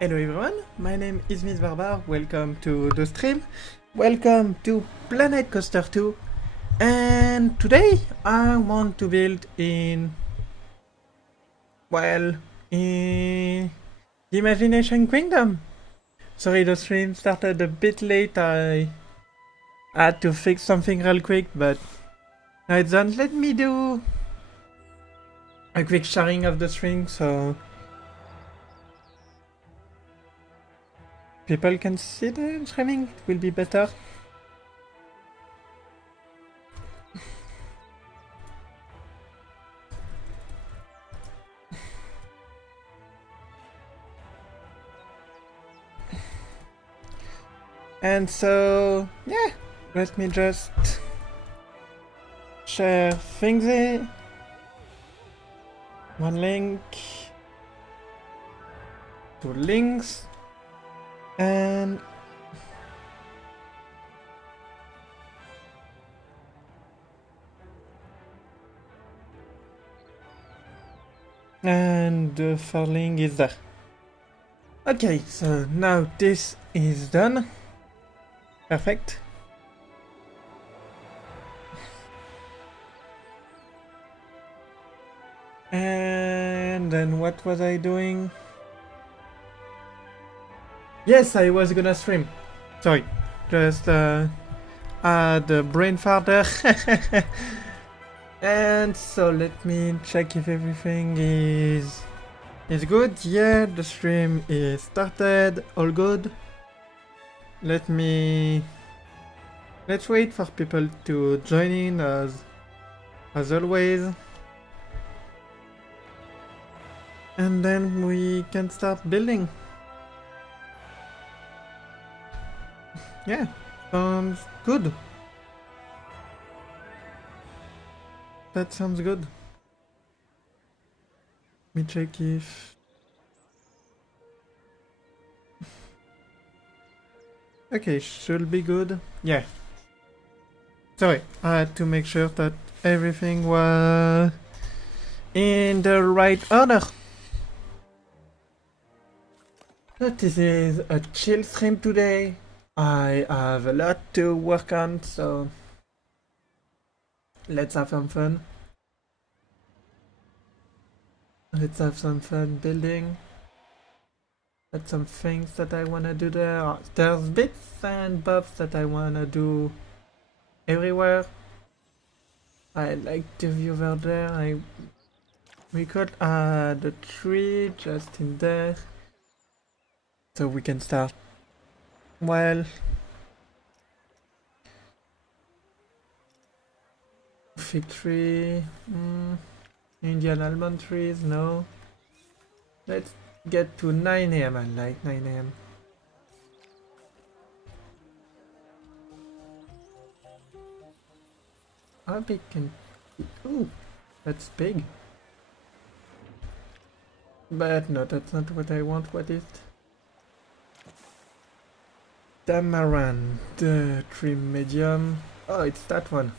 Hello everyone, my name is Miss Barbar, welcome to the stream, welcome to Planet Coaster 2, and today I want to build in the Imagination Queendom. Sorry, the stream started a bit late, I had to fix something real quick, but now it's done. Let me do a quick sharing of the stream so people can see the streaming, it will be better. And so, yeah, let me just share things here. One link, two links, and the third link is there. Okay, so now this is done. Perfect. And then what was I doing? Yes, I was gonna stream. Sorry, just had a brain fart there. And so let me check if everything is good. Yeah, the stream is started. All good. Let's wait for people to join in as always. And then we can start building. Yeah, sounds good. That sounds good. Let me check if... Okay, should be good. Yeah. Sorry, I had to make sure that everything was in the right order. But this is a chill stream today. I have a lot to work on, so let's have some fun. Let's have some fun building. That's some things that I wanna do there. There's bits and bobs that I wanna do everywhere. I like the view over there. We could add a tree just in there, so we can start. Well, fig tree, Indian almond trees, no. Let's get to 9 AM. I like 9 AM. How big can... Ooh, that's big. But no, that's not what I want. What is it? Tamaran, the tree medium. Oh, it's that one.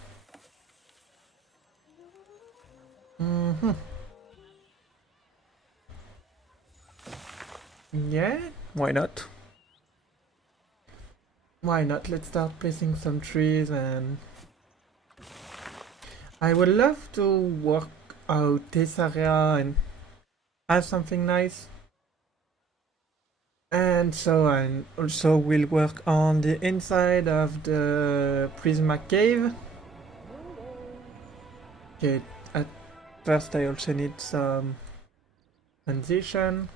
Yeah, why not? Why not? Let's start placing some trees, and I would love to work out this area and have something nice. And so I also will work on the inside of the Prisma cave. Okay, at first I also need some transition.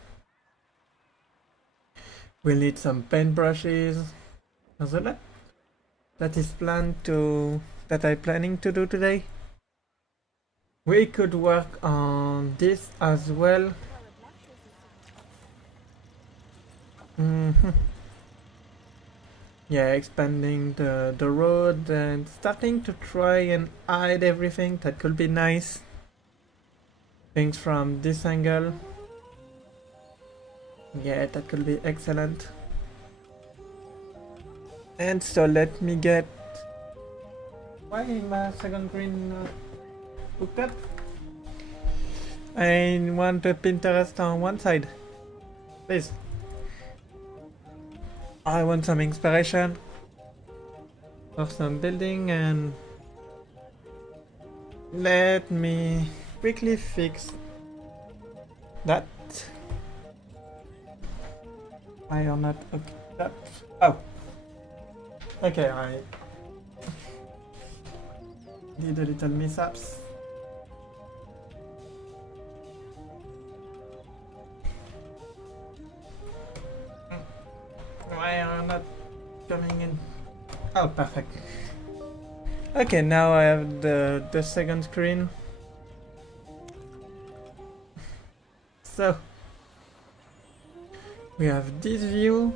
We'll need some paintbrushes. There's a lot that is that I'm planning to do today. We could work on this as well. Yeah, expanding the road and starting to try and hide everything. That could be nice. Things from this angle. Yeah, that could be excellent. And so let me get... Why my second green hooked up? I want a Pinterest on one side. Please. I want some inspiration for some building, and let me quickly fix that. I am not okay. That. Oh. Okay, I did a little mishaps. Why are not coming in? Oh, perfect. Okay, now I have the second screen. So we have this view.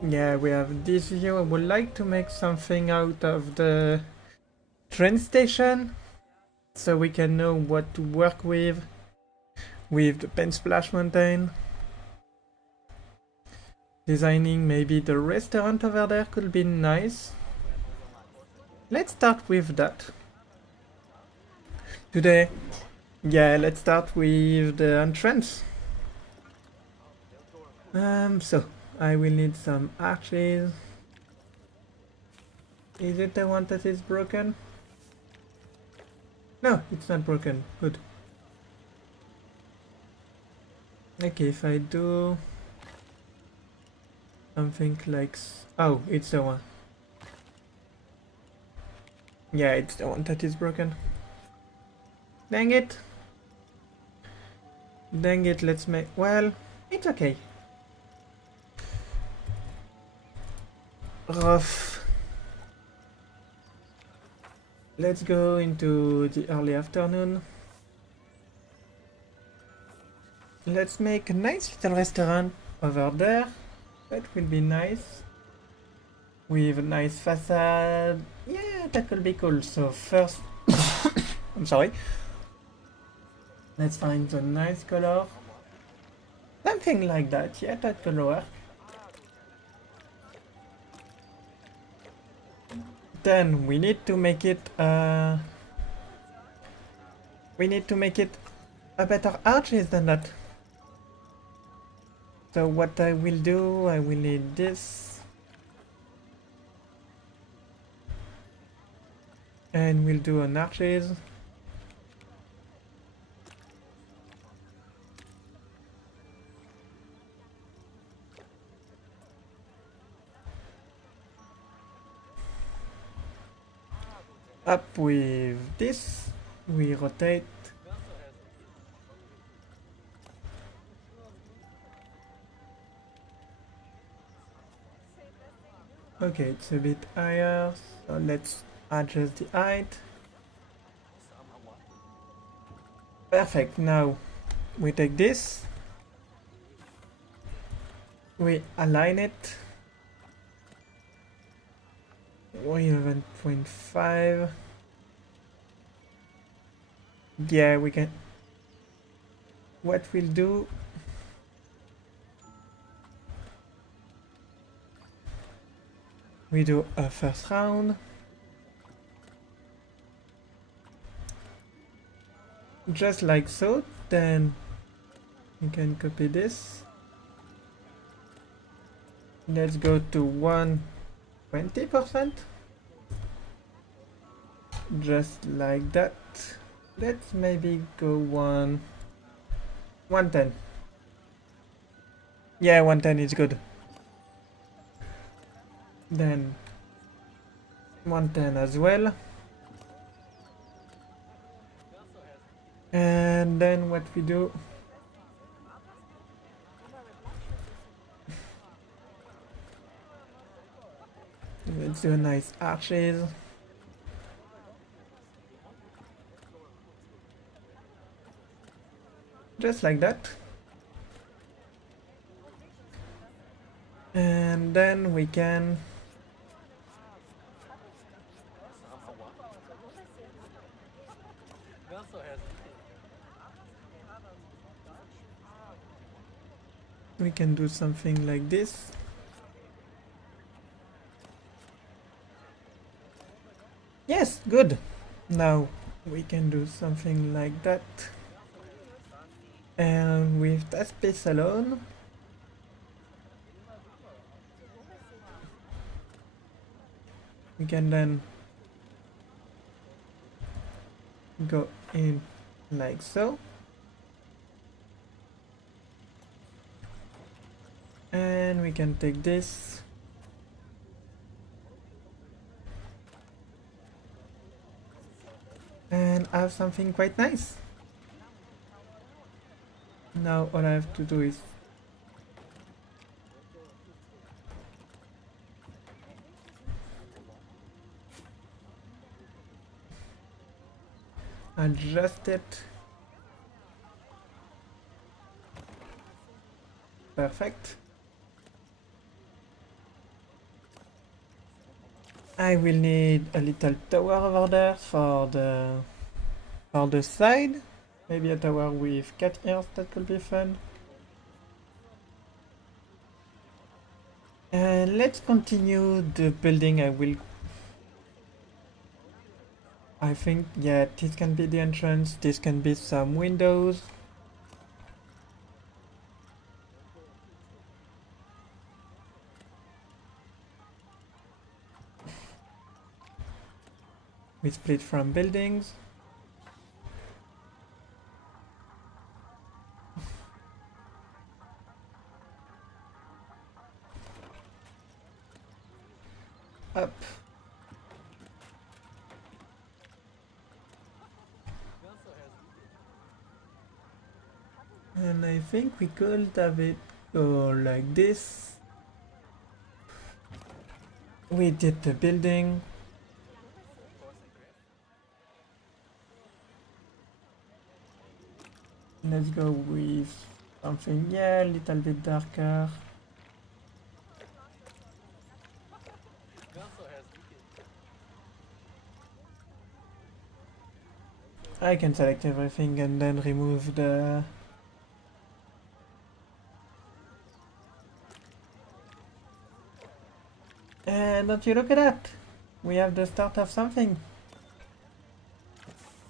We have this view. I would like to make something out of the train station, so we can know what to work with the Pen Splash Mountain. Designing maybe the restaurant over there could be nice. Let's start with that. Today, let's start with the entrance. So I will need some arches. Is it the one that is broken? No, it's not broken. Good. Okay, if I do something like... Oh, it's the one. Yeah, it's the one that is broken. Dang it. Dang it, let's make... Well, it's okay. Rough. Let's go into the early afternoon. Let's make a nice little restaurant over there. That will be nice. With a nice facade. Yeah, that will be cool. So first... I'm sorry. Let's find a nice color. Something like that. Yeah, that could work. Then we need to make it a better arches than that. So what I will do, I will need this. And we'll do an arches. Up with this, we rotate. Okay, it's a bit higher, so let's adjust the height. Perfect, now we take this, we align it. 11.5. Yeah, we can. What we'll do, we do a first round. Just like so, then we can copy this. Let's go to 120%. Just like that. Let's maybe go 110. Yeah, 110 is good. Then 110 as well. And then what we do, let's do a nice arches. Just like that. And then we can do something like this. Yes, good. Now we can do something like that. And with that space alone, We can then go in like so. And we can take this. And have something quite nice. Now all I have to do is adjust it. Perfect. I will need a little tower over there for the side. Maybe a tower with cat ears, that could be fun. And let's continue the building. I think, yeah, this can be the entrance. This can be some windows. We split from buildings. Up. And I think we could have it go like this. We did the building. Let's go with something, yeah, a little bit darker. I can select everything and then remove the... And don't you look at that! We have the start of something.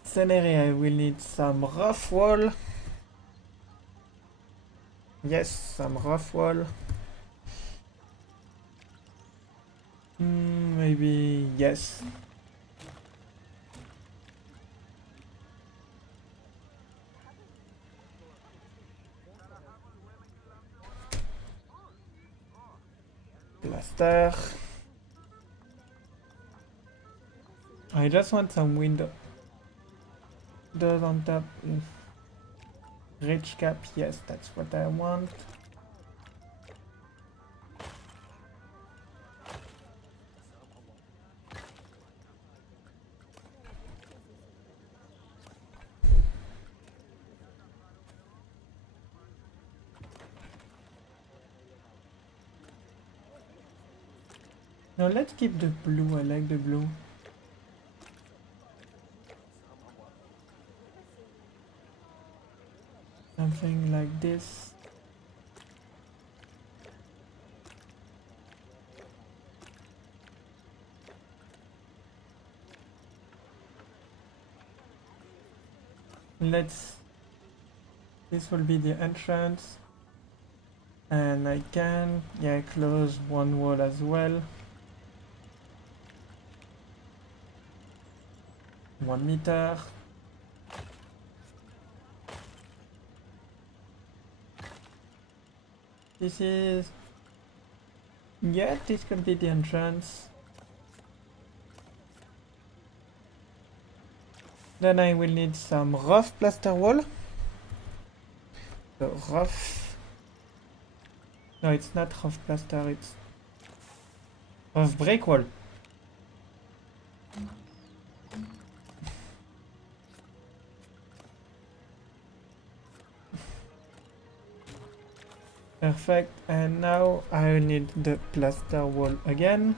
Scenery, I will need some rough wall. Yes, some rough wall. Maybe, yes. Plaster. I just want some window. Doors on top. Ridge cap, yes, that's what I want. Now let's keep the blue, I like the blue. Something like this. This will be the entrance. And I can, yeah, close one wall as well. 1 meter. This is... yeah, this could be the entrance. Then I will need some rough plaster wall. So rough... no, it's not rough plaster, it's rough brick wall. Perfect, and now I need the plaster wall again.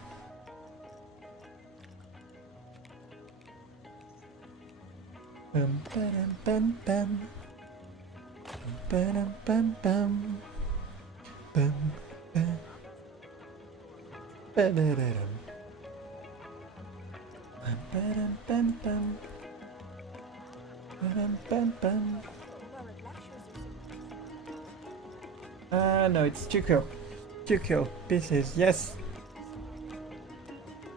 Bum, ba-dum, bum, bum. Ba-dum, bum, bum. Bum, bum. Ba-da-da-dum. Bum, ba-dum, bum, bum. Ba-dum, bum, bum. No, it's too cool. Too cool. Pieces, yes.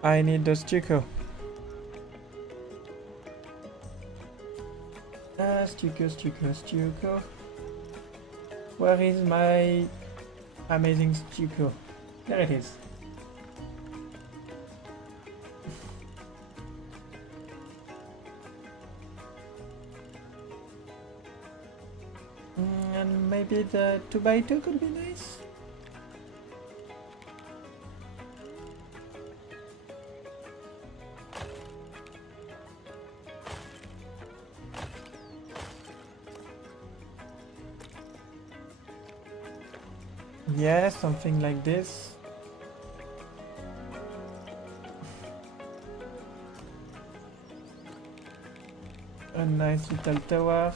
I need the stucco. Stucco. Where is my amazing stucco? There it is. And maybe the 2x2 could be nice. Yeah, something like this. A nice little tower.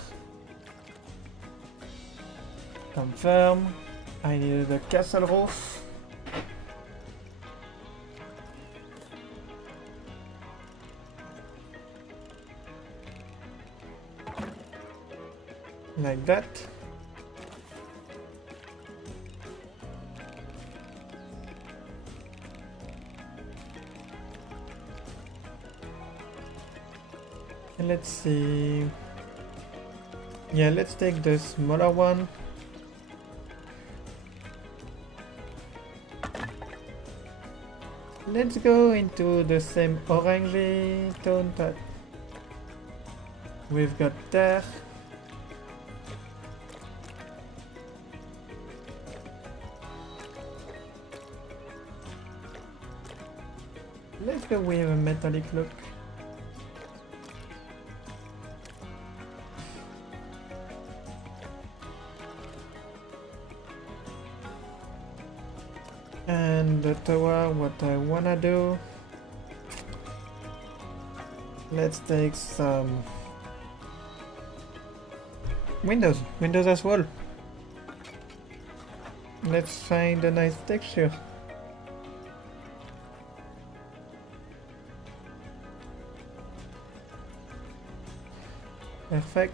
Confirm. I need the castle roof. Like that. Let's see. Yeah, let's take the smaller one. Let's go into the same orangey tone that we've got there. Let's go with a metallic look. And the tower, what I wanna do, let's take some windows as well. Let's find a nice texture. Perfect.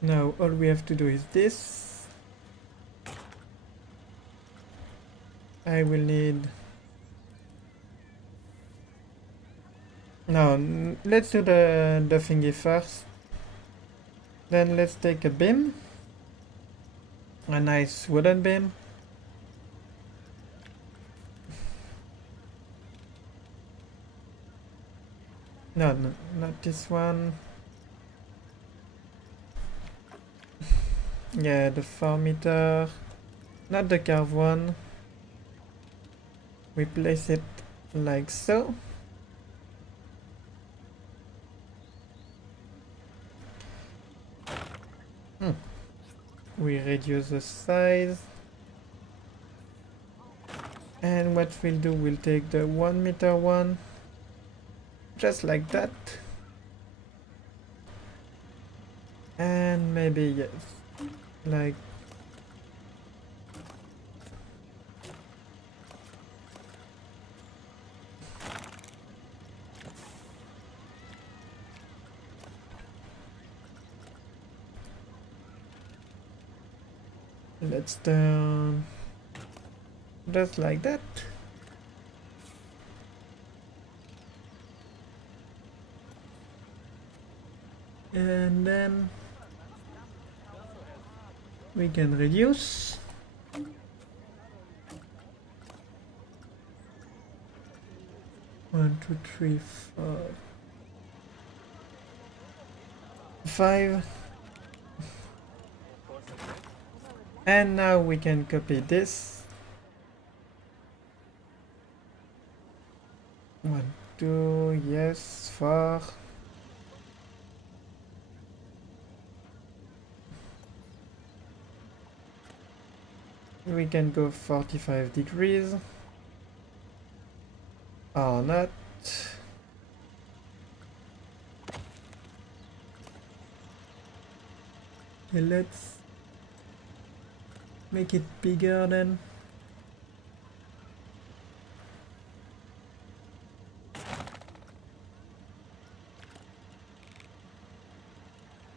Now all we have to do is this. I will need... No, let's do the thingy first. Then let's take a beam. A nice wooden beam. No, not this one. Yeah, the 4 meter. Not the curved one. We place it like so. We reduce the size. And what we'll do, we'll take the 1 meter one. Just like that. And maybe, yes, like let's turn just like that. And then we can reduce. One, two, three, four, 5. And now we can copy this. 1, 2, yes, 4. We can go 45 degrees. Or not. Okay, let's make it bigger then.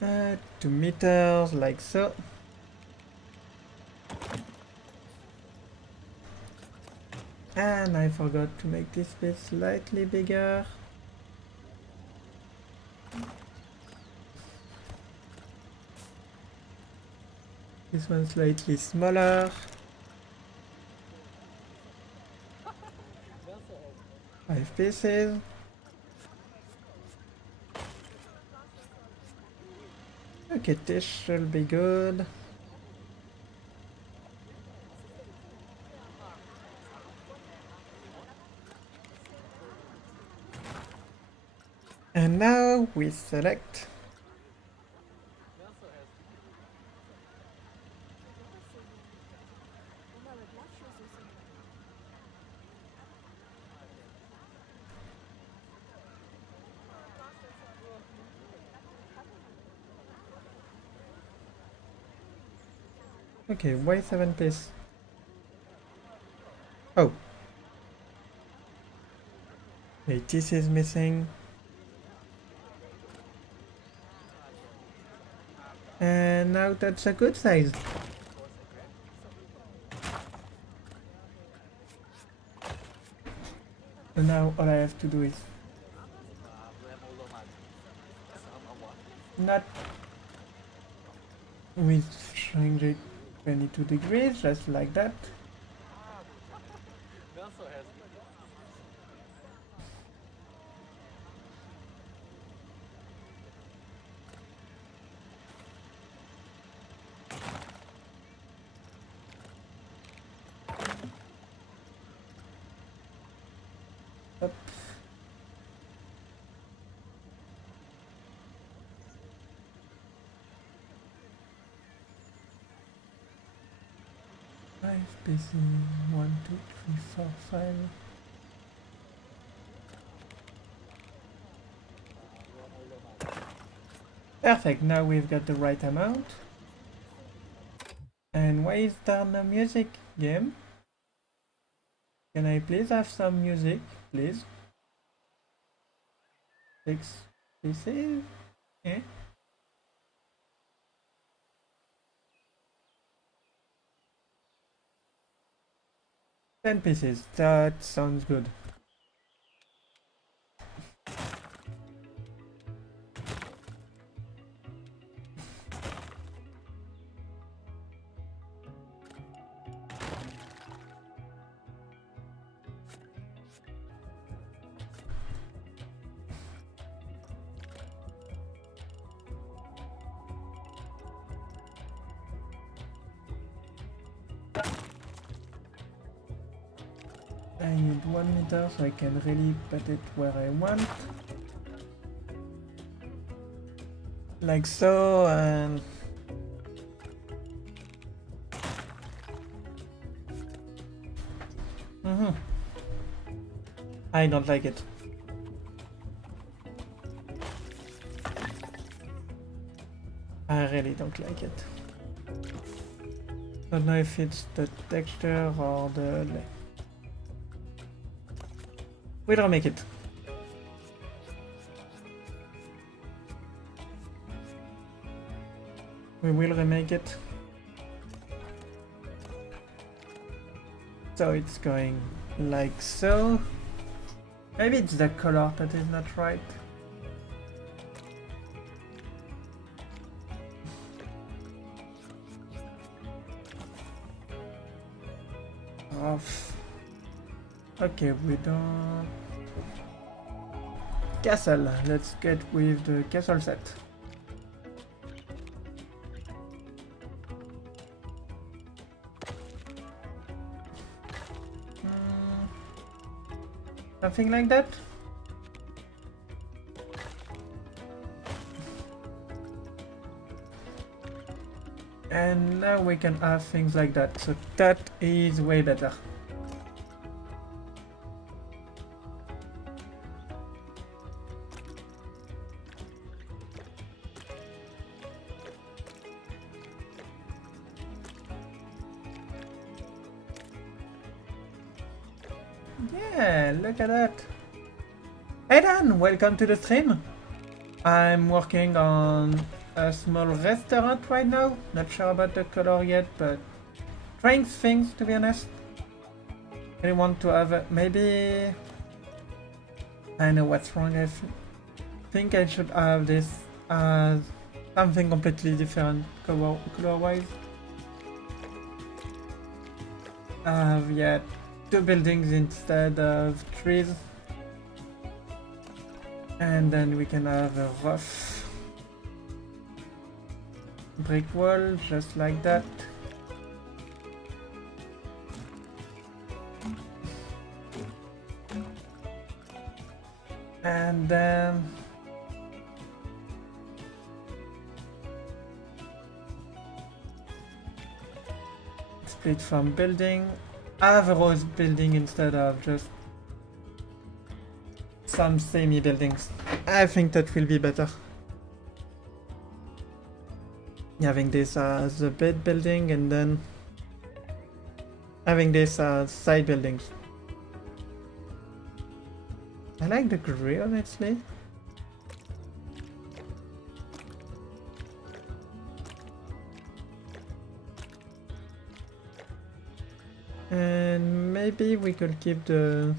2 meters, like so. And I forgot to make this bit slightly bigger. This one slightly smaller. 5 pieces. Okay, this should be good. And now we select. Okay, why 7 piece? Oh. Wait, this is missing. And now that's a good size. So now all I have to do is not with 322 degrees, just like that. Up. Five pieces. 1, 2, 3, 4, 5. Perfect, now we've got the right amount. And why is there no music, game? Can I please have some music, please? 6 pieces? Eh? Ten pieces, that sounds good. I need 1 meter so I can really put it where I want. Like so, and I don't like it. I really don't like it. Don't know if it's the texture or the... We'll remake it. We will remake it. So it's going like so. Maybe it's the color that is not right. Off. Okay, we don't... Castle. Let's get with the castle set. Something like that? And now we can have things like that. So that is way better. Yeah, look at that. Hey Dan, welcome to the stream. I'm working on a small restaurant right now. Not sure about the color yet, but trying things, to be honest. I want to have maybe... I know what's wrong. I think I should have this as something completely different color-wise. Yeah, 2 buildings instead of 3. And then we can have a rough brick wall, just like that. And then split from building. I have a rose building instead of just some semi buildings. I think that will be better. Having this as a bed building and then having this as side buildings. I like the gray honestly. And maybe we could keep the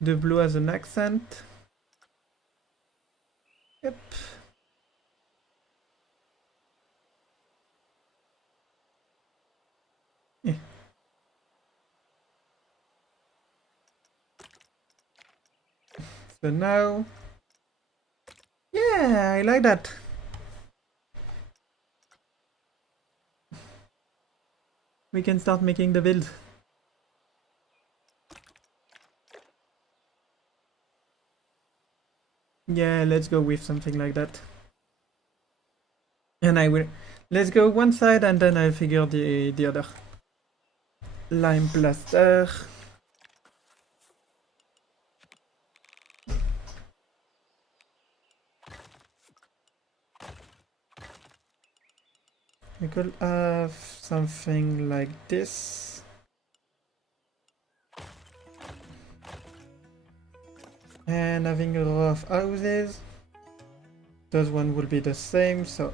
blue as an accent. Yep. Yeah. So now, yeah, I like that. We can start making the build. Yeah, let's go with something like that. And I will... Let's go one side and then I'll figure the other. Lime plaster. We could have something like this. And having a row of houses. Those one will be the same, so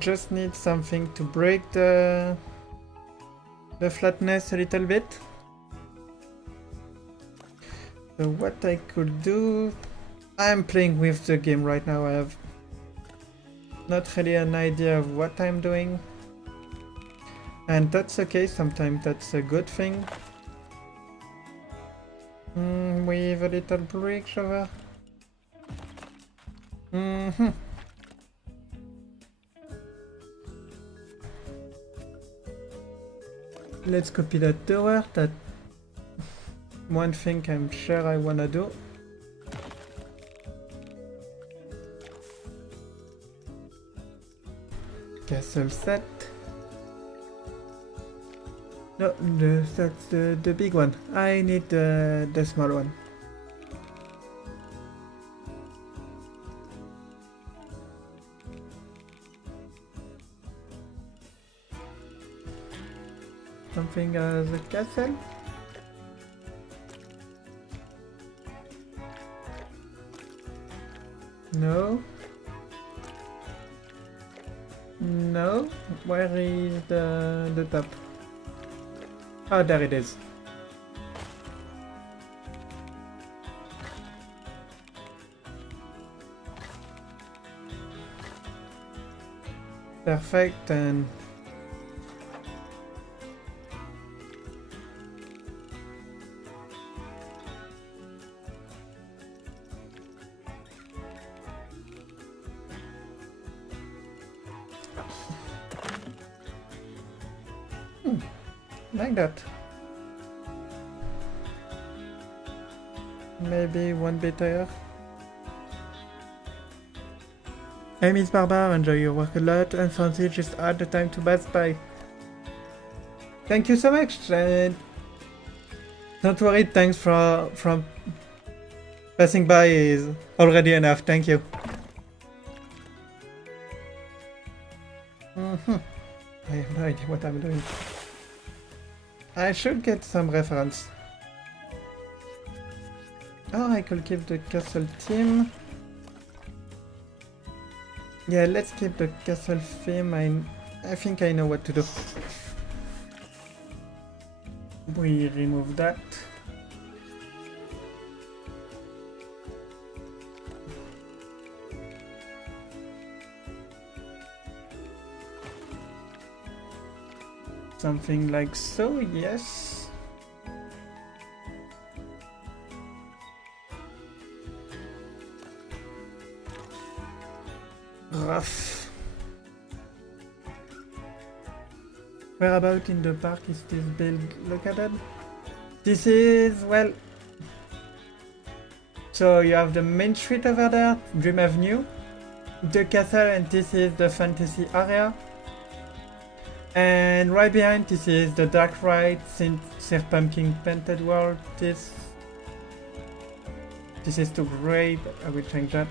just need something to break the flatness a little bit. So what I could do, I'm playing with the game right now. I have not really an idea of what I'm doing, and that's okay. Sometimes that's a good thing. With a little brick over. Let's copy that tower. That one thing I'm sure I wanna do. Castle set. No, that's the big one. I need the small one. Something as a castle. No. No. Where is the top? Oh, there it is. Perfect. And like that. Maybe one bit higher. Hey Miss Barbar, enjoy your work a lot, and Francis just had the time to pass by. Thank you so much, and don't worry, thanks from passing by is already enough, thank you. I have no idea what I'm doing. I should get some reference. Oh, I could keep the castle team. Yeah, let's keep the castle theme. I think I know what to do. We remove that. Something like so, yes. Rough. Where about in the park is this build located? This is, well... So you have the main street over there, Dream Avenue, the castle, and this is the fantasy area. And right behind this is the dark ride, since Sir Pumpkin Painted World. This is too gray, but I will change that.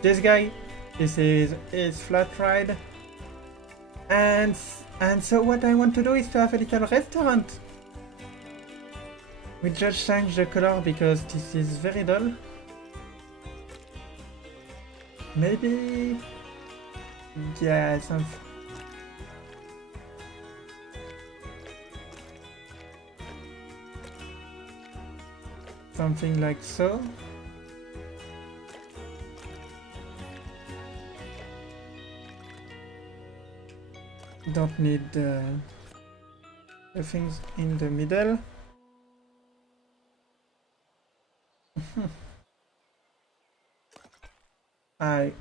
This guy, this is his flat ride. And so what I want to do is to have a little restaurant. We just change the color because this is very dull. Maybe... yeah, something like so. Don't need the things in the middle. I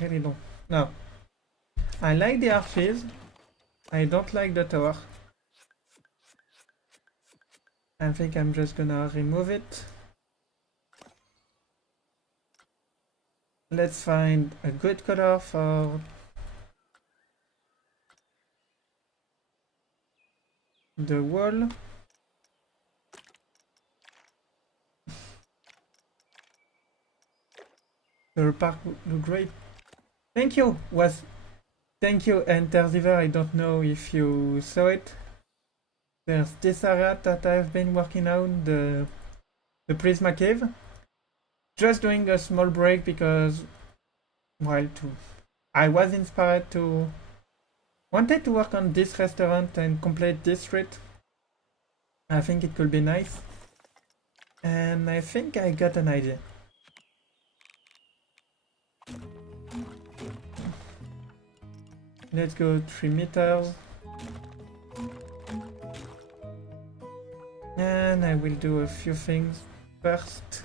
really don't. No. I like the arches. I don't like the tower. I think I'm just gonna remove it. Let's find a good color for the wall. The park look great. Thank you. Thank you, Interziver. I don't know if you saw it. There's this area that I've been working on, the Prisma Cave. Just doing a small break because, well, I was inspired to wanted to work on this restaurant and complete this street. I think it could be nice, and I think I got an idea. Let's go 3 meters. And I will do a few things first.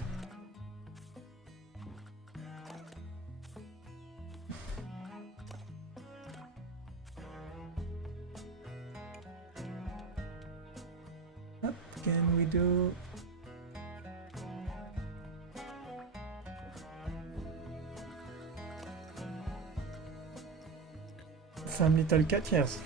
What can we do? Some little cat ears.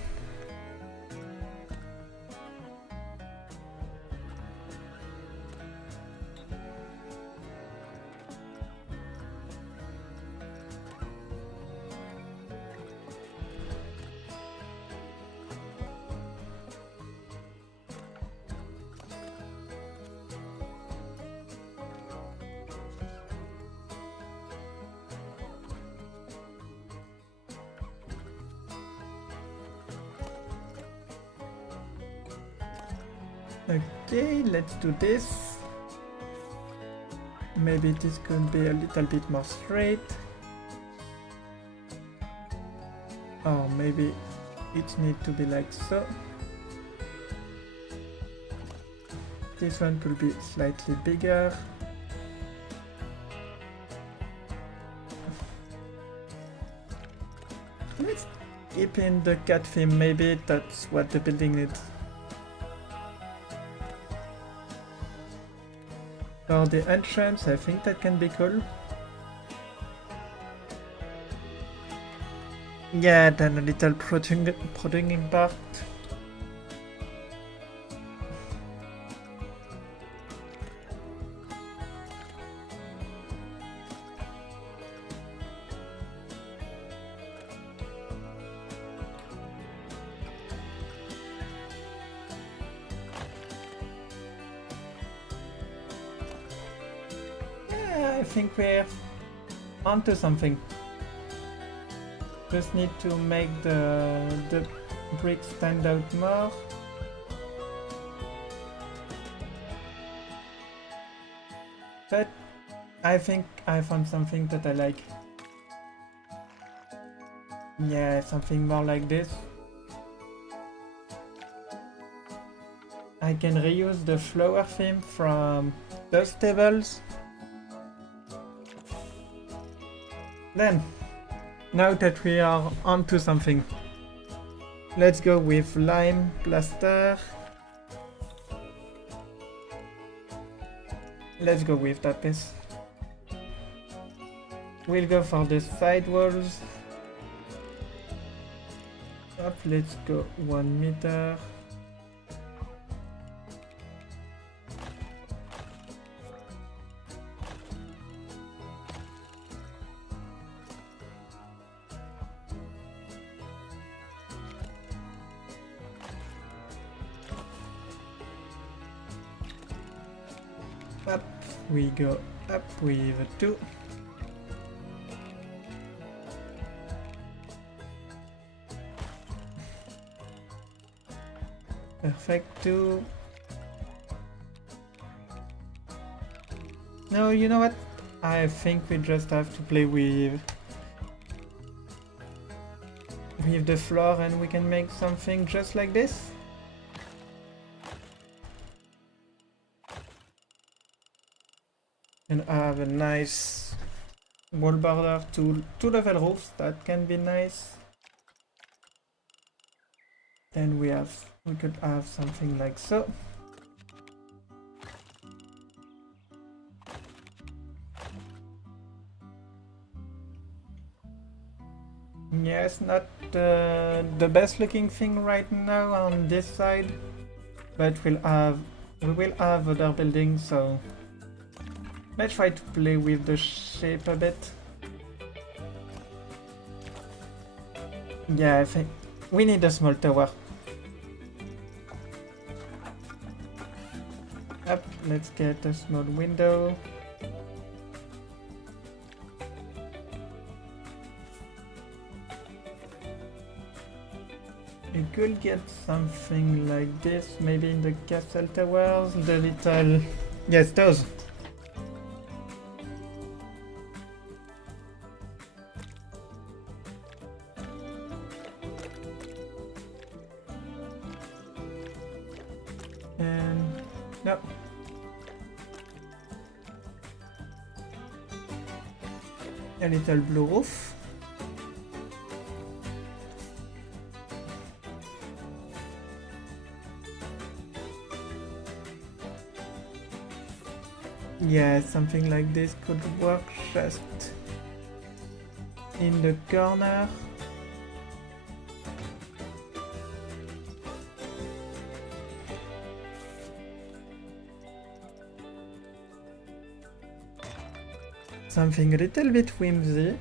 Okay, let's do this. Maybe this could be a little bit more straight. Or maybe it needs to be like so. This one could be slightly bigger. Let's keep in the cat theme, maybe that's what the building needs. For the entrance, I think that can be cool. Yeah, then a little protruding part. I think we're onto something. Just need to make the brick stand out more. But I think I found something that I like. Yeah, something more like this. I can reuse the flower theme from those tables. Then, now that we are onto something, let's go with lime plaster. Let's go with that piece. We'll go for the side walls. Up, let's go 1 meter. Up we go, up with 2. Perfect, 2. No, you know what? I think we just have to play with the floor and we can make something just like this. And have a nice wall border, two level roofs, that can be nice. Then we could have something like so. Yes, not the best looking thing right now on this side, but we will have other buildings, so let's try to play with the shape a bit. Yeah, I think we need a small tower. Up, let's get a small window. We could get something like this, maybe in the castle towers, the little... Yes, those! And... no. A little blue roof. Yeah, something like this could work just in the corner. Something a little bit whimsy.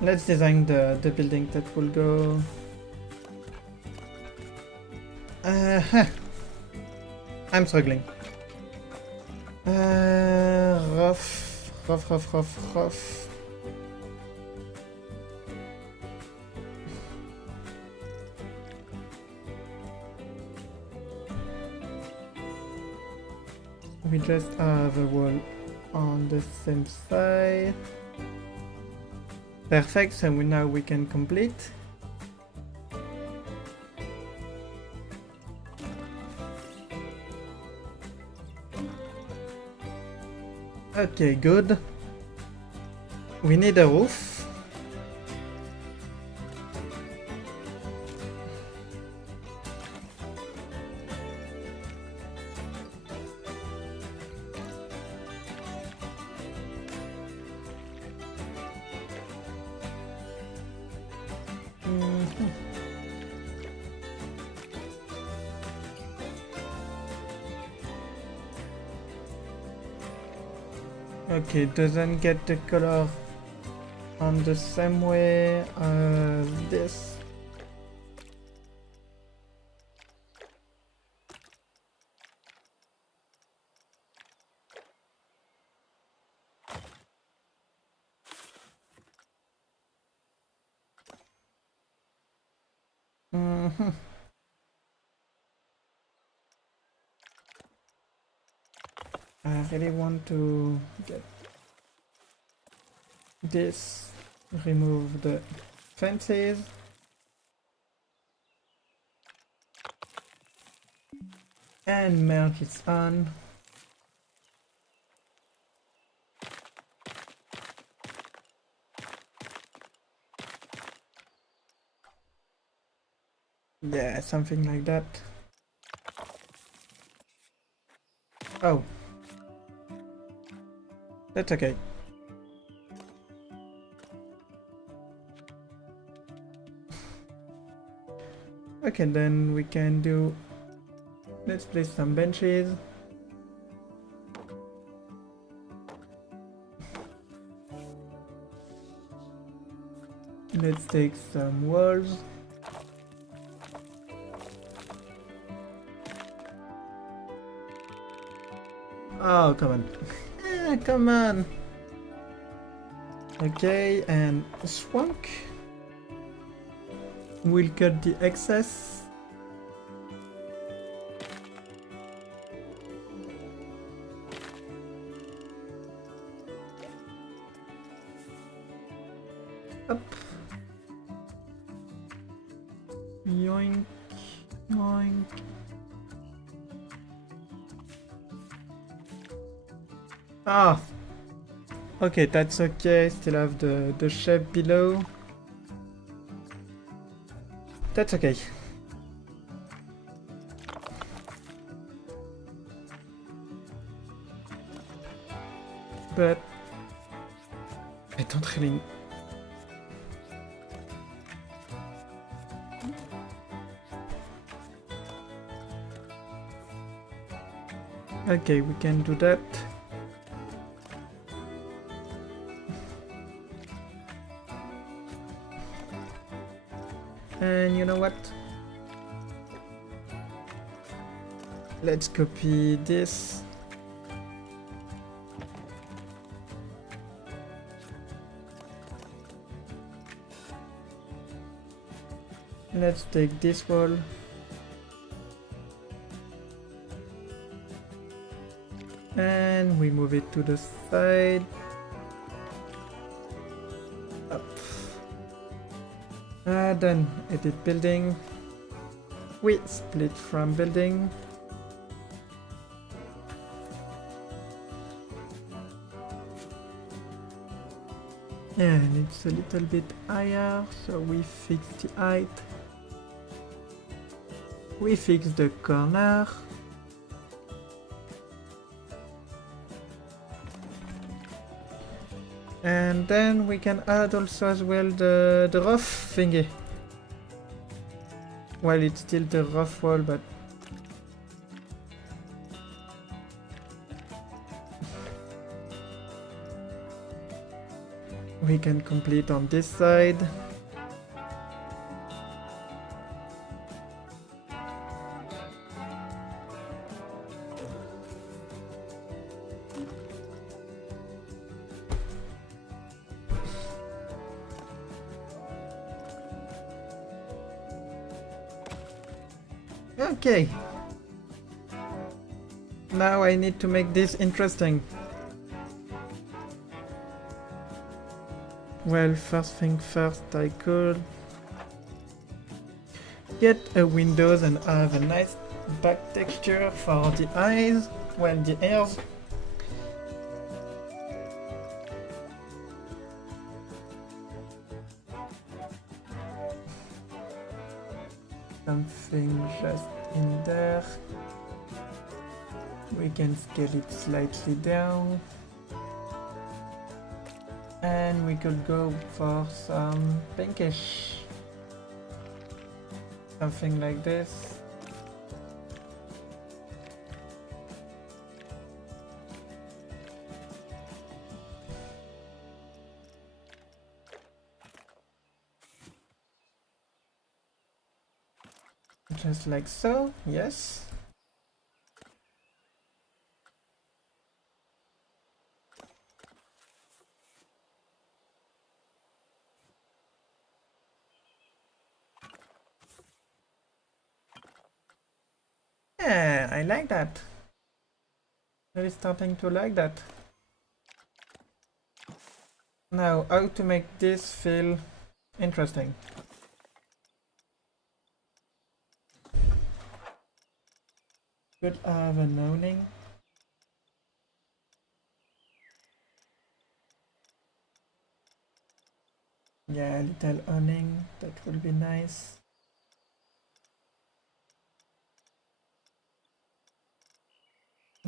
Let's design the building that will go... I'm struggling. Rough. We just have a wall on the same side. Perfect, so now we can complete. Okay, good. We need a roof. Okay, doesn't get the color on the same way as this. I really want to get this, remove the fences. And merge is on. Yeah, something like that. Oh. That's okay. Okay, then we can do... Let's place some benches. Let's take some walls. Oh, come on. Come on. Okay, and swank. We'll cut the excess. Up. Yoink. Yoink. Ah. Okay, that's okay. Still have the chef below. That's okay. But I don't really... Okay, we can do that. And you know what? Let's copy this. Let's take this wall. And we move it to the side. Up. Then edit building. We split from building. And it's a little bit higher, so we fix the height. We fix the corner. And then we can add also as well the roof thingy. Well, it's still the roof wall, but... we can complete on this side. Okay. Now I need to make this interesting. Well, first thing first, I could get a windows and have a nice back texture for the eyes, well, the ears. Something just in there. We can scale it slightly down. And we could go for some pinkish. Something like this. Just like so, yes. Yeah, I like that. Really starting to like that. Now, how to make this feel interesting? Could have an awning. Yeah, a little awning. That will be nice.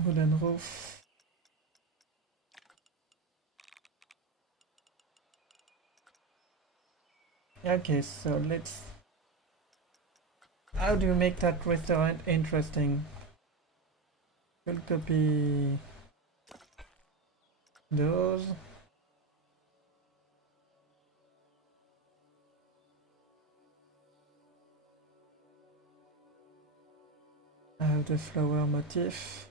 Wooden roof. Okay, so let's... How do you make that restaurant interesting? We'll copy those. I have the flower motif.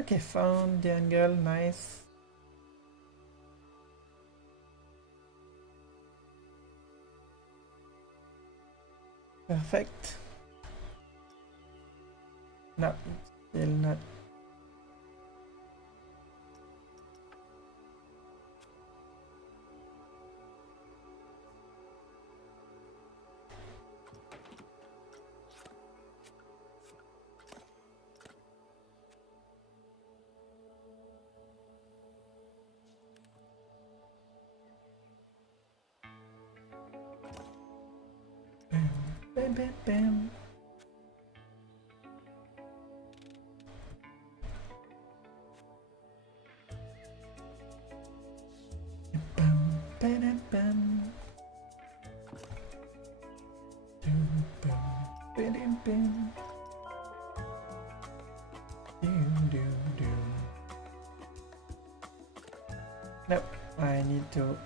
Okay, found the angle, nice. Perfect. No, still not. Bam, bam, bam. Bam, bam, bam. Boom, boom, bam, bam. Doom, doom, doom. Nope, I need to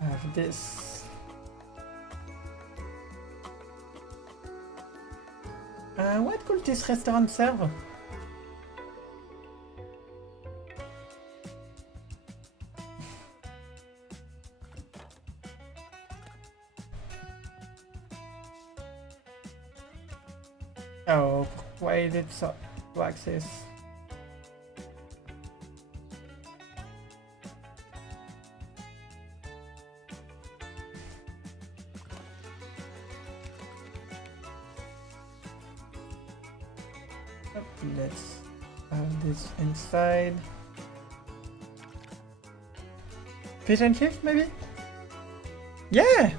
have this. What could this restaurant serve? Oh, why is it so to access? Let's have this inside. Fish and chips, maybe? Yeah!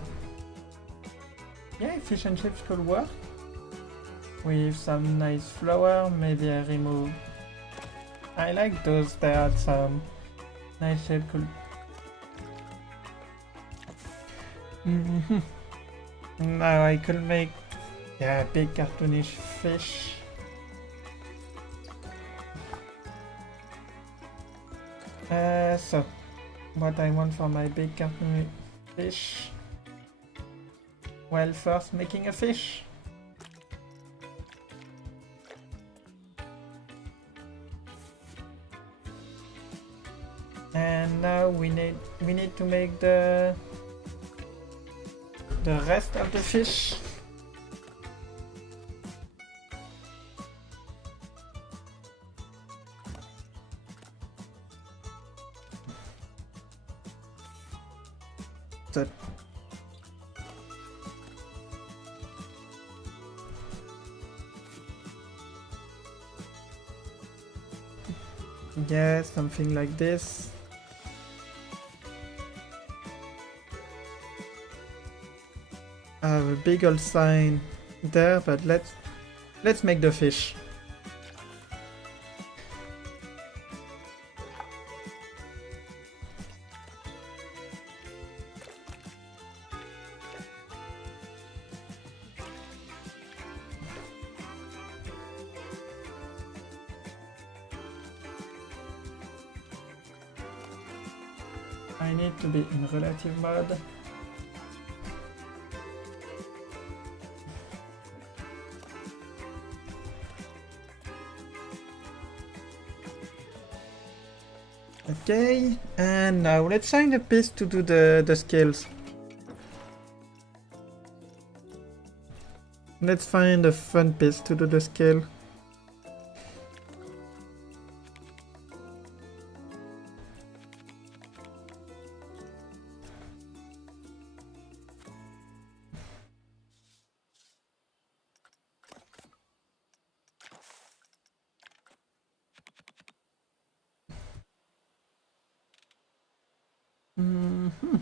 Yeah, fish and chips could work. With some nice flour, maybe I remove... I like those, they add some nice shape. Cool. Now I could make, yeah, big cartoonish fish. So, what I want for my big cartoonish fish? Well, first making a fish. And now we need to make the rest of the fish. So yeah, something like this. I have a big old sign there, but let's make the fish. I need to be in relative mode. Okay, and now let's find a piece to do the scales. Let's find a fun piece to do the scale. Mm-hmm.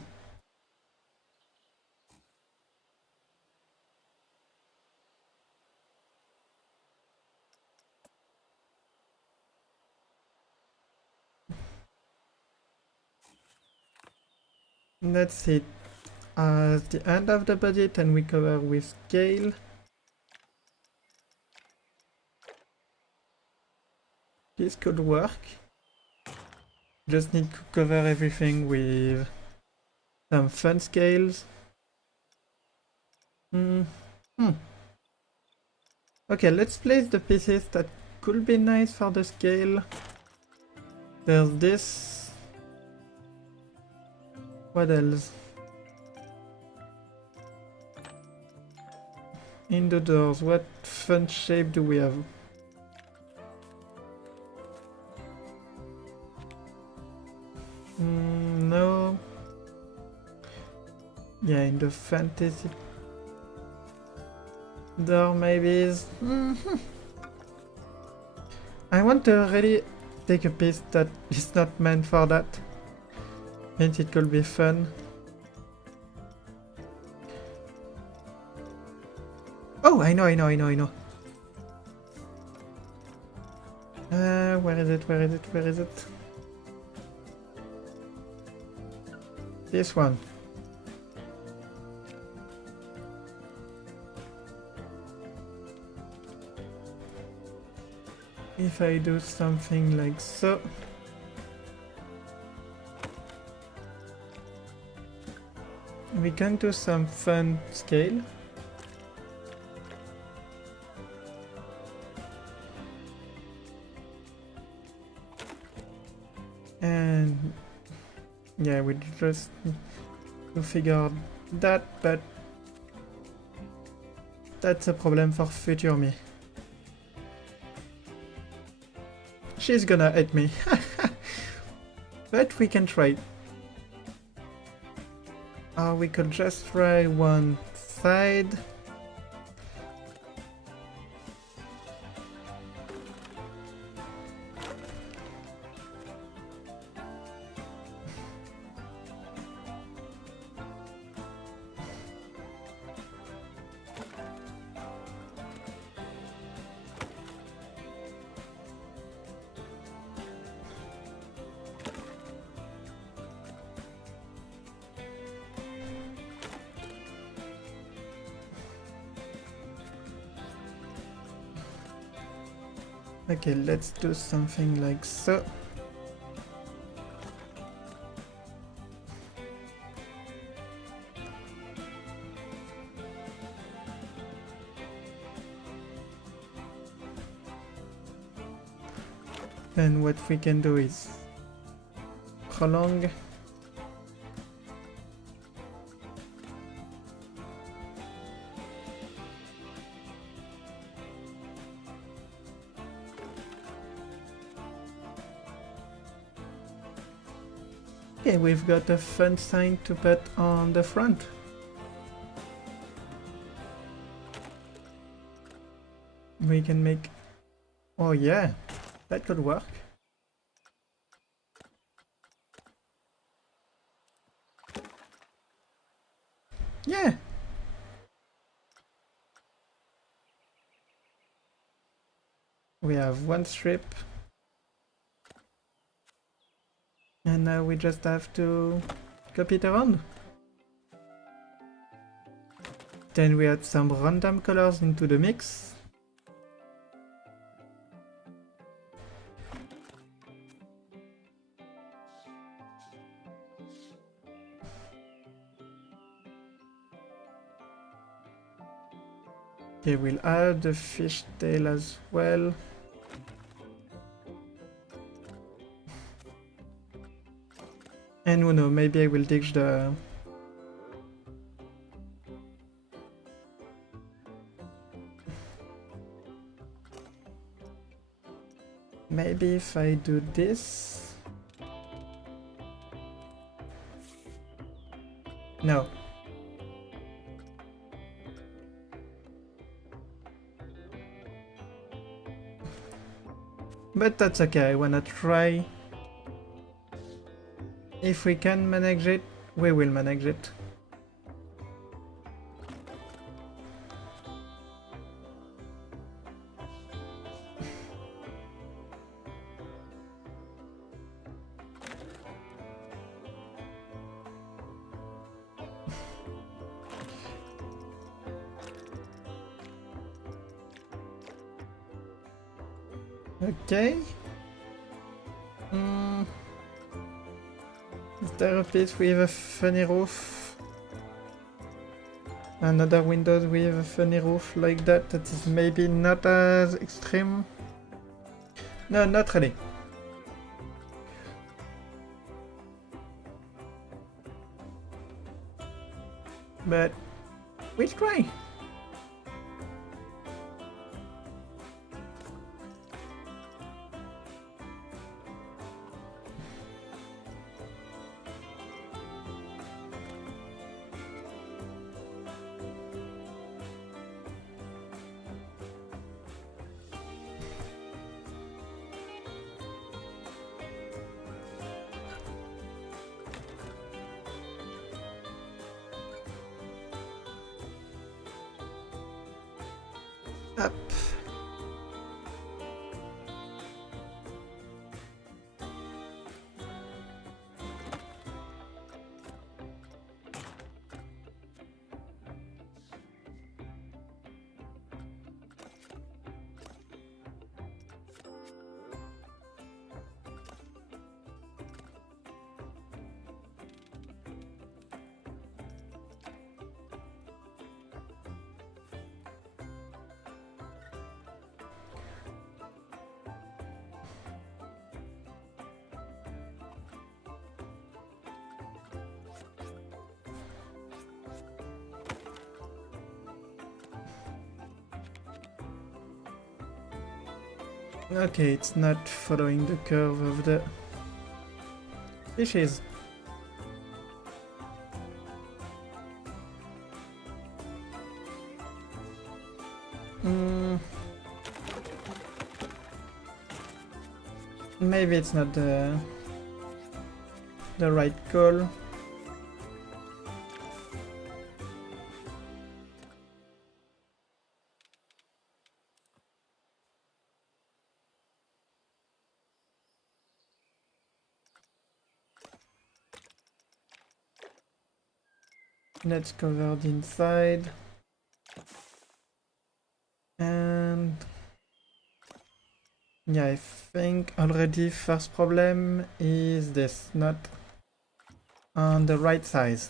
That's it. At the end of the budget, and we cover with scale. This could work. Just need to cover everything with some fun scales. Okay, let's place the pieces that could be nice for the scale. There's this. What else? In the doors, what fun shape do we have? No. Yeah, in the fantasy door maybe. I want to really take a piece that is not meant for that. Means it could be fun. Oh, I know. Where is it? This one. If I do something like so. We can do some fun scale. And yeah, we just need to figure that, but that's a problem for future me. She's gonna hate me. But we can try. Or we could just try one side. Okay, let's do something like so. Then what we can do is prolong. Okay, we've got a fun sign to put on the front. We can make... Oh yeah, that could work. Yeah! We have one strip. And now we just have to copy it around. Then we add some random colors into the mix. Okay, we'll add the fish tail as well. And who knows, maybe I will ditch the... Maybe if I do this... No. But that's okay, I wanna try. If we can manage it, we will manage it. Okay. Is there a piece with a funny roof? Another window with a funny roof like that that is maybe not as extreme? No, not really. But we'll try. Up. Okay, it's not following the curve of the fishes. Maybe it's not the right call. That's covered inside. And yeah, I think already first problem is this, not on the right size.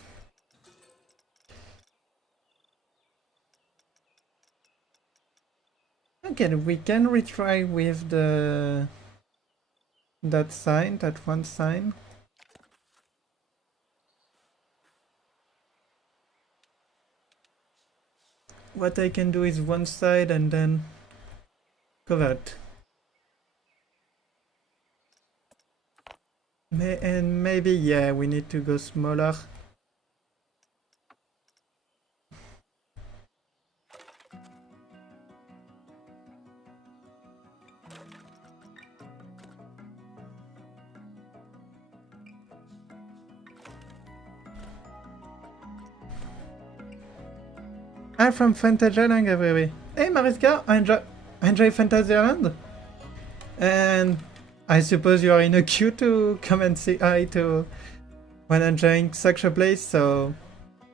Okay, we can retry with that sign, that one sign. What I can do is one side and then cover it. And maybe, yeah, we need to go smaller. I'm from Fantasyland, everybody. Hey Mariska, I enjoy Fantasyland. And I suppose you are in a queue to come and say hi to when enjoying such a place, so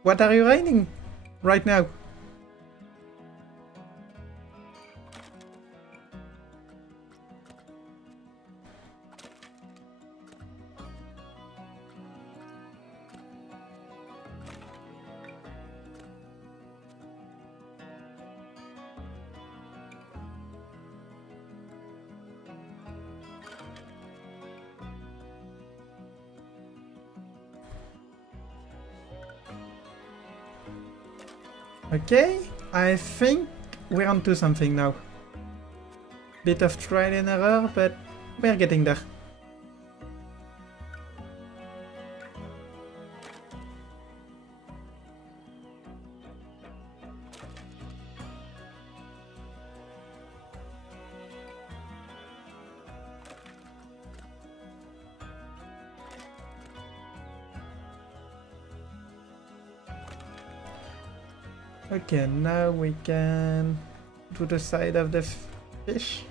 what are you raining right now? Okay, I think we're onto something now. Bit of trial and error, but we're getting there. Okay, now we can do the side of the fish.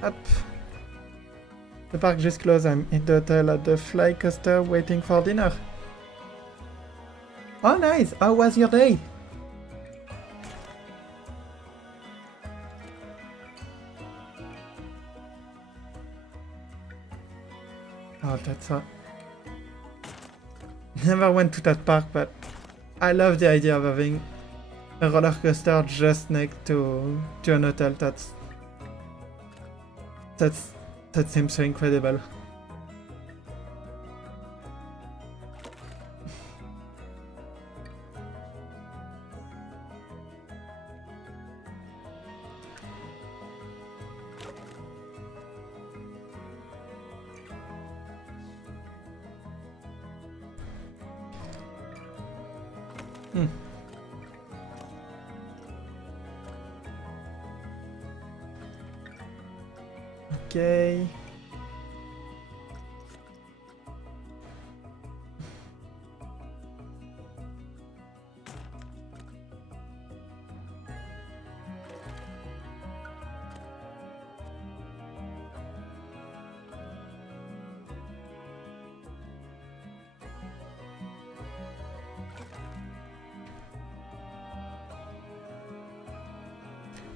Up. The park just closed. I'm in the hotel at the fly coaster waiting for dinner. Oh nice! How was your day? Oh, that's a... Never went to that park, but I love the idea of having a roller coaster just next to an hotel. That seems so incredible. Okay.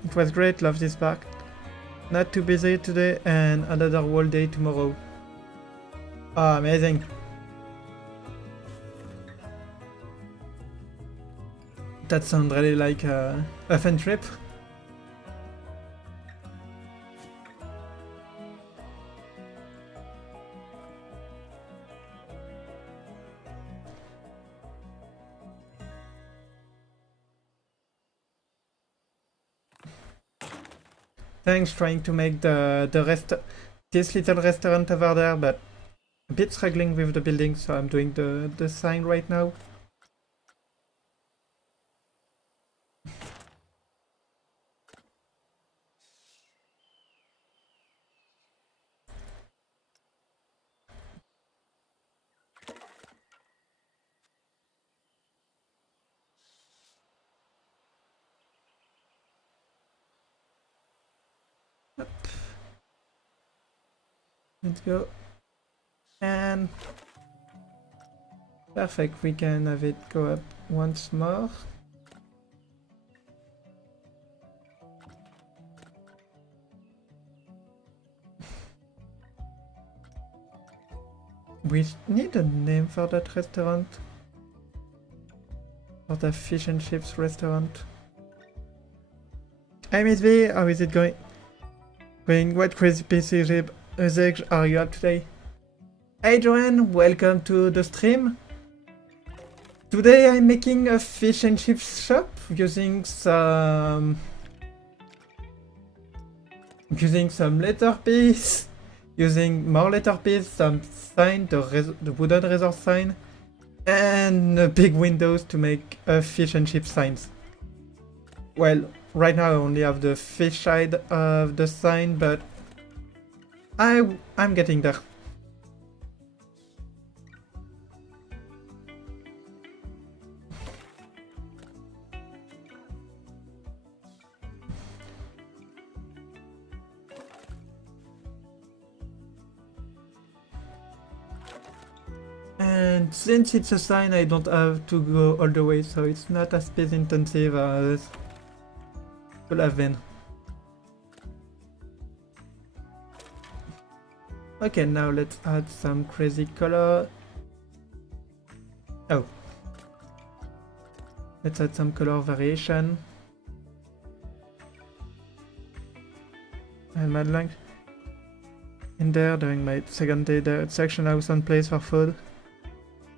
It was great, love this park. Not too busy today and another whole day tomorrow. Oh, amazing. That sounds really like a fun trip. Thanks, trying to make this little restaurant over there, but a bit struggling with the building, so I'm doing the sign right now. Let's go. And perfect, we can have it go up once more. We need a name for that restaurant. For the fish and chips restaurant. Hey Miss B, how is it going? What crazy PC usage are you up today? Hey Joanne, welcome to the stream. Today I'm making a fish and chips shop using some letter piece, using more letter piece, some sign, the wooden resort sign, and big windows to make a fish and chip signs. Well, right now I only have the fish side of the sign, but I'm getting there. And since it's a sign, I don't have to go all the way, so it's not as space intensive as could have been. Okay, now let's add some crazy color. Oh. Let's add some color variation. and mad lunch in there during my second day there. It's actually an awesome place for food,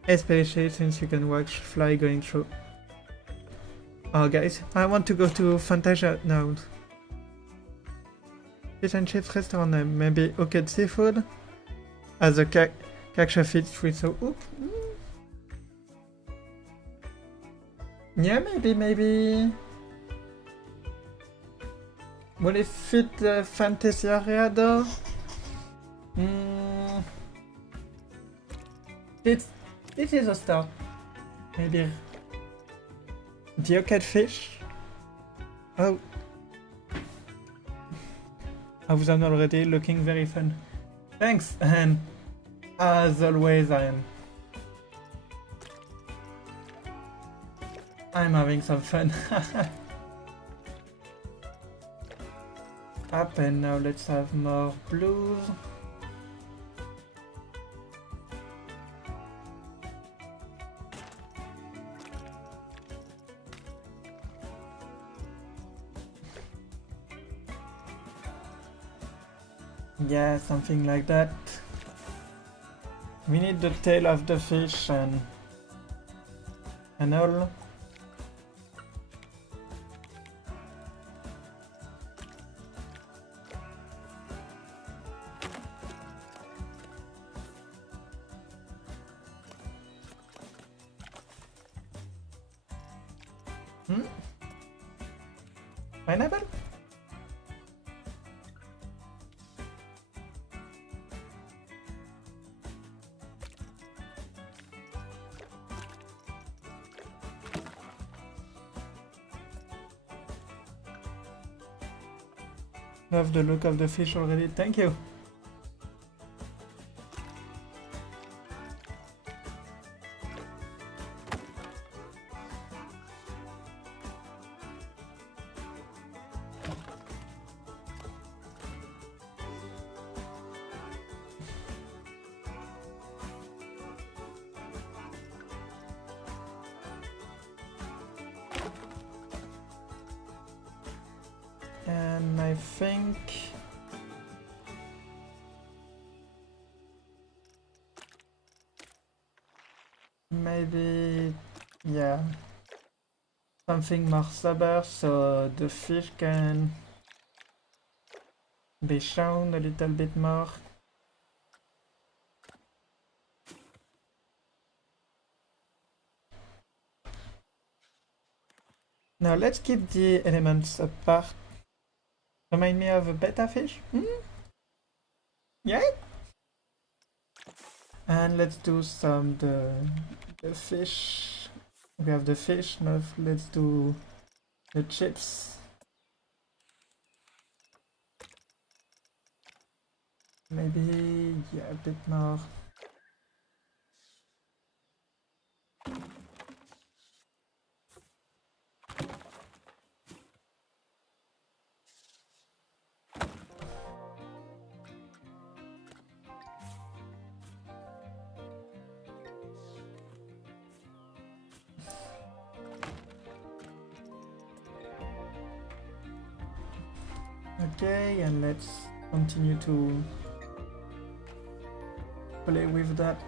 especially since you can watch fly going through. Oh guys, I want to go to Fantasia now. Fish and chips restaurant name, maybe Oked Seafood? As a Kaksha fish with so oop. Yeah, maybe. Will it fit the fantasy area though? This is a start. Maybe the Oked fish? Oh. I was already looking very fun. Thanks, and as always I'm having some fun. Up and now let's have more blues. Yeah, something like that. We need the tail of the fish and all. Pineapple? Love the look of the fish already, thank you. And I think maybe, yeah, something more sober so the fish can be shown a little bit more. Now let's keep the elements apart. Remind me of a betta fish? Yeah? And let's do some the fish. We have the fish, now let's do the chips. Maybe, yeah, a bit more. Okay, and let's continue to play with that.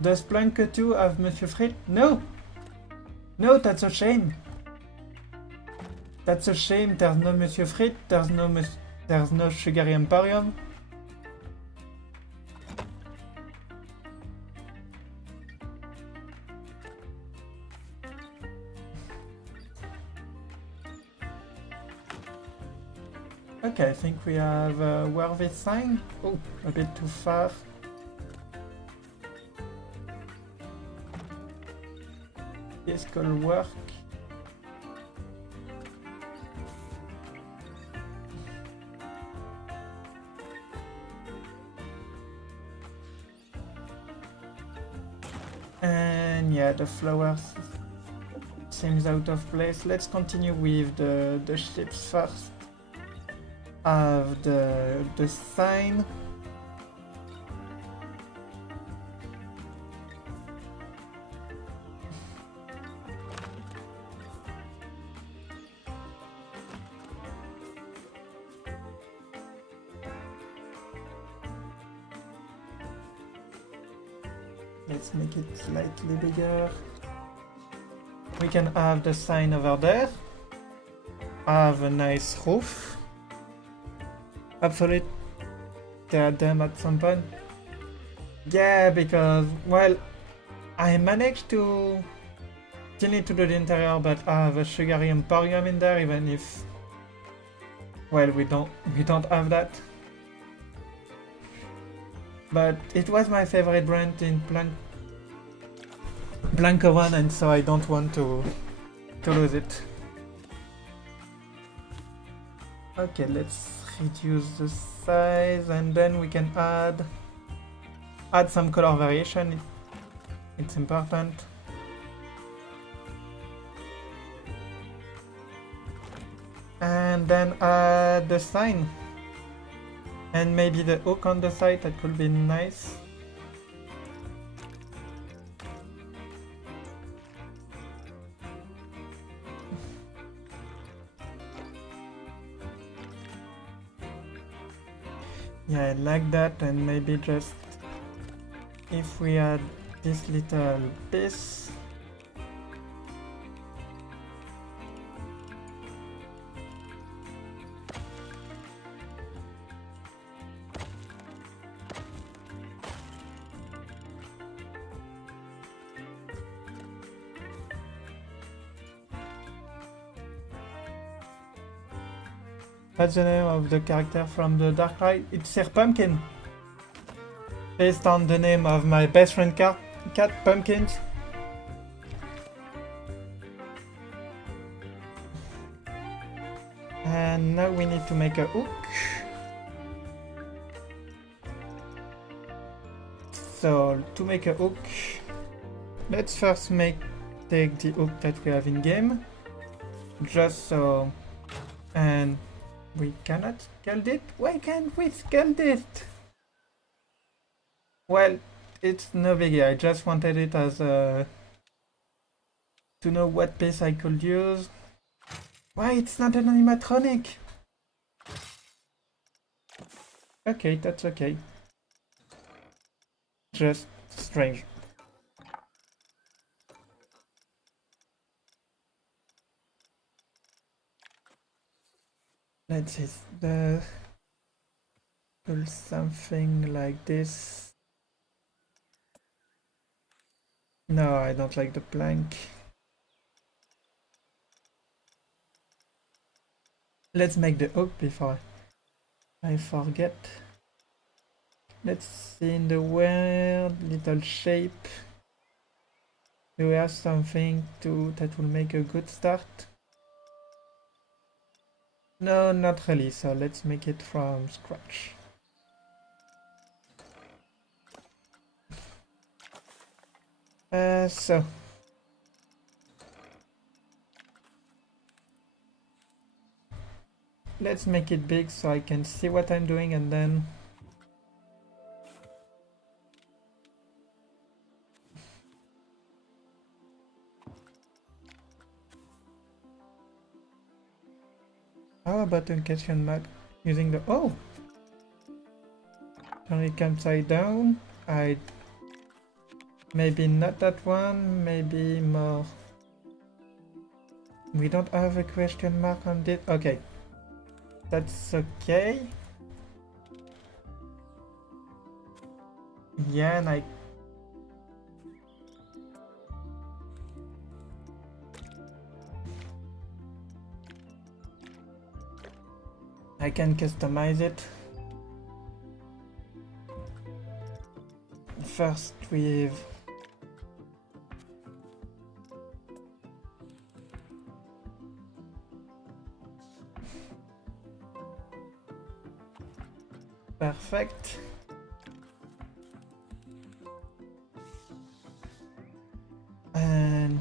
Does Plank 2 have Monsieur Frit? No! No, that's a shame. That's a shame, there's no Monsieur Frit, there's no Sugary Emporium. Okay, I think we have a worthy sign. Oh, a bit too far. This could work. And yeah, the flowers seems out of place. Let's continue with the ships first. Have the sign. Let's make it slightly bigger. We can have the sign over there. Have a nice roof. Hopefully they are done at some point. Yeah, because, well, I managed to still need to do the interior, but I have a sugary emporium in there, even if, well, we don't have that. But it was my favorite brand in Blanco one, and so I don't want to lose it. Okay, let's reduce the size, and then we can add some color variation. It's important. And then add the sign. And maybe the hook on the side, that could be nice. Yeah, I like that, and maybe just if we add this little piece. What's the name of the character from the Dark Ride? It's Sir Pumpkin. Based on the name of my best friend cat Pumpkins. And now we need to make a hook. So to make a hook, let's first take the hook that we have in game. Just so, and we cannot scale it? Why can't we scale it? Well, it's no biggie. I just wanted it as a to know what piece I could use. Why it's not an animatronic? Okay, that's okay. Just strange. Let's see, pull something like this. No, I don't like the plank. Let's make the hook before I forget. Let's see in the weird little shape. Do we have something that will make a good start? No, not really, so let's make it from scratch. So let's make it big so I can see what I'm doing, and then how about a question mark using the turn it upside down. Maybe not that one, maybe more. We don't have a question mark on this. Okay, that's okay. Yeah, and I can customize it. First with perfect. And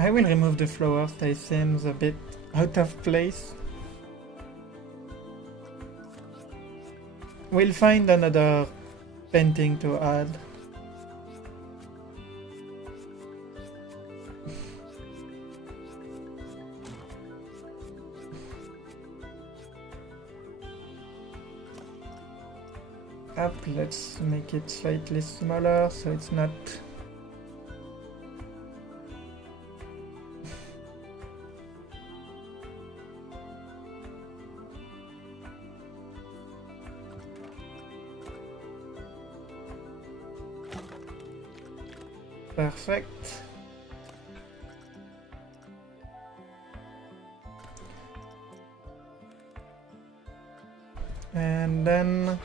I will remove the flowers, they seems a bit out of place. We'll find another painting to add. Up, let's make it slightly smaller so it's not perfect. And then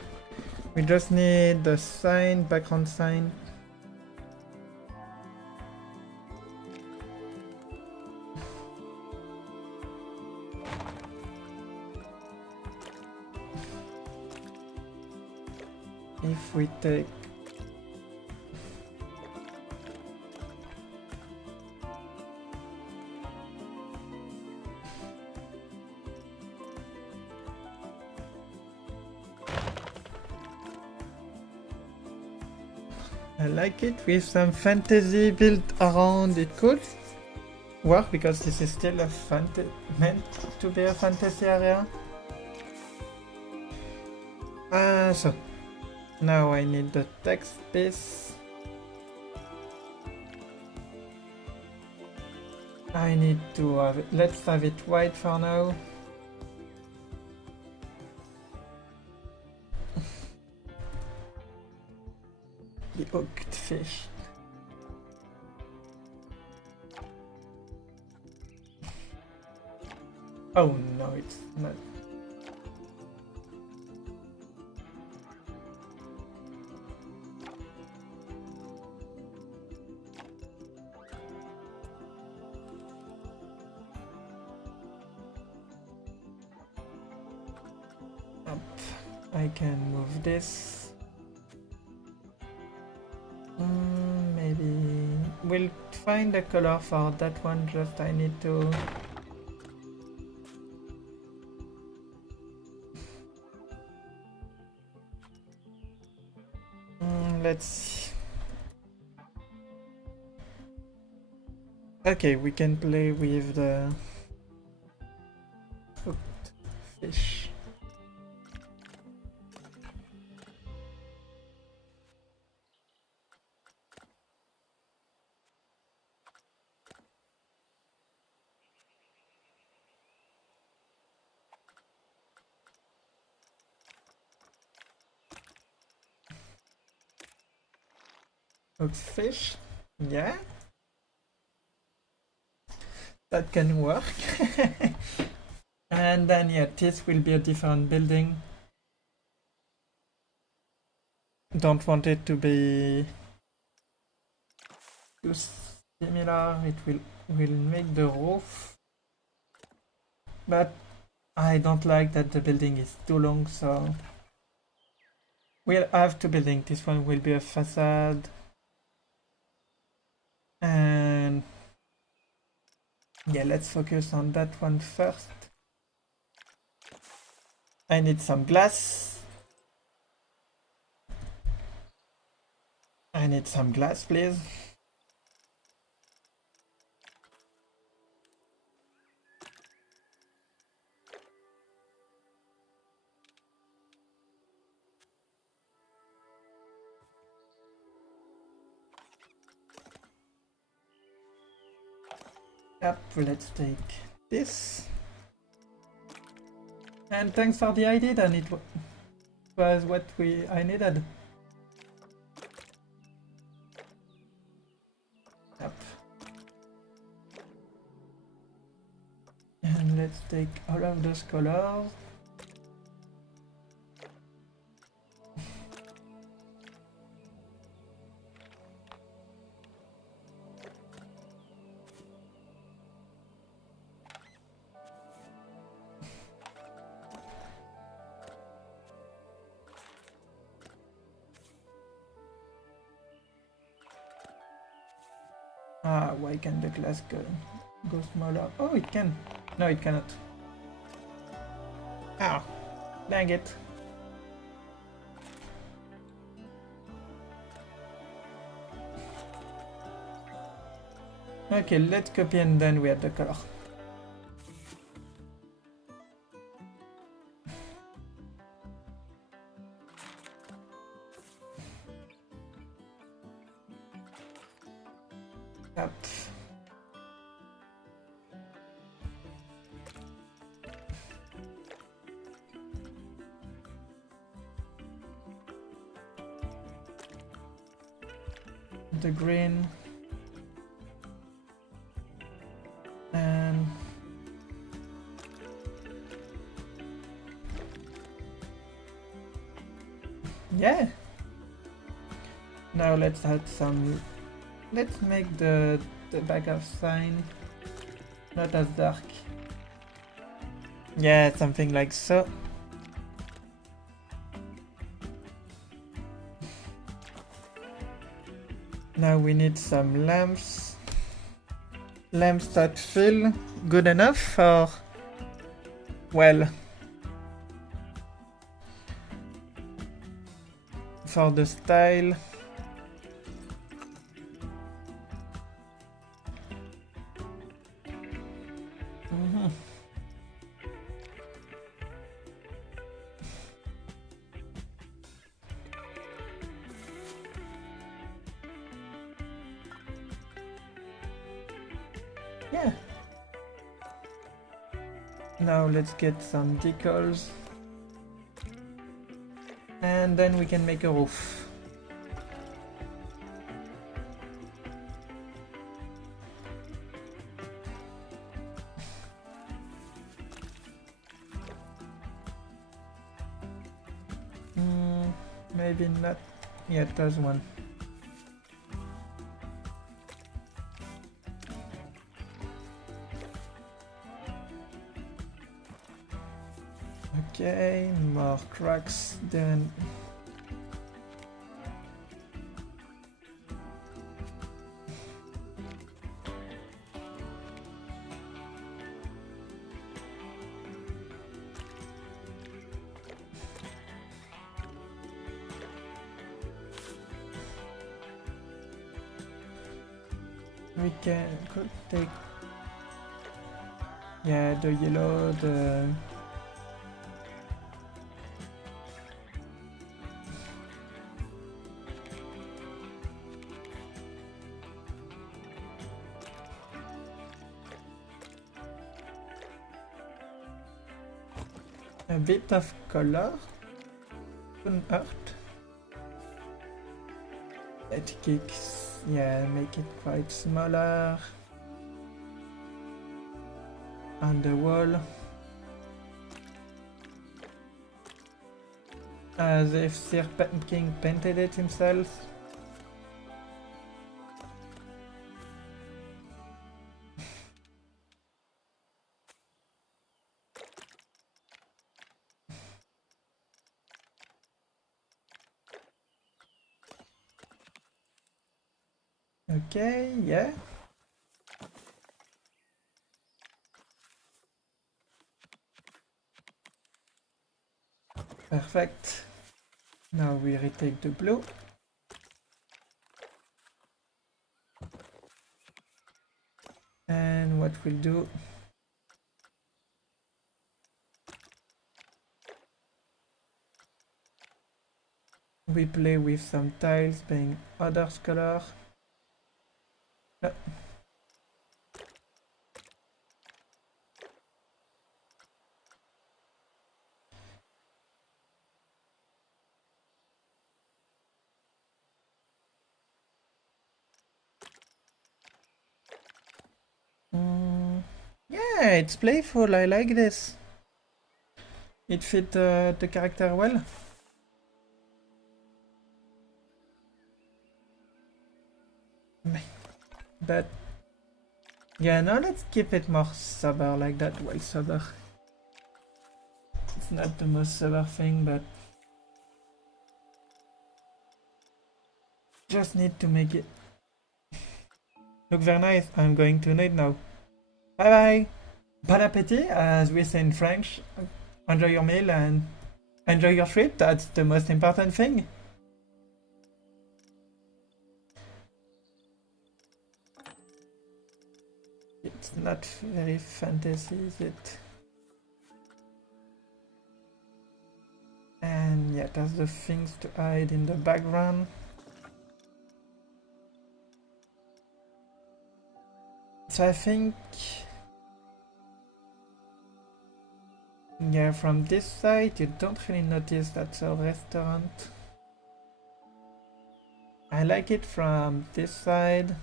we just need the sign, background sign. If we take I like it with some fantasy built around it could work because this is still a meant to be a fantasy area. So now I need the text piece. I need to have it, let's have it white for now. The hooked fish. Oh no, it's not. Up. I can move this. Maybe we'll find a color for that one, just I need to let's see. Okay, we can play with the hooked fish. Hooked fish, yeah, that can work. And then yeah, this will be a different building. Don't want it to be too similar, it will make the roof, but I don't like that the building is too long, so we'll have two buildings. This one will be a facade, and yeah, let's focus on that one first. I need some glass. I need some glass, please. Yep, let's take this. And thanks for the idea, then it was what I needed. Yep. And let's take all of those colors. Ah, why can the glass go smaller? Oh, it can. No, it cannot. Ah, dang it. Okay, let's copy and then we add the color. That. The green. And yeah. Now let's add some. Let's make the backup sign not as dark. Yeah, something like so. Now we need some lamps. Lamps that feel good enough for, well, for the style. Yeah. Now let's get some decals. And then we can make a roof. Maybe not yet, there's one. Okay, more cracks then. We could take, yeah, the yellow, the a bit of color couldn't hurt. It kicks, yeah, make it quite smaller on the wall, as if Serpent King painted it himself. Okay, yeah. Perfect. Now we retake the blue. And what we'll do, we play with some tiles being other color. Yeah, it's playful, I like this. It fit the character well. But yeah, now let's keep it more sober like that. Well, sober. It's not the most sober thing, but just need to make it Look very nice. I'm going to need now. Bye bye. Bon appetit, as we say in French. Enjoy your meal and enjoy your trip. That's the most important thing. It's not very fantasy, is it? And yeah, there's the things to hide in the background. So I think, yeah, from this side you don't really notice that's a restaurant. I like it from this side.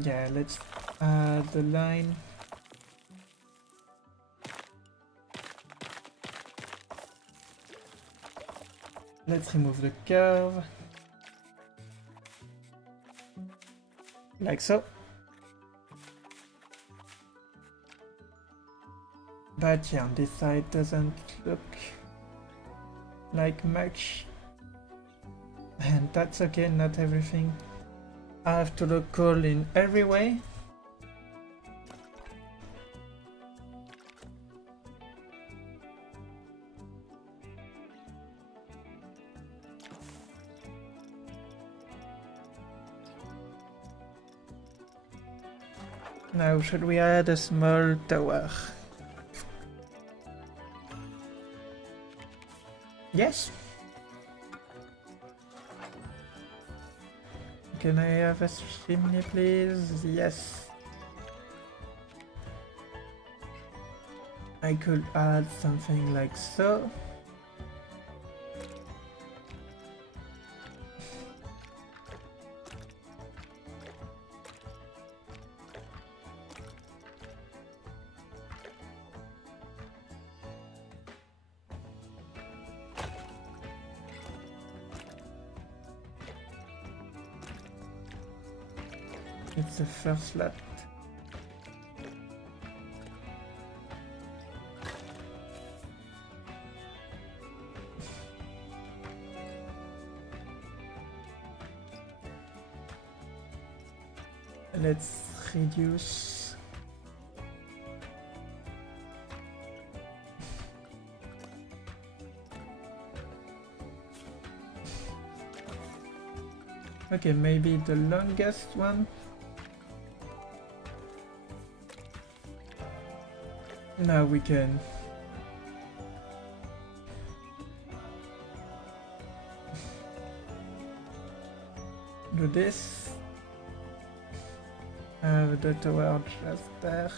Yeah, let's add the line. Let's remove the curve. Like so. But yeah, on this side doesn't look like much. And that's okay, not everything I have to look cool in every way. Now, should we add a small tower? Yes. Can I have a chimney, please? Yes. I could add something like so. It's the first lot. Let's reduce. Okay, maybe the longest one. Now we can do this. Have the tower just there.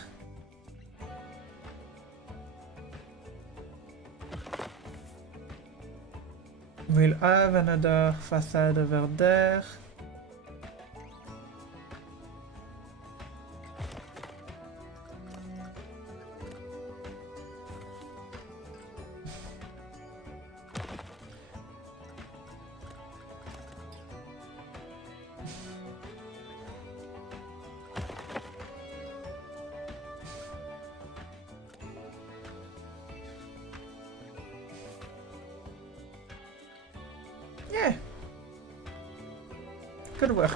We'll have another facade over there. Yeah, good work.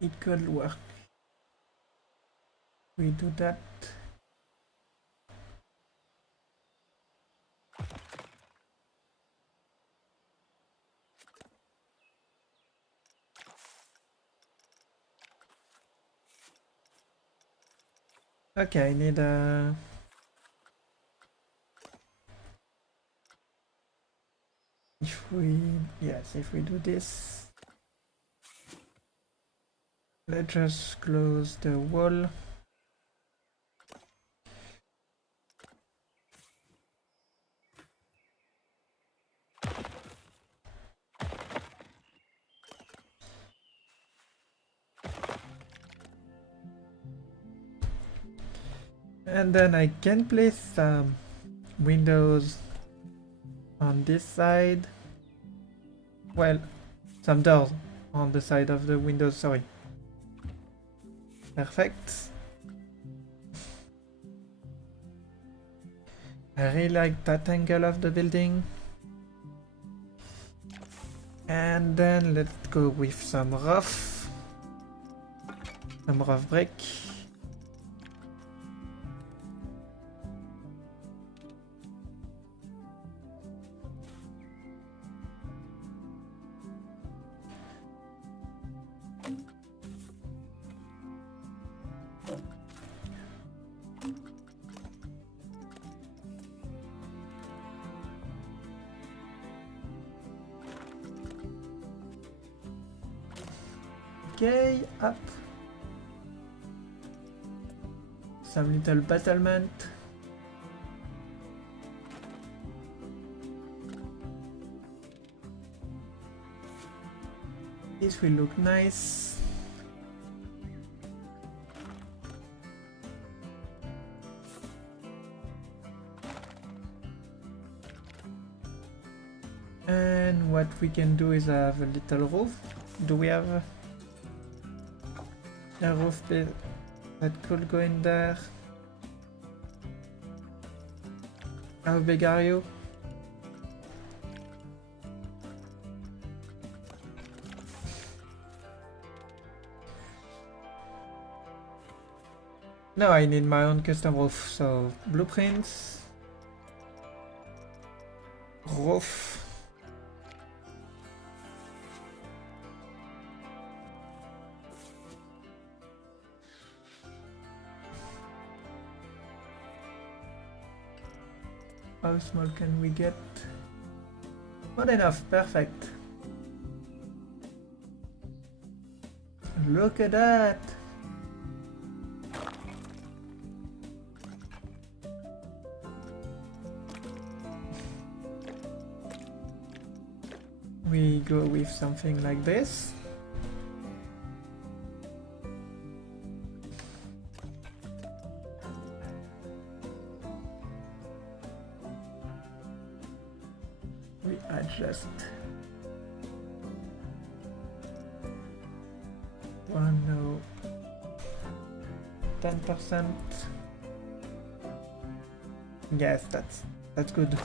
It could work. We do that. Okay, I need a... If we do this, let's just close the wall. And then I can place some windows on this side. Well, some doors on the side of the windows, sorry. Perfect. I really like that angle of the building. And then let's go with some rough brick. Okay, up. Some little battlement. This will look nice. And what we can do is have a little roof. Do we have a roof that could go in there? How big are you? No, I need my own custom roof, so blueprints, roof. How small can we get? Not enough, perfect. Look at that! We go with something like this. We adjust 10%. Yes, that's good.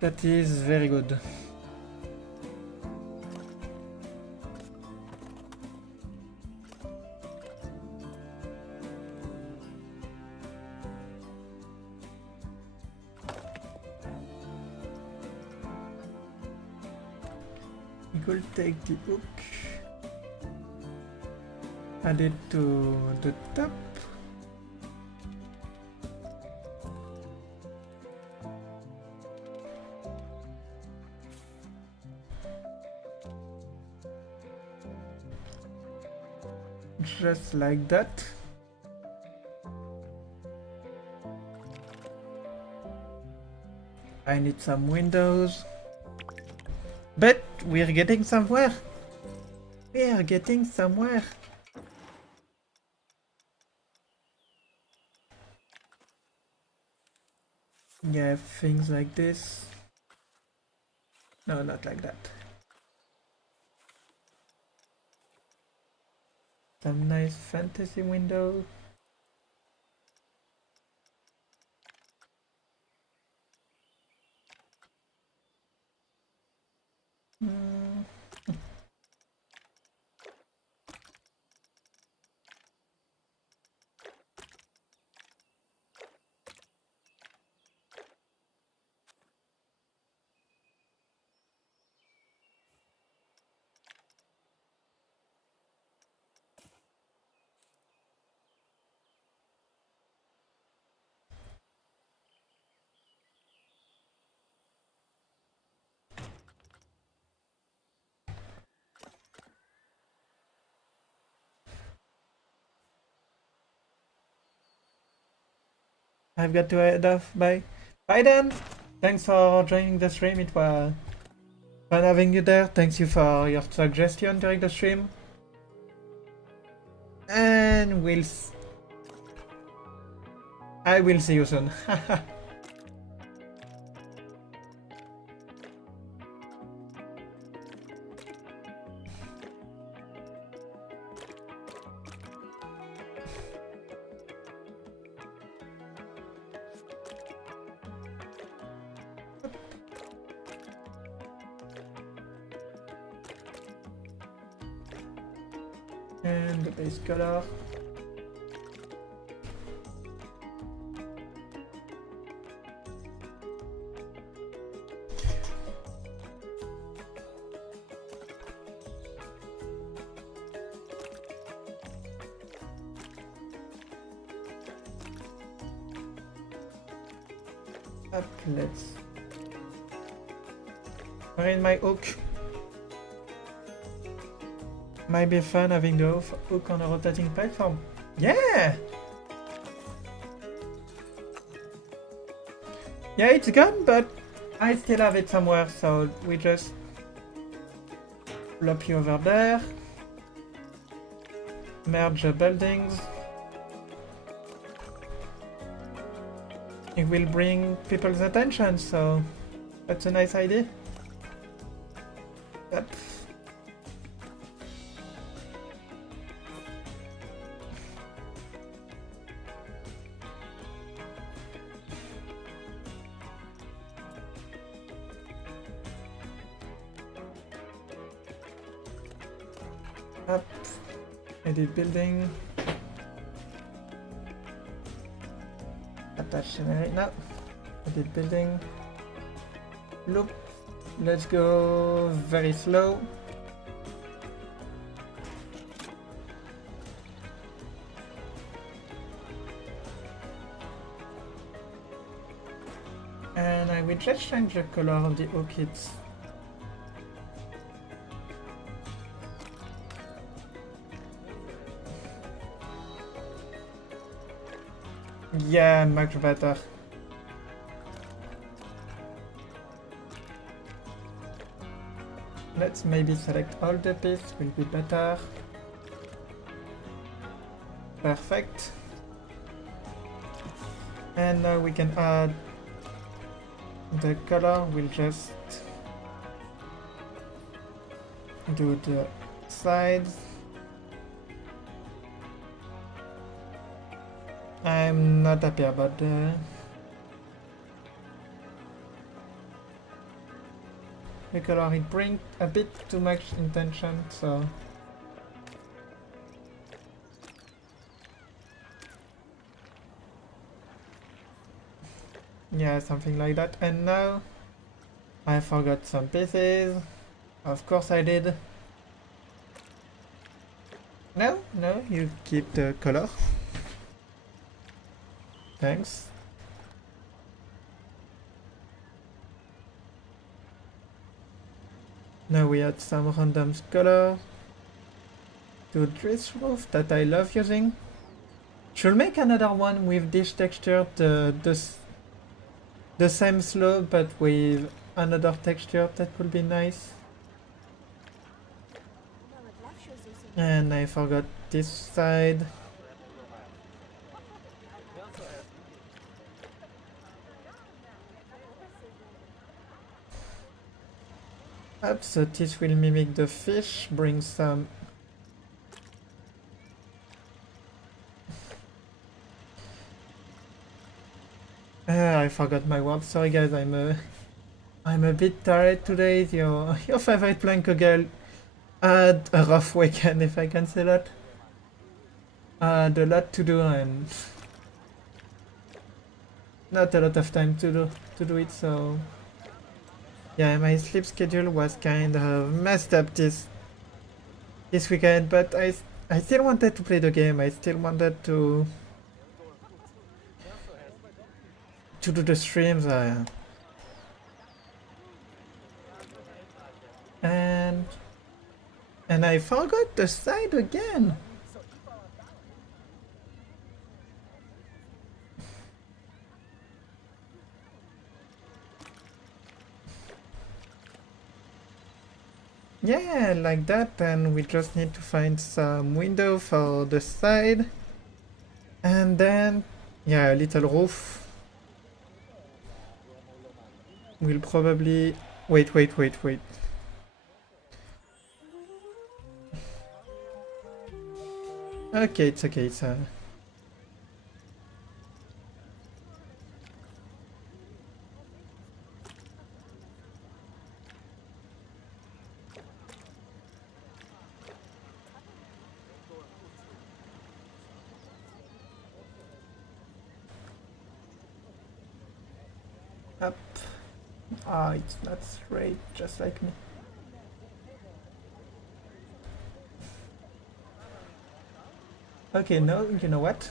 That is very good. We could take the hook, add it to the top. Just like that. I need some windows. But we're getting somewhere. We are getting somewhere. Yeah, things like this. No, not like that. Some nice fantasy window. I've got to head off. Bye. Bye then. Thanks for joining the stream. It was fun having you there. Thanks you for your suggestion during the stream. And I will see you soon. And the base color. Up, let's marine my hook. Might be fun having the hook on a rotating platform. Yeah! Yeah, it's gone, but I still have it somewhere, so we just plop you over there. Merge the buildings. It will bring people's attention, so that's a nice idea. Yep. Up. Edit building. Attach generate now. Edit building. Loop. Let's go very slow. And I will just change the color of the orchids. Yeah, much better. Let's maybe select all the pieces, will be better. Perfect. And now we can add the color, we'll just do the sides. I'm not happy about the color. It brings a bit too much intention, so yeah, something like that. And now I forgot some pieces. Of course I did. No, you keep the color. Thanks. Now we add some random color to this roof that I love using. Should make another one with this texture, the same slope but with another texture. That would be nice. And I forgot this side. Up, so this will mimic the fish, bring some I forgot my word. Sorry guys, I'm a bit tired today. Your favorite Blanco girl had a rough weekend, if I can say that. Had a lot to do and not a lot of time to do it, so yeah, my sleep schedule was kind of messed up this weekend, but I still wanted to play the game. I still wanted to do the streams. And I forgot the side again. Yeah, like that, and we just need to find some window for the side, and then Yeah, a little roof. We'll probably... Wait. Okay, it's okay, it's up. Ah, it's not straight, just like me. Okay, now, you know what?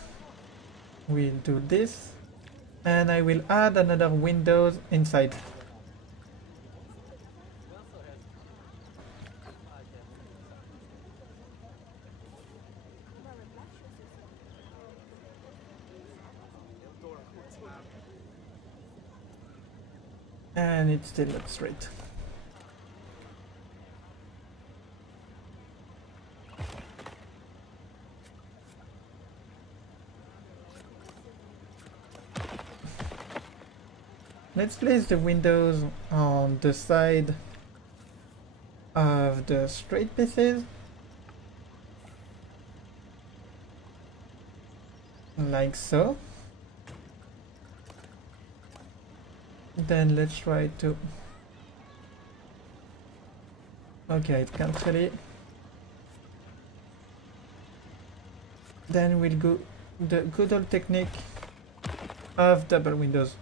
We'll do this. And I will add another windows inside. And it still looks straight. Let's place the windows on the side of the straight pieces. Like so. Then let's try to... Okay, it can't really. Then we'll go the good old technique of double windows.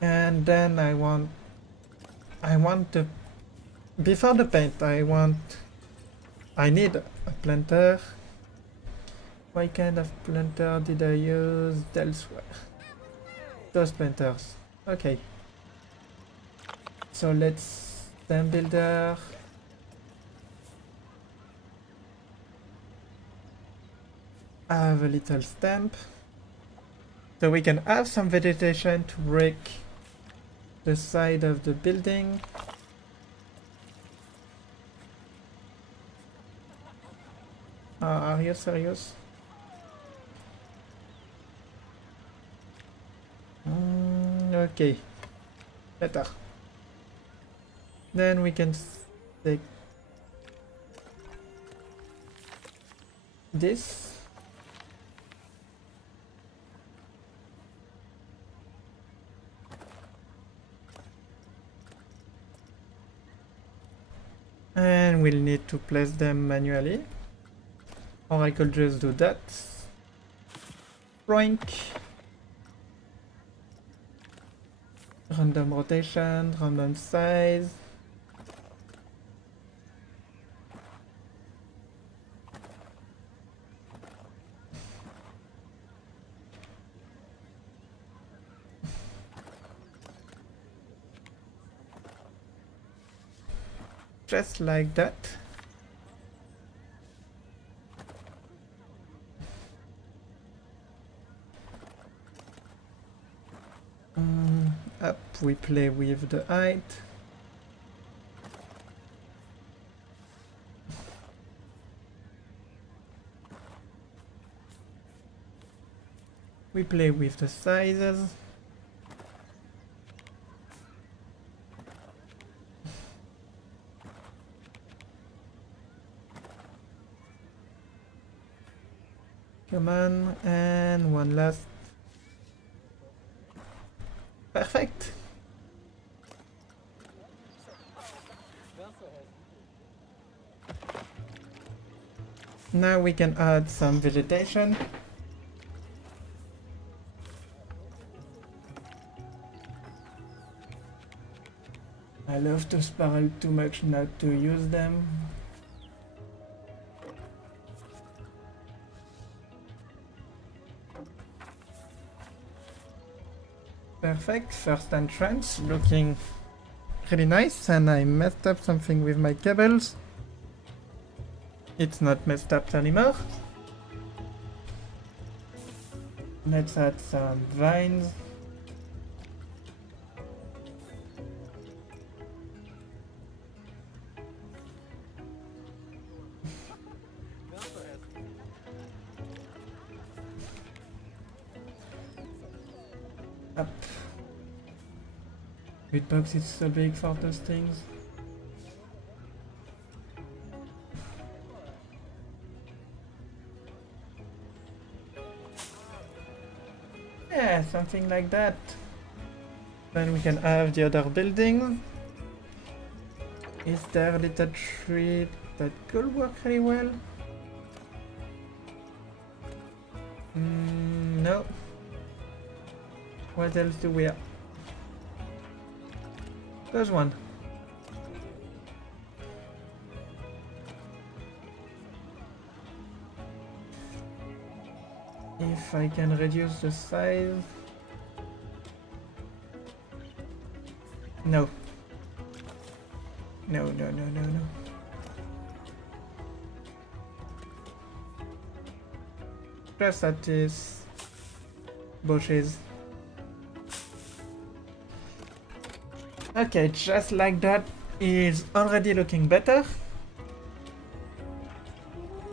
And then I want the... Before the paint, I need a planter. What kind of planter did I use elsewhere? Those planters. Okay. So let's stamp builder. Have a little stamp. So we can have some vegetation to break the side of the building. Are you serious? Okay, better. Then we can take this. And we'll need to place them manually. Or I could just do that. Roink. Random rotation, random size. Just like that. Up we play with the height. We play with the sizes. Come on, and one last. Perfect. Now we can add some vegetation. I love to spiral too much not to use them. Perfect, first entrance, looking really nice, and I messed up something with my cables. It's not messed up anymore. Let's add some vines. Up. Hitbox is so big for those things. Yeah, something like that. Then we can have the other building. Is there a little tree that could work really well? No. What else do we have? There's one. If I can reduce the size. No. No. Just that is bushes. Okay, just like that is already looking better.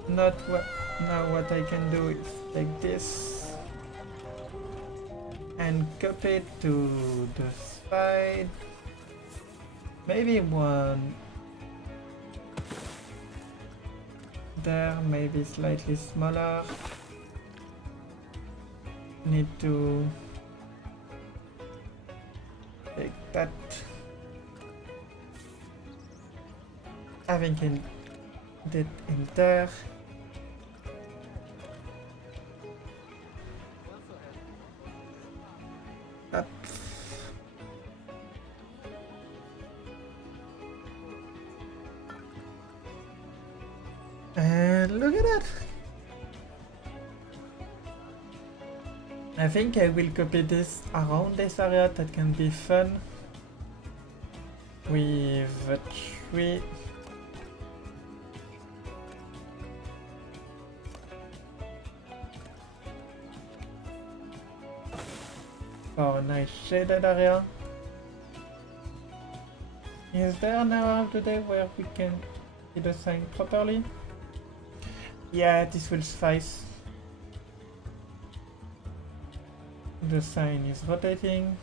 Not what now what I can do is take this and copy it to the side. Maybe one there, maybe slightly smaller. Need to take that. Having it in there. Up. And look at that. I think I will copy this around this area. That can be fun with a tree. For a nice shaded area. Is there now today where we can see the sign properly? Yeah, this will suffice. The sign is rotating.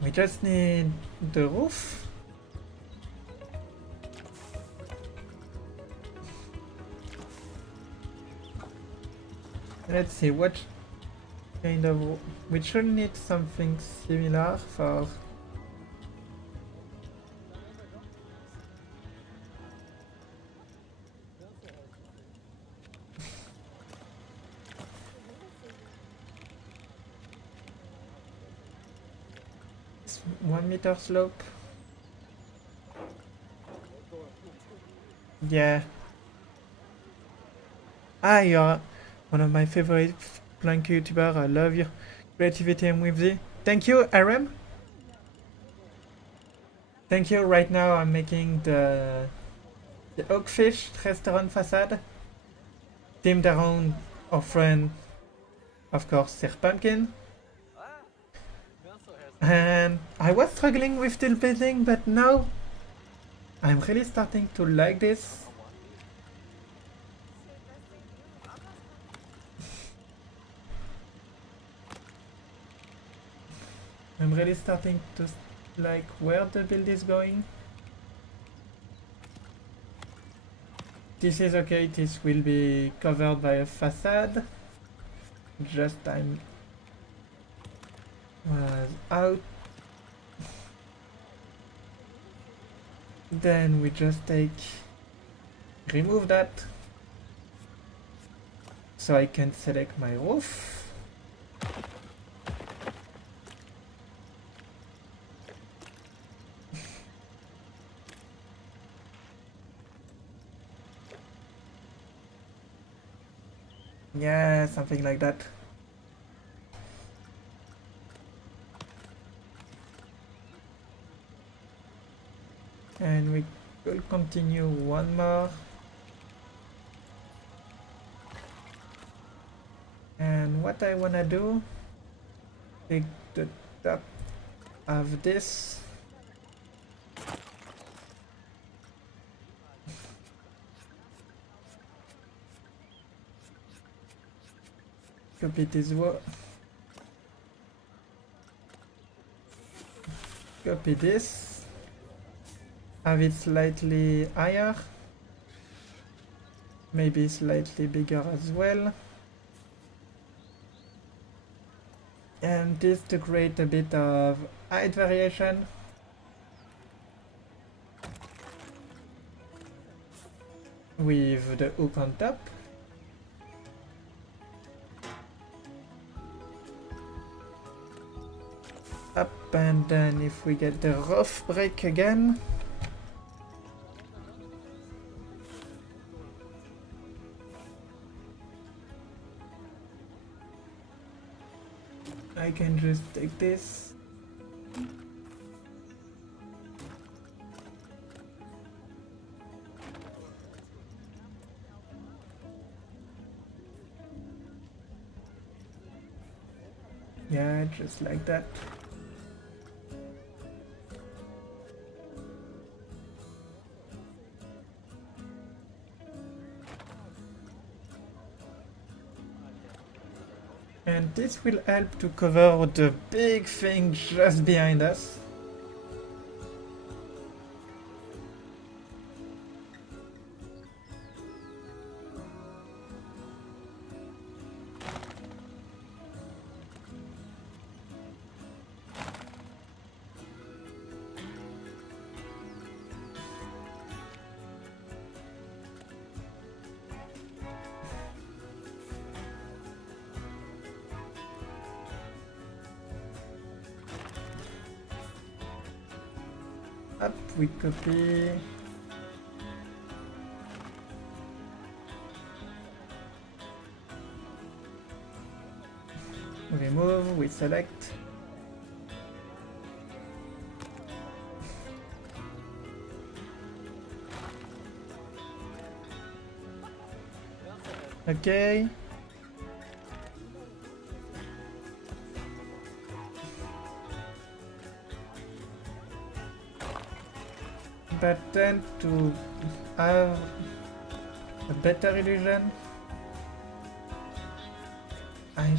We just need the roof. Let's see what kind of... We should need something similar for... It's 1 meter slope. Yeah. Ah, you're one of my favorite plank YouTuber. I love your creativity and whimsy. Thank you, RM. Thank you. Right now I'm making the Oakfish restaurant facade. Themed around our friend, of course, Sir Pumpkin. And I was struggling with still building, but now I'm really starting to like this. I'm really starting to like where the build is going. This is okay, this will be covered by a facade. Just time was out. Then we just remove that. So I can select my roof. Yeah, something like that. And we will continue one more. And what I wanna do, take the top of this. Copy this wall. copy this, have it slightly higher, maybe slightly bigger as well, and this to create a bit of height variation. With the hook on top. Up, and then if we get the rough break again. I can just take this. Yeah, just like that. And this will help to cover the big thing just behind us. Up, we copy. Remove, we select. Okay. But then to have a better illusion, I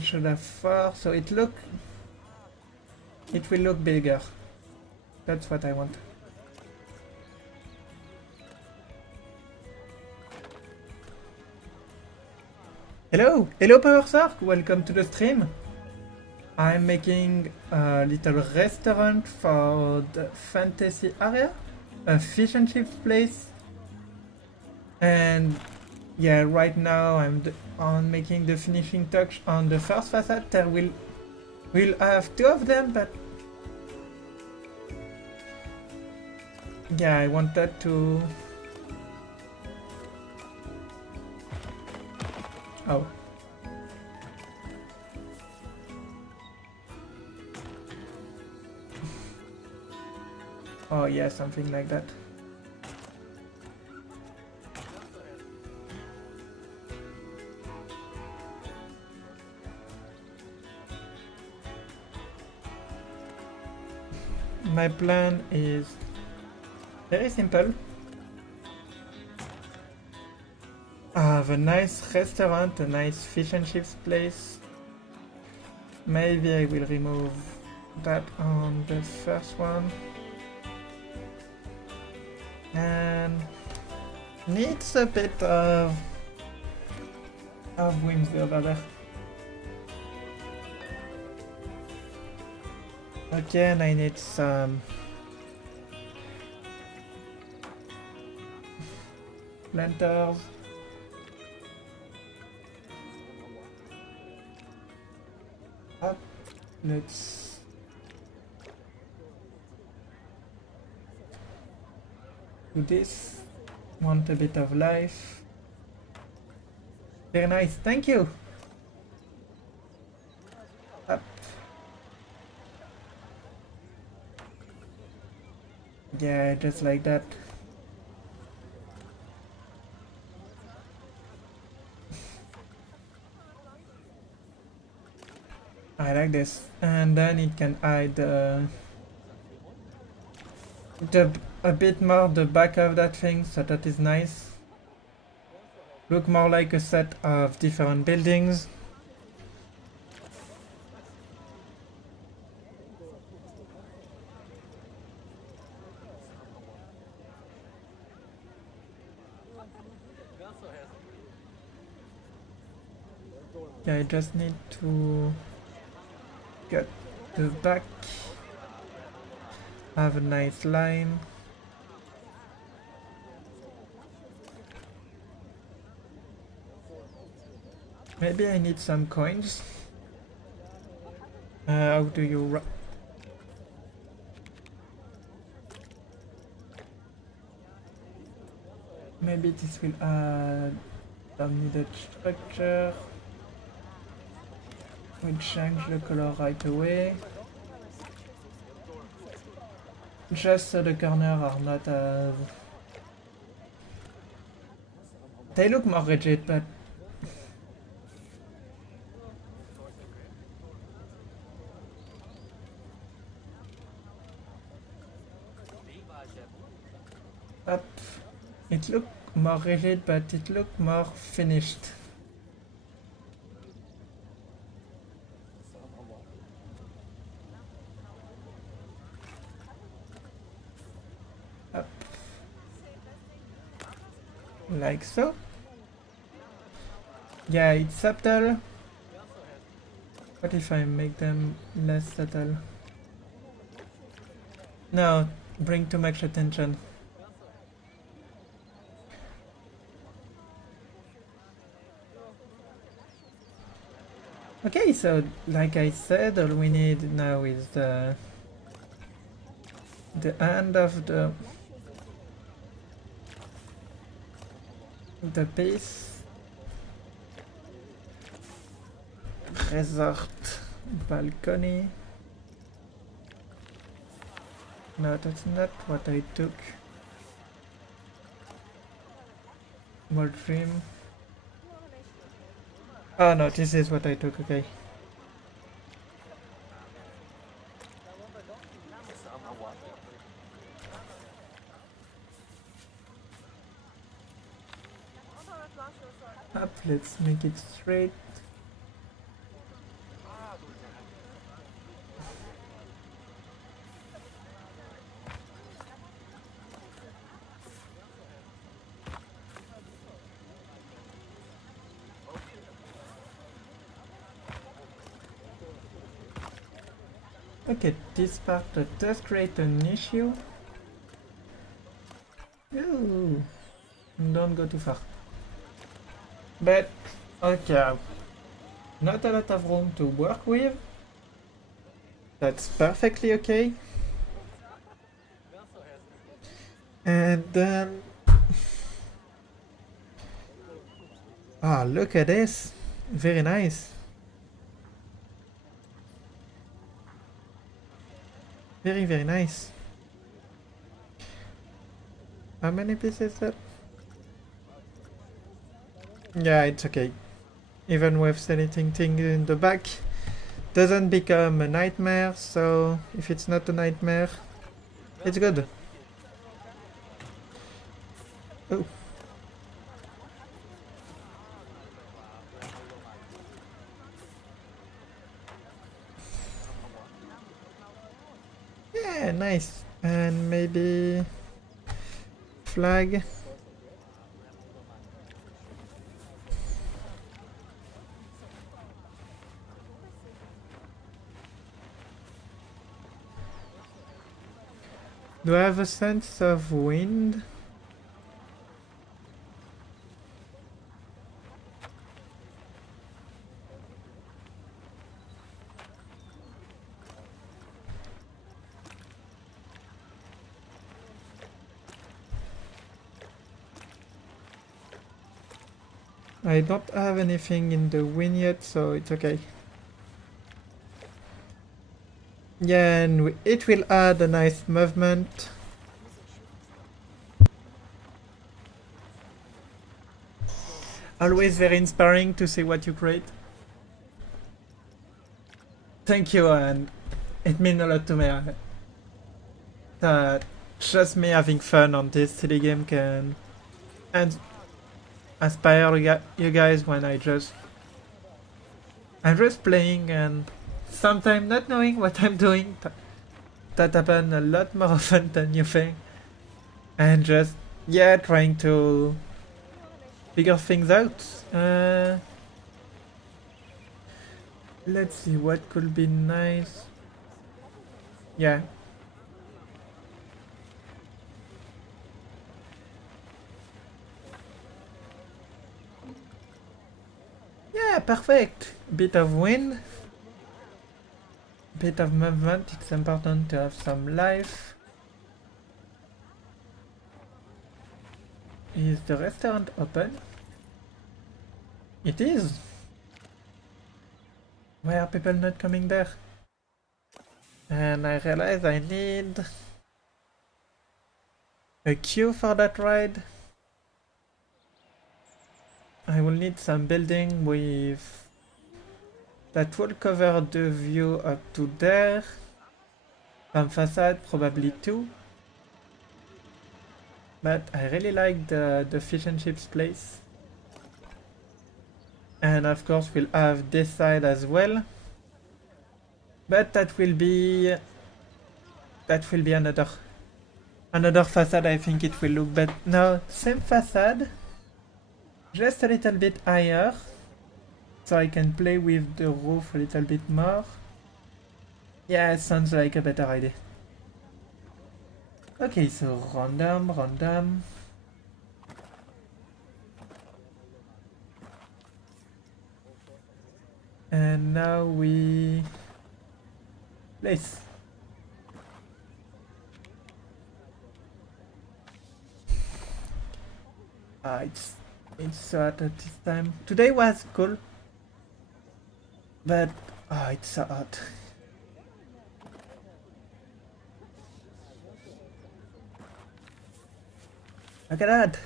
should have 4, so it will look bigger. That's what I want. Hello PowerSark, welcome to the stream. I'm making a little restaurant for the fantasy area, a fish and chips place. And yeah, right now I'm on making the finishing touch on the first facade. There we'll have 2 of them, but yeah, I wanted to. Oh. Oh yeah, something like that. My plan is very simple. I have a nice restaurant, a nice fish and chips place. Maybe I will remove that on the first one. And needs a bit of whimsy over there. Again, I need some planters. Up, let's do this. Want a bit of life. Very nice, thank you. Up. Yeah, just like that. I like this, and then it can hide a bit more the back of that thing, so that is nice. look more like a set of different buildings. Yeah, I just need to get the back, have a nice line. Maybe I need some coins. How do you maybe this will add some needed structure. We'll change the color right away. Just so the corners are not as... They look more rigid, but... Up. It looked more rigid, but it looked more finished. Up. Like so. Yeah, it's subtle. What if I make them less subtle? No, bring too much attention. Okay, so like I said, all we need now is the end of the piece. Resort balcony. No, that's not what I took. More trim. Oh no, this is what I took, okay. Up, let's make it straight. Okay, this part does create an issue. Ooh, don't go too far. But, okay, not a lot of room to work with. That's perfectly okay. And then... Ah, look at this. Very nice. Very, very nice. How many pieces is that? Yeah, it's okay. Even with anything in the back, doesn't become a nightmare, so if it's not a nightmare, it's good. Oh. Yeah, nice. And maybe flag. Do I have a sense of wind? I don't have anything in the wind yet, so it's okay. Yeah, and it will add a nice movement. Always very inspiring to see what you create. Thank you, and it means a lot to me. Just me having fun on this silly game can... And inspire you guys when I'm just playing and sometimes not knowing what I'm doing. That happens a lot more often than you think. And just, yeah, trying to figure things out. Let's see what could be nice. Yeah. Yeah, perfect. Bit of wind. Bit of movement. It's important to have some life. Is the restaurant open? It is. Why are people not coming there? And I realize I need a queue for that ride. I will need some building with that will cover the view up to there. Some facade, probably two. But I really like the fish and chips place. And of course we'll have this side as well. But that will be another facade. I think it will look better. No, same facade, just a little bit higher. So I can play with the roof a little bit more. Yeah, it sounds like a better idea. Okay, so random. And now we place. It's so hot at this time. Today was cool, but it's so hot. Look at that.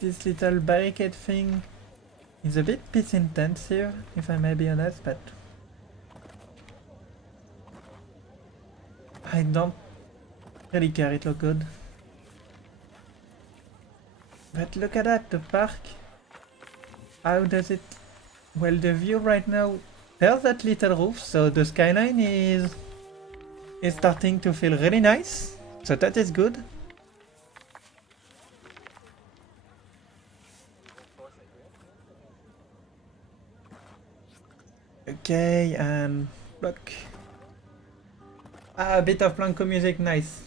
This little barricade thing is a bit piece intensive, if I may be honest, but I don't really care, it looks good. But look at that, the park. How does it... Well, the view right now, there's that little roof, so the skyline is starting to feel really nice, so that is good. Okay, and look. A bit of Blanco music, nice.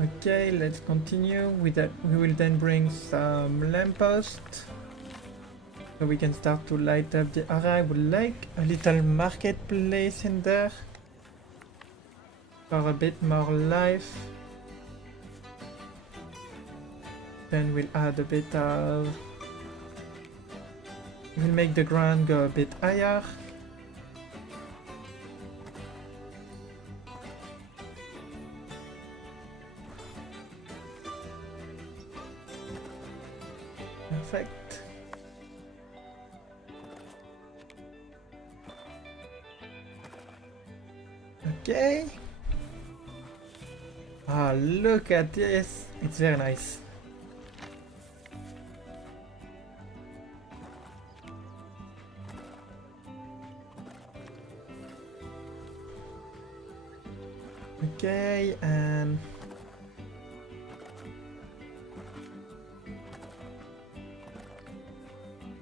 Okay, let's continue with that. We will then bring some lampposts so we can start to light up the area. I would like a little marketplace in there for a bit more life. Then we'll add a bit of... We'll make the ground go a bit higher. Perfect. Okay. Ah, look at this. It's very nice. Okay, and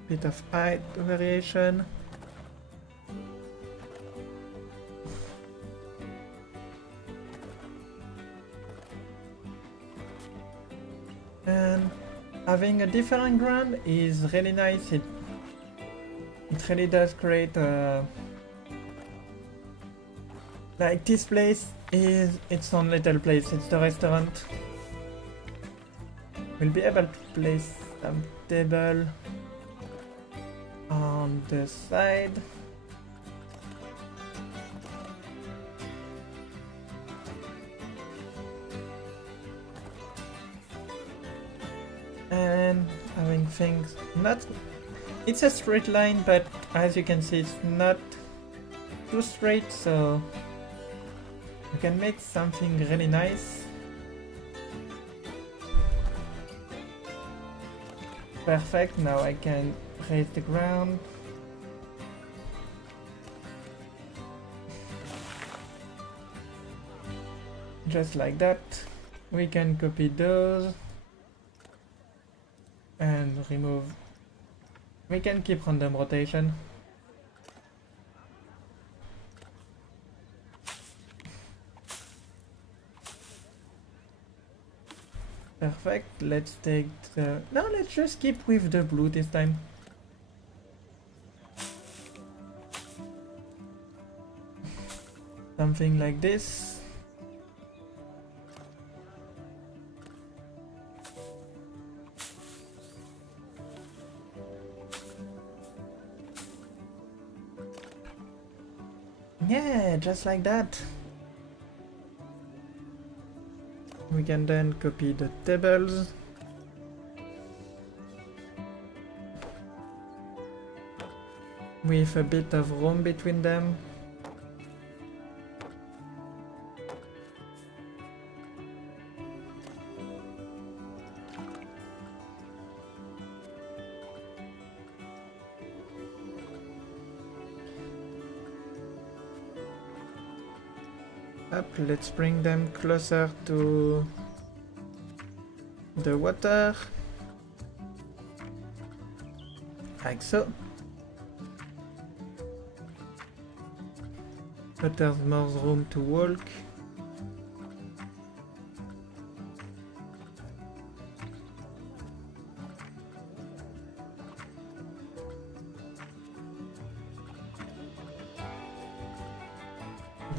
bit of height variation. And having a different ground is really nice. It really does create a... Like this place is its own little place. It's the restaurant. We'll be able to place some table on the side. And having things not... It's a straight line, but as you can see, it's not too straight, so you can make something really nice. Perfect, now I can raise the ground. Just like that. We can copy those and remove. We can keep random rotation. Perfect, let's take the... No, let's just keep with the blue this time. Something like this. Yeah, just like that. We can then copy the tables. With a bit of room between them. Up, let's bring them closer to the water. Like so. But there's more room to walk.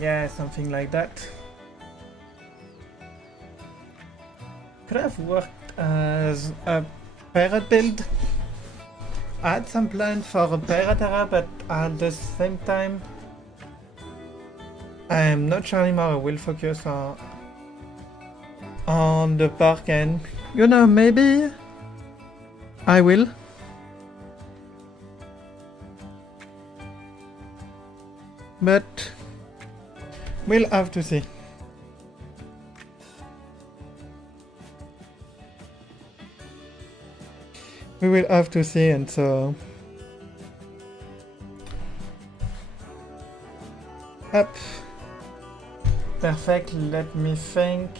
Yeah, something like that. Could have worked as a pirate build. I had some plan for a pirate era, but at the same time, I'm not sure anymore. I will focus on the park, and you know, maybe I will. But we'll have to see. We will have to see, and so... Up. Perfect, let me think.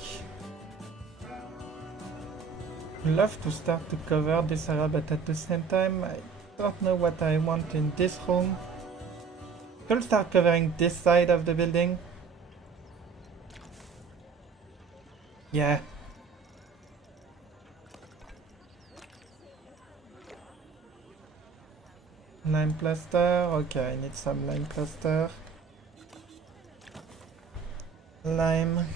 I'd love to start to cover this area, but at the same time, I don't know what I want in this room. Could start covering this side of the building. Yeah. Lime plaster, okay, I need some lime plaster. Lime.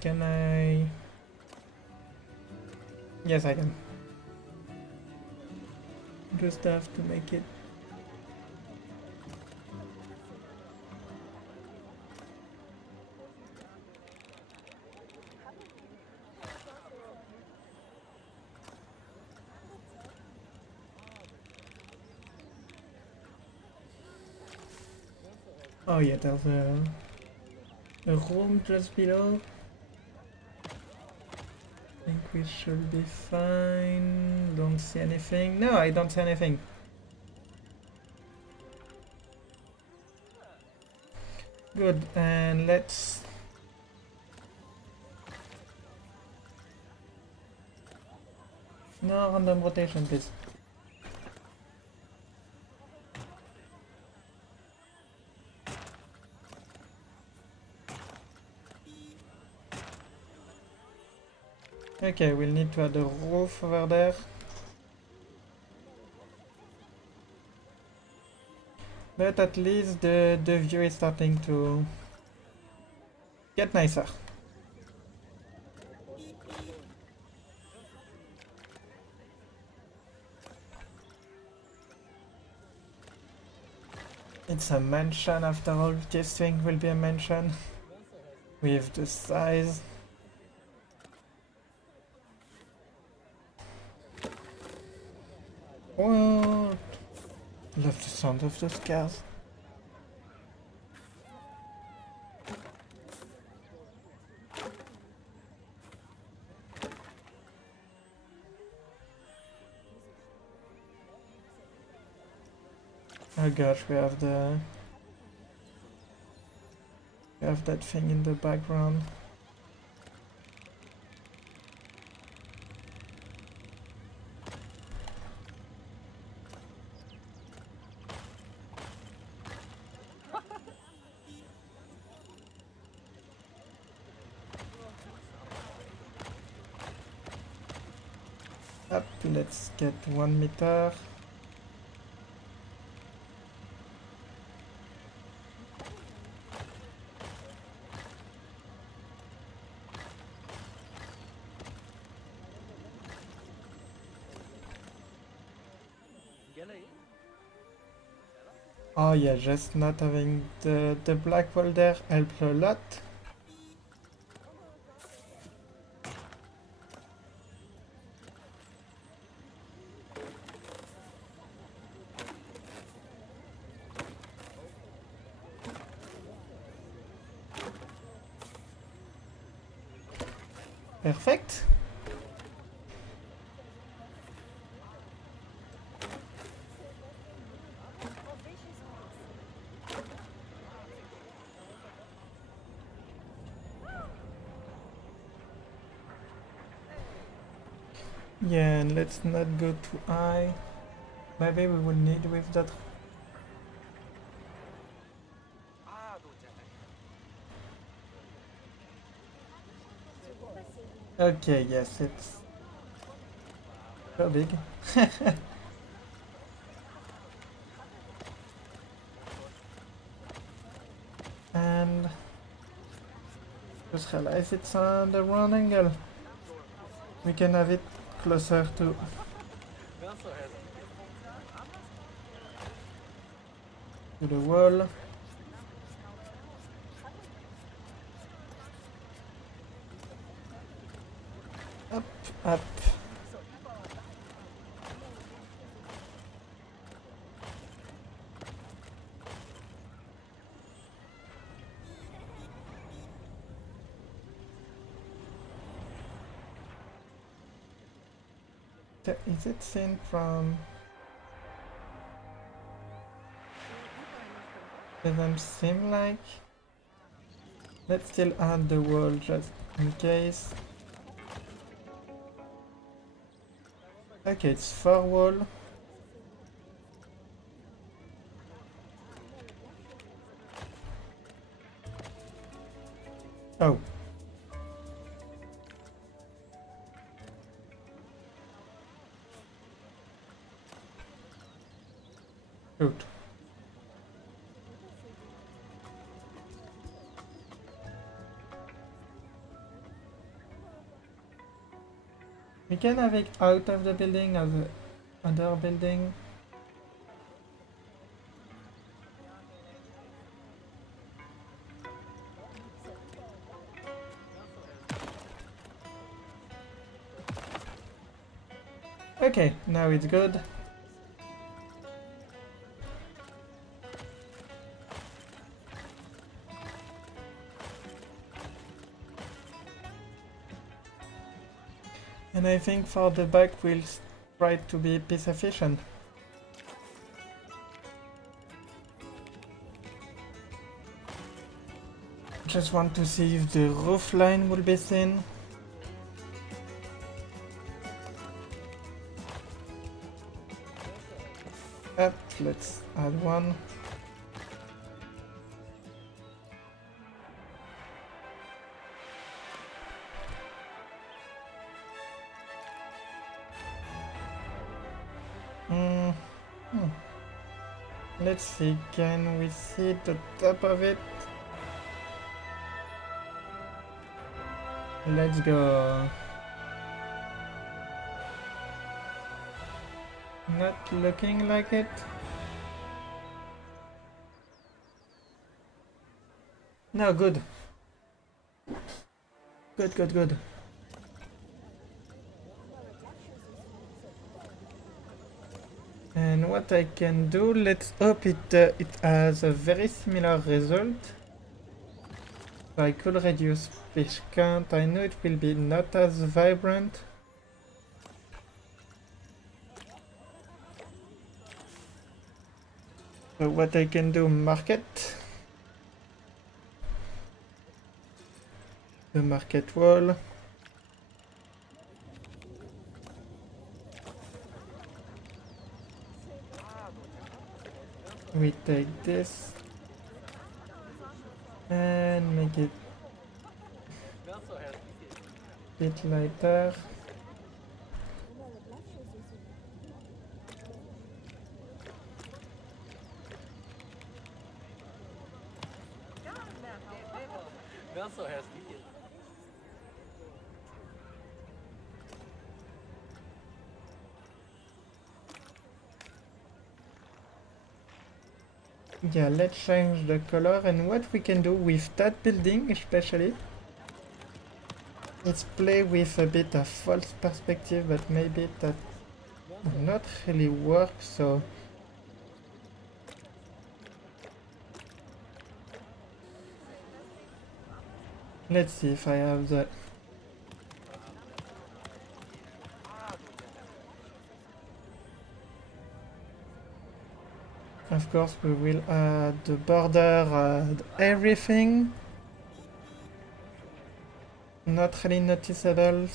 Can I? Yes, I can. Just have to make it. Oh yeah, there's a room just below. I think we should be fine. Don't see anything. No, I don't see anything. Good, and let's... No random rotation, please. Okay, we'll need to add a roof over there. But at least the view is starting to get nicer. It's a mansion after all. This thing will be a mansion. With the size. Oh, love the sound of those cars. Oh gosh, we have that thing in the background. Up, let's get 1 meter. Oh yeah, just not having the black wall there helped a lot. Perfect. Yeah, and let's not go too high. Maybe we will need with that. Okay, yes, it's so big. And just realize it's on the wrong angle. We can have it closer to the wall. Up, up. Is it seen from... Doesn't seem like... Let's still add the wall just in case. Okay, it's 4 wall. Oh. Good. We can have it out of the building as another building. Okay, now it's good. And I think for the back we'll try to be piece efficient. Just want to see if the roof line will be seen. Up, let's add one. Let's see, can we see the top of it? Let's go. Not looking like it. No, good. Good. And what I can do, let's hope it has a very similar result. So I could reduce fish count. I know it will be not as vibrant. So what I can do, market. The market wall. We take this and make it a bit lighter. Yeah, let's change the color, and what we can do with that building especially is play with a bit of false perspective, but maybe that will not really work, so let's see if I have the of course we will add the border, add everything. Not really noticeable.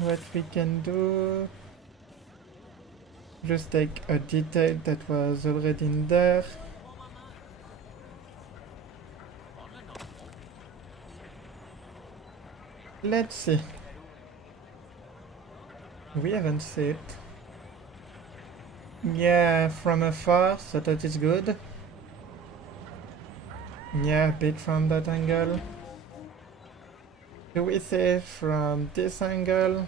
What we can do, just take a detail that was already in there. Let's see. We haven't seen it. Yeah, from afar, so that is good. Yeah, a bit from that angle. Do we see it from this angle?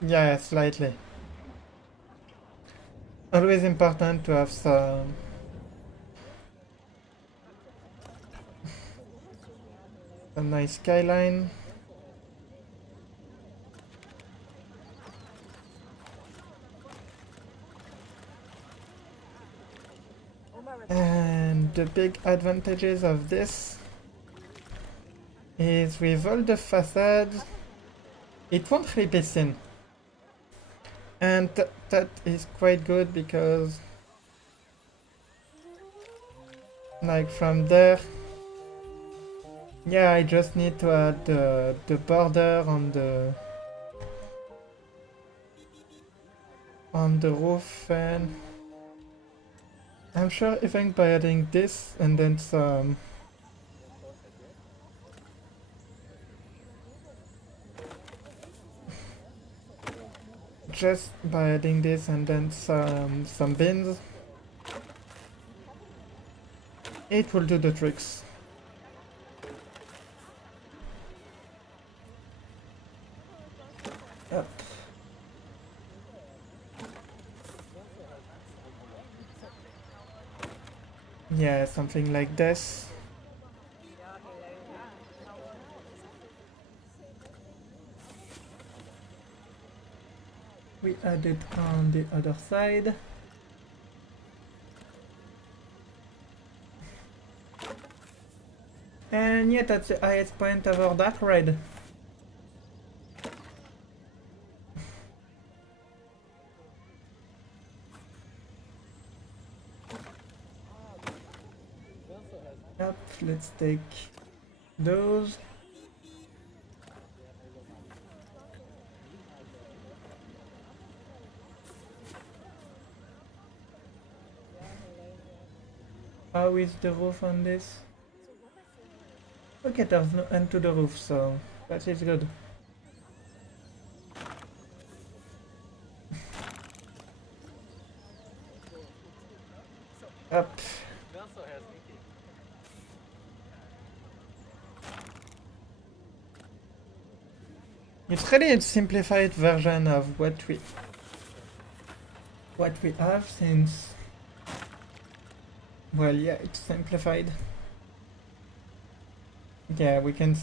Yeah, slightly. Always important to have some a nice skyline. And the big advantages of this is with all the facades, it won't really be seen. And that is quite good because like from there, yeah, I just need to add the border on the roof, and I'm sure even by adding this and then some just by adding this and then some bins, it will do the tricks. Up. Yeah, something like this. We add it on the other side. And yeah, that's the highest point of our dark red. Yep, let's take those. How is the roof on this? Okay, there's no end to the roof, so that is good. Up. It's really a simplified version of what we have, since, well, yeah, it's simplified. Yeah, we can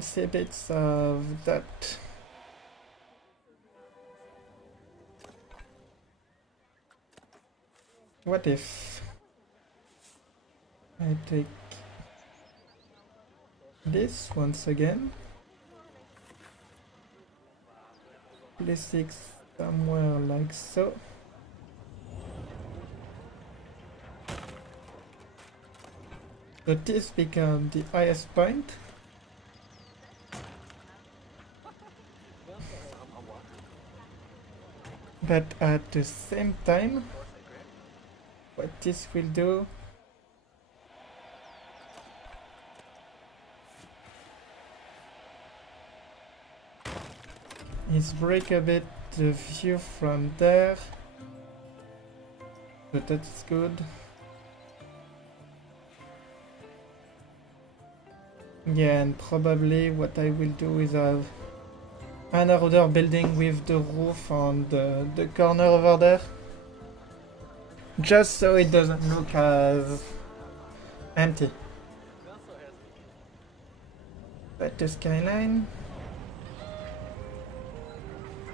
see bits of that. What if I take this once again, place it somewhere like so. So this becomes the highest point. But at the same time, what this will do is break a bit the view from there. So that's good. Yeah, and probably what I will do is have another building with the roof on the corner over there. Just so it doesn't look as empty. But the skyline...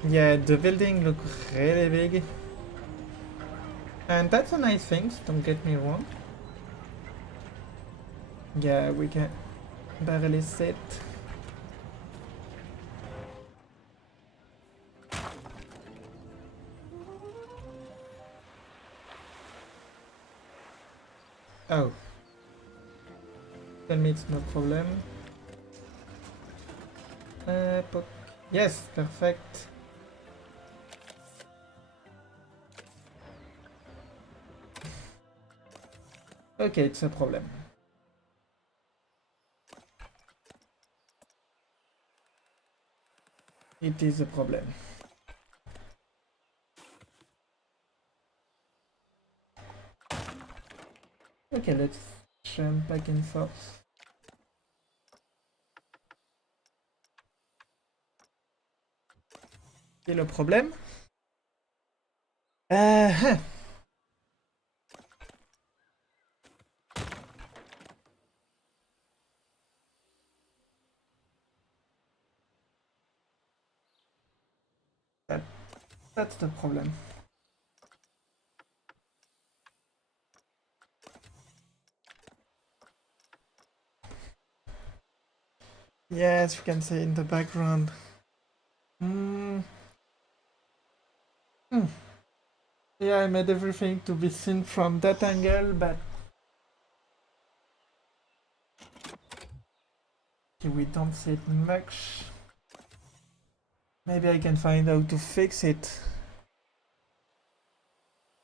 Yeah, the building looks really big. And that's a nice thing, don't get me wrong. Yeah, we can barely sit. Oh. Tell me it's no problem. Yes, perfect. Okay, it's a problem. It is a problem. Okay, let's jump back and forth. Still a problem? Huh. That's the problem. Yes, you can see in the background. Yeah, I made everything to be seen from that angle, but we don't see it much. Maybe I can find out to fix it,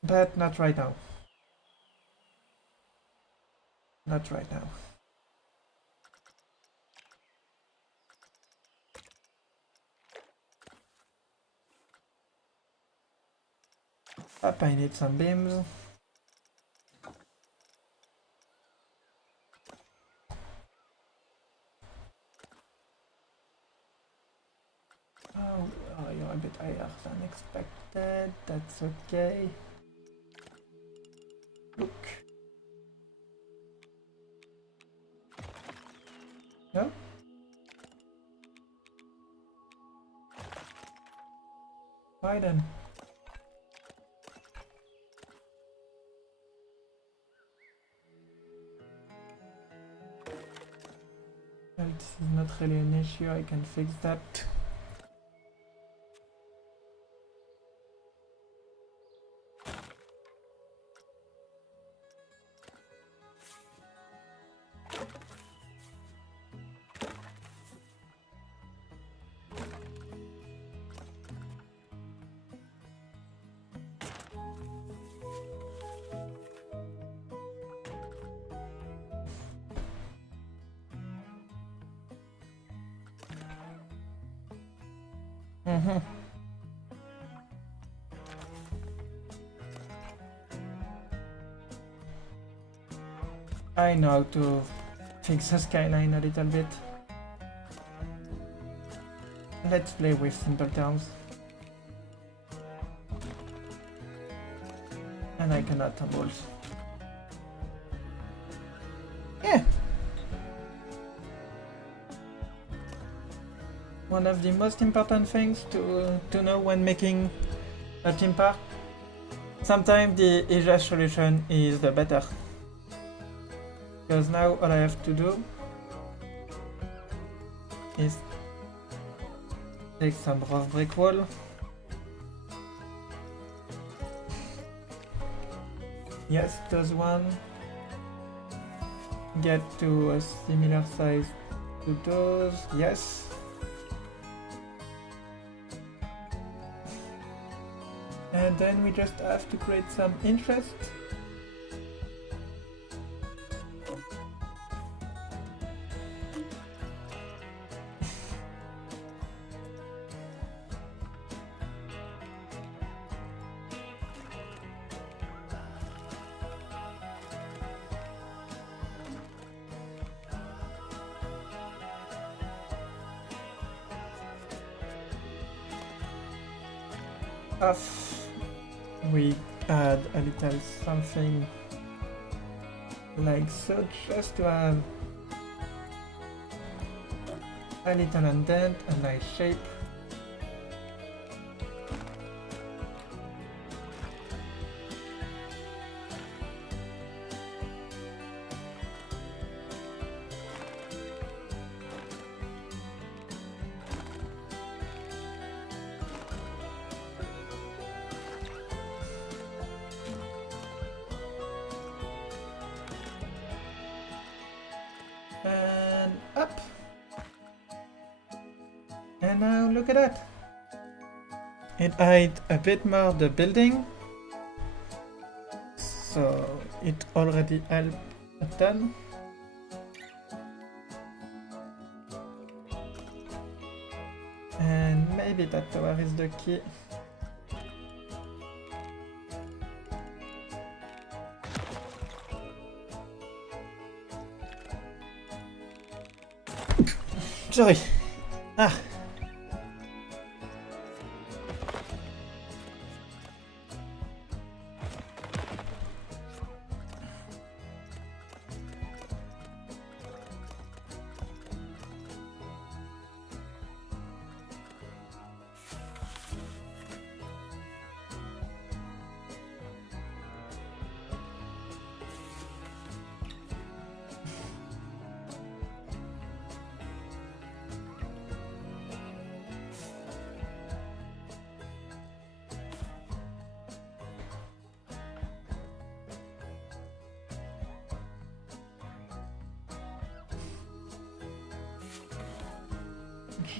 but not right now. Not right now. Up, I need some beams. Oh, Oh, you're a bit higher than expected. That's okay. Look. No? Why then? Well, this is not really an issue, I can fix that. I know how to fix the skyline a little bit. Let's play with simple terms. And I cannot tumble. Yeah! One of the most important things to know when making a theme park. Sometimes the easier solution is the better. Because now all I have to do is take some rough brick wall. Yes, those one. Get to a similar size to those. Yes. And then we just have to create some interest. We add a little something like so, just to have a little indent, a nice shape. And up. And now look at that. It hides a bit more the building. So it already helped a ton. And maybe that tower is the key. Sorry. Ah.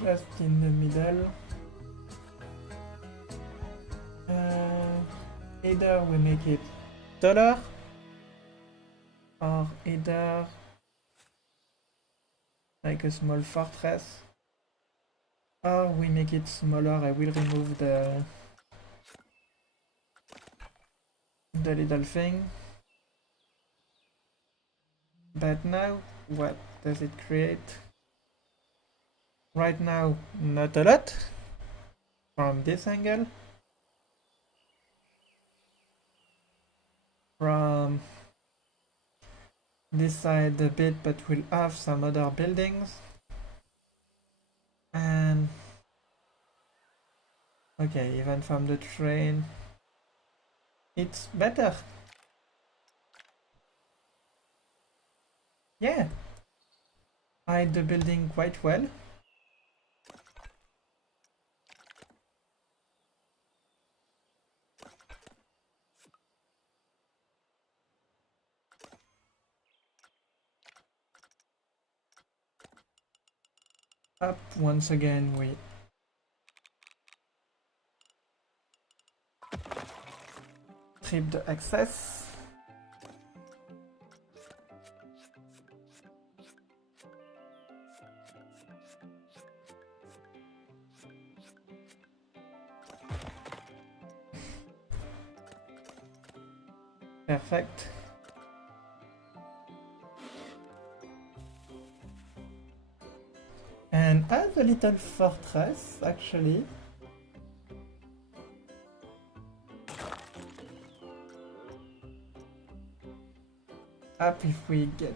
Just in the middle. Either we make it taller, or either like a small fortress, or we make it smaller. I will remove the little thing. But now, what does it create? Right now, not a lot. from this angle, from this side a bit, but we'll have some other buildings. And okay, even from the train, it's better. Yeah, hide the building quite well. Up once again, we strip the excess. Perfect. And as a little fortress, actually. Up if we get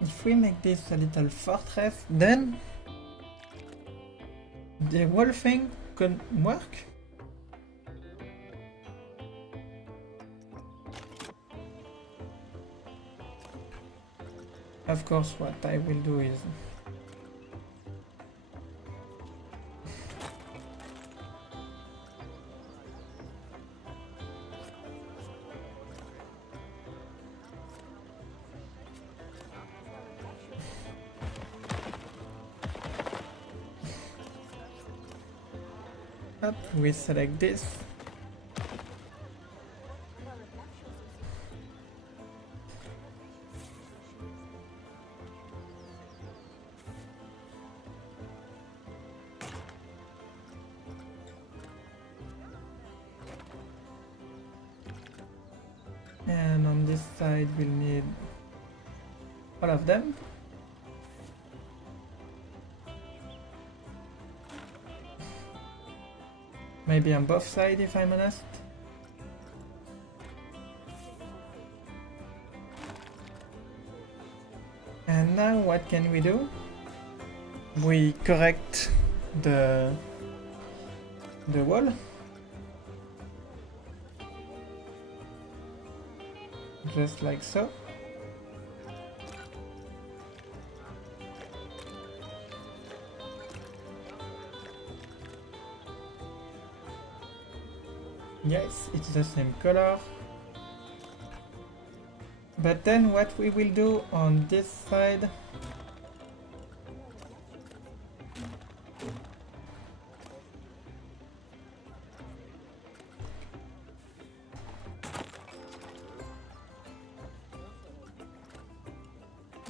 if we make this a little fortress, then the whole thing can work. Of course, what I will do is up, we select this. And on this side we'll need all of them. Maybe on both sides if I'm honest. And now what can we do? We correct the wall. Just like so. Yes, it's the same color. But then what we will do on this side,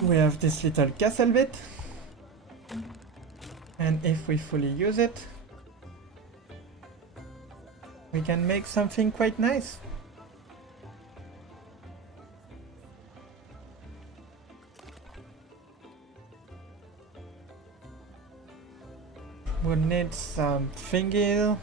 we have this little castle bit, and if we fully use it, we can make something quite nice. We'll need some thingy.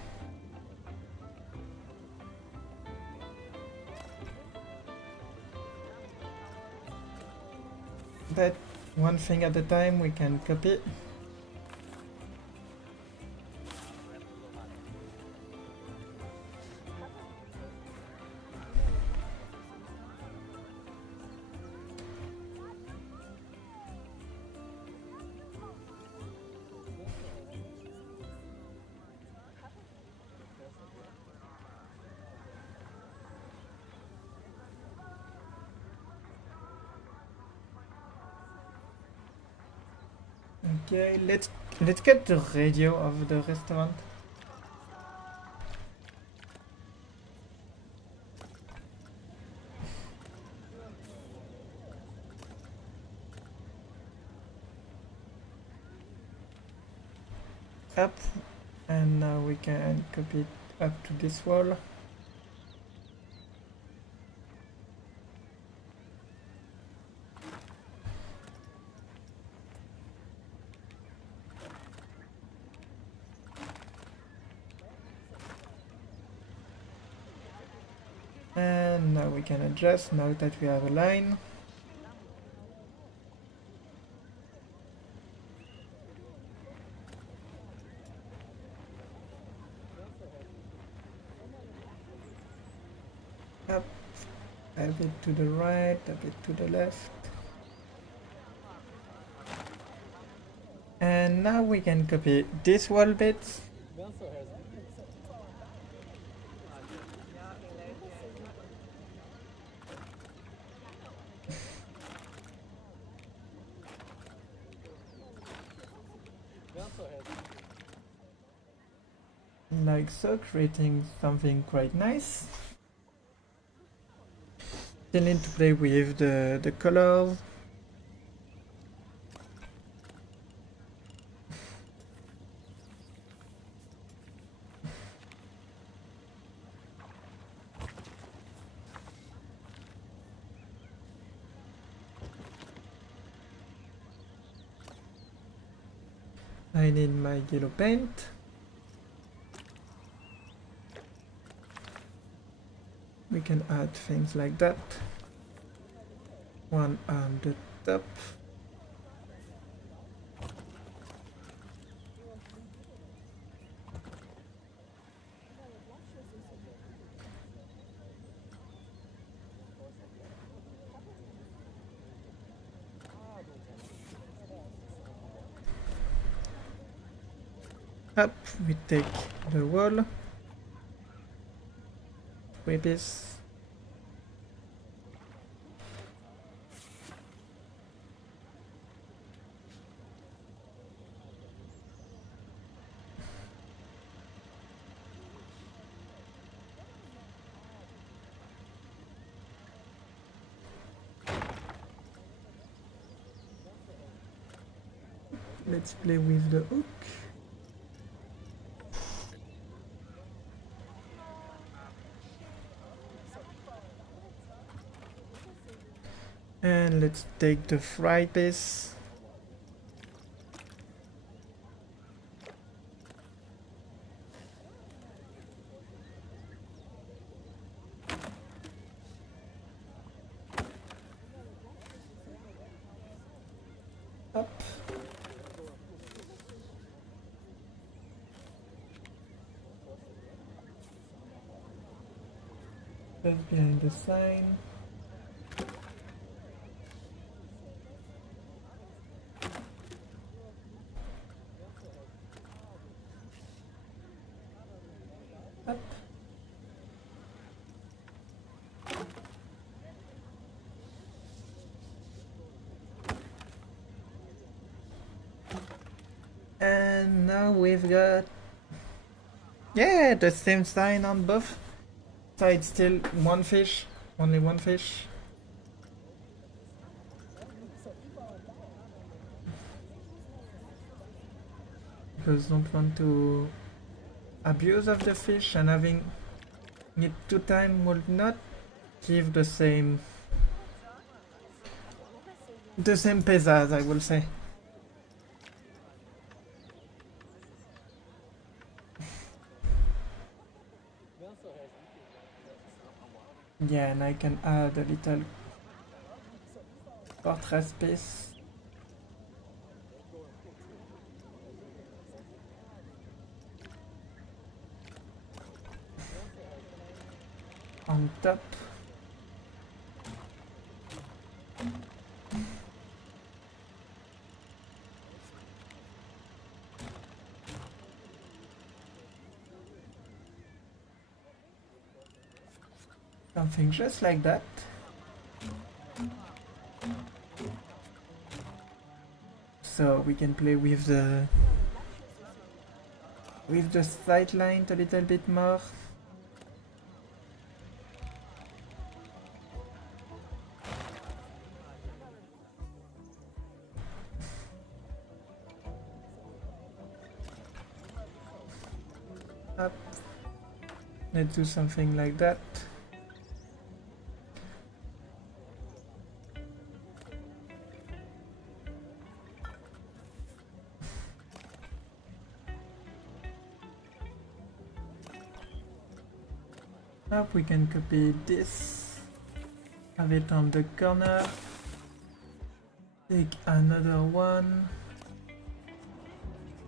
But one thing at a time we can copy. Okay, let's get the radio of the restaurant. Up, and now we can copy it up to this wall. And now we can adjust now that we have a line. Up, a bit to the right, a bit to the left. And now we can copy this wall bit. Like so, creating something quite nice. Still need to play with the colors. I need my yellow paint. We can add things like that. One on the top. Up, we take the wall. With this. Let's play with the hook. And let's take the fry piece. Up. Just behind the sign. Up. And now we've got, yeah, the same sign on both sides. Still one fish, only one fish. Because don't want to abuse of the fish, and having it 2 times would not give the same peasage, I will say. Yeah, and I can add a little portrait space. On top. Something just like that. So we can play with the sight line a little bit more. Up. Let's do something like that. Up, we can copy this. Have it on the corner. Take another one.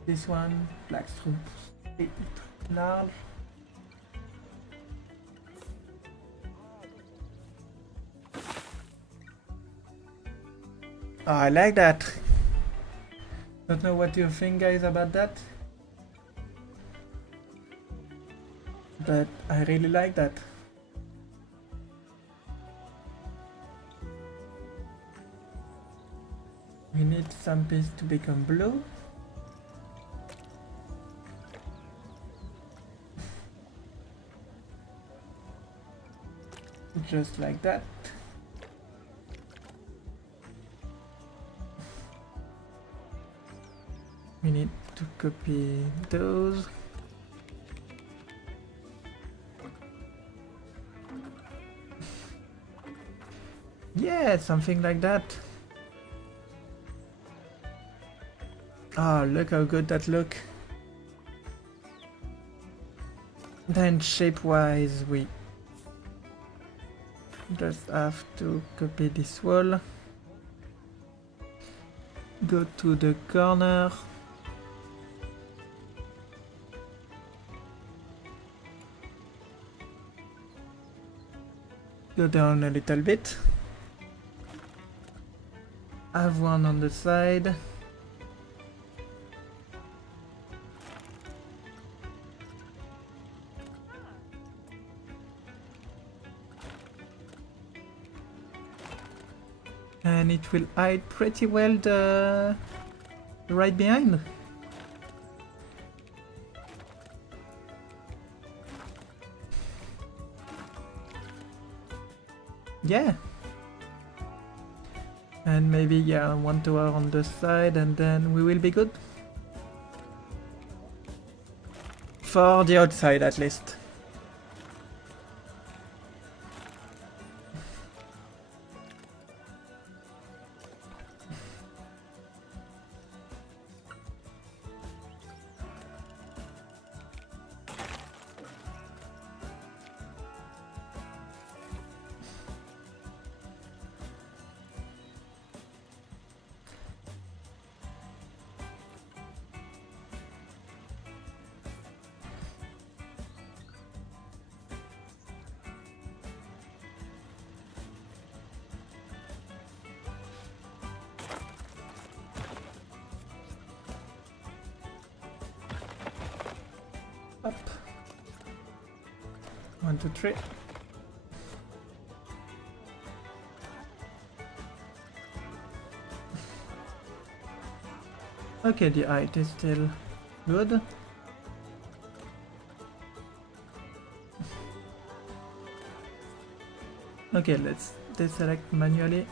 This one, black strip large. Oh, I like that. Don't know what you think, guys, about that, but I really like that. We need some piece to become blue. Just like that. We need to copy those. Yeah, something like that. Oh, look how good that look. Then shape-wise, we just have to copy this wall. Go to the corner. Go down a little bit. Have one on the side. And it will hide pretty well the right behind. Yeah. And maybe, yeah, one tower on the side and then we will be good. For the outside at least. Up. 1, 2, 3. Okay, the height is still good. Okay, let's deselect manually.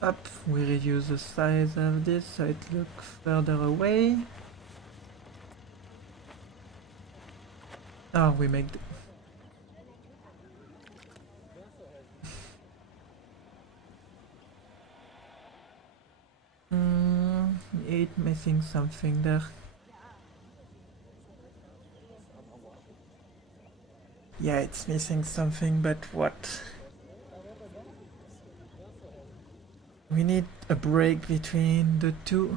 Up, we reduce the size of this so it looks further away. Oh, we make the 8 missing something there. Yeah, it's missing something, but what? We need a break between the two.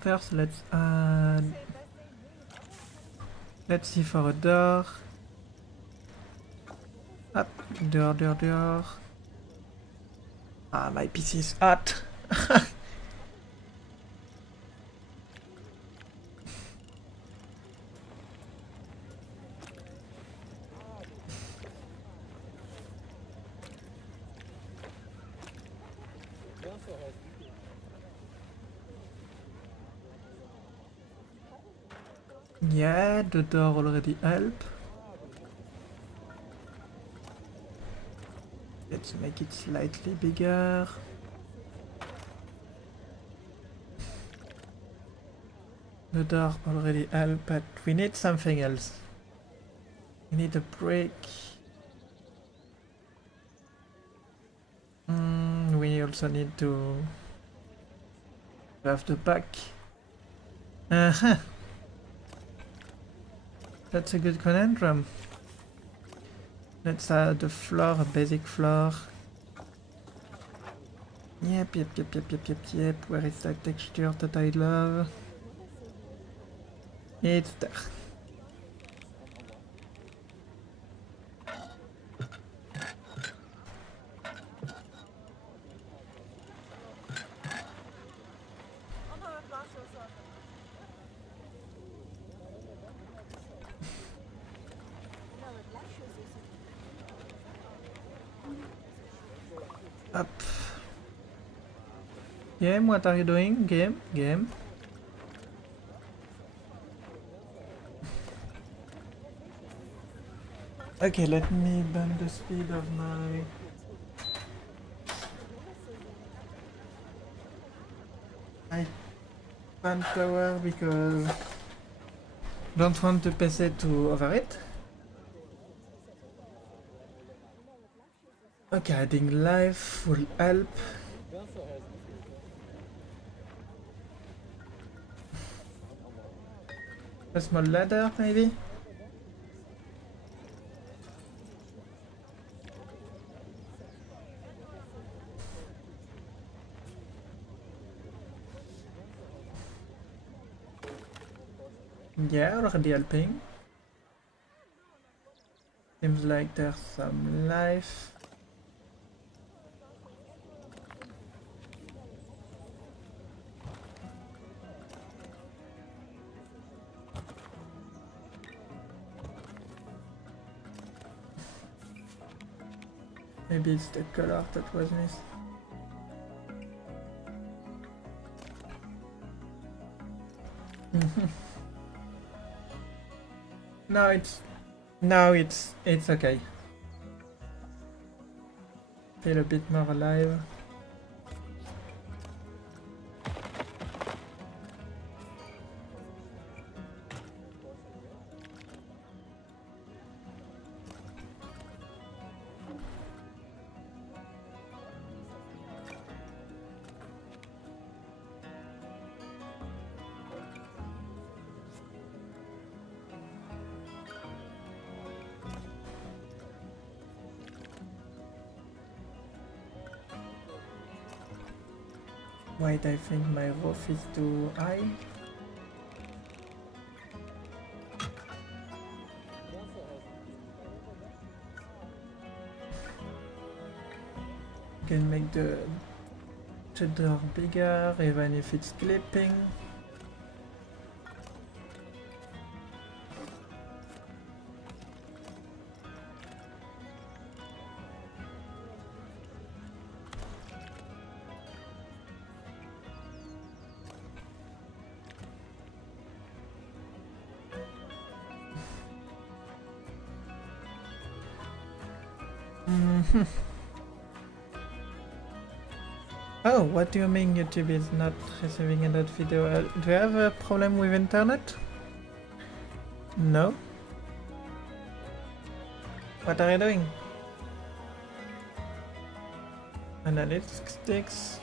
First, let's add... Let's see for a door. Up, door. Ah, my PC is hot. Yeah, the door already help. It let's make it slightly bigger. The door already helped, but we need something else. We need a brick. We also need to have the back. Uh-huh. That's a good conundrum. Let's add a floor, a basic floor. Yep. Where is that texture that I love? It's there. Up. Game, what are you doing? Game. Okay, let me bump the speed of my... fan power because don't want the PC to overheat. Okay, adding life will help. A small ladder, maybe? Yeah, already helping. Seems like there's some life. Maybe it's the color that was missed. Now it's okay. Feel a bit more alive. Wait, I think my roof is too high. Can make the door bigger even if it's clipping. Oh, what do you mean YouTube is not receiving that video? Do you have a problem with internet? No? What are you doing? Analytics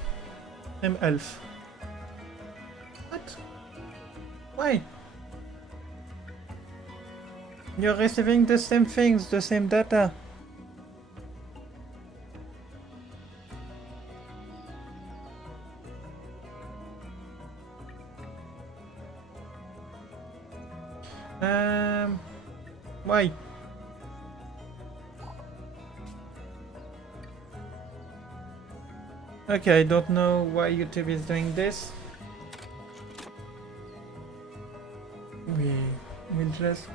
elf. What? Why? You're receiving the same things, the same data. Why? Okay, I don't know why YouTube is doing this. We'll just...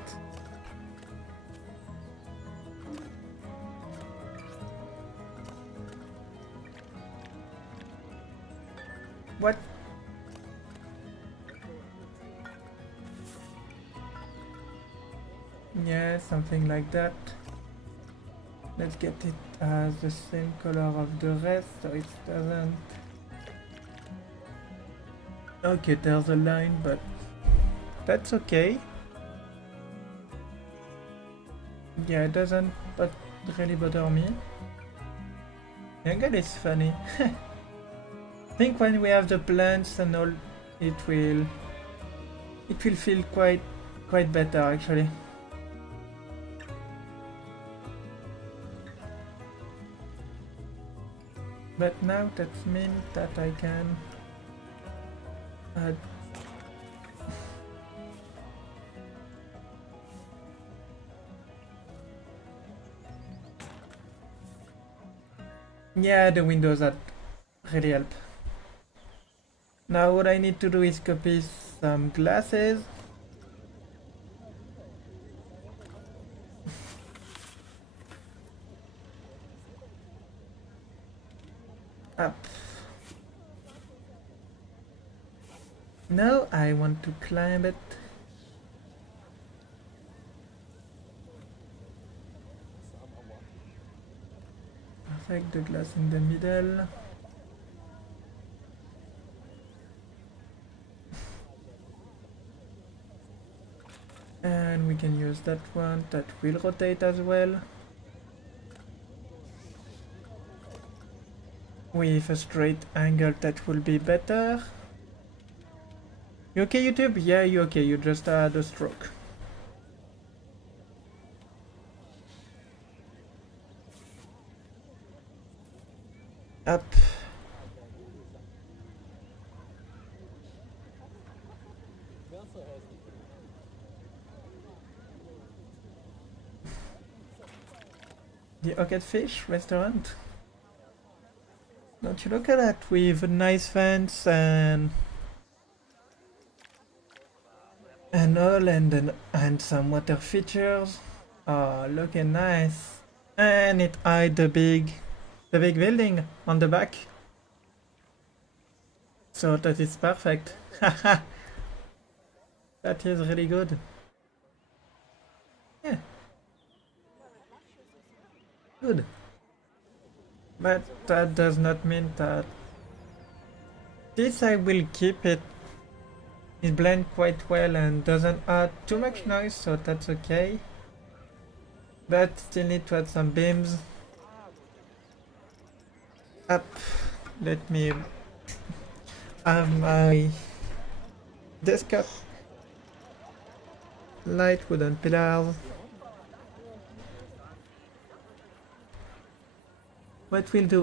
What? Yeah, something like that. Let's get it as the same color of the rest so it doesn't... Okay, there's a line, but that's okay. Yeah, it doesn't but really bother me. The angle is funny. I think when we have the plants and all, it will feel quite better actually. But now that means that I can add yeah, the windows that really help. Now what I need to do is copy some glasses. Up. Now I want to climb it. Perfect, the glass in the middle. And we can use that one, that will rotate as well. With a straight angle that will be better. You okay, YouTube? Yeah, you okay, you just had a stroke. Up. The Orchid Fish restaurant. Don't you look at that with a nice fence and all and some water features. Oh, looking nice. And it hides the big building on the back. So that is perfect. Haha. That is really good. Yeah. Good. But that does not mean that this I will keep it. It blends quite well and doesn't add too much noise, so that's okay. But still need to add some beams. Up. Let me have my desk up. Light wooden pillars. What we'll do,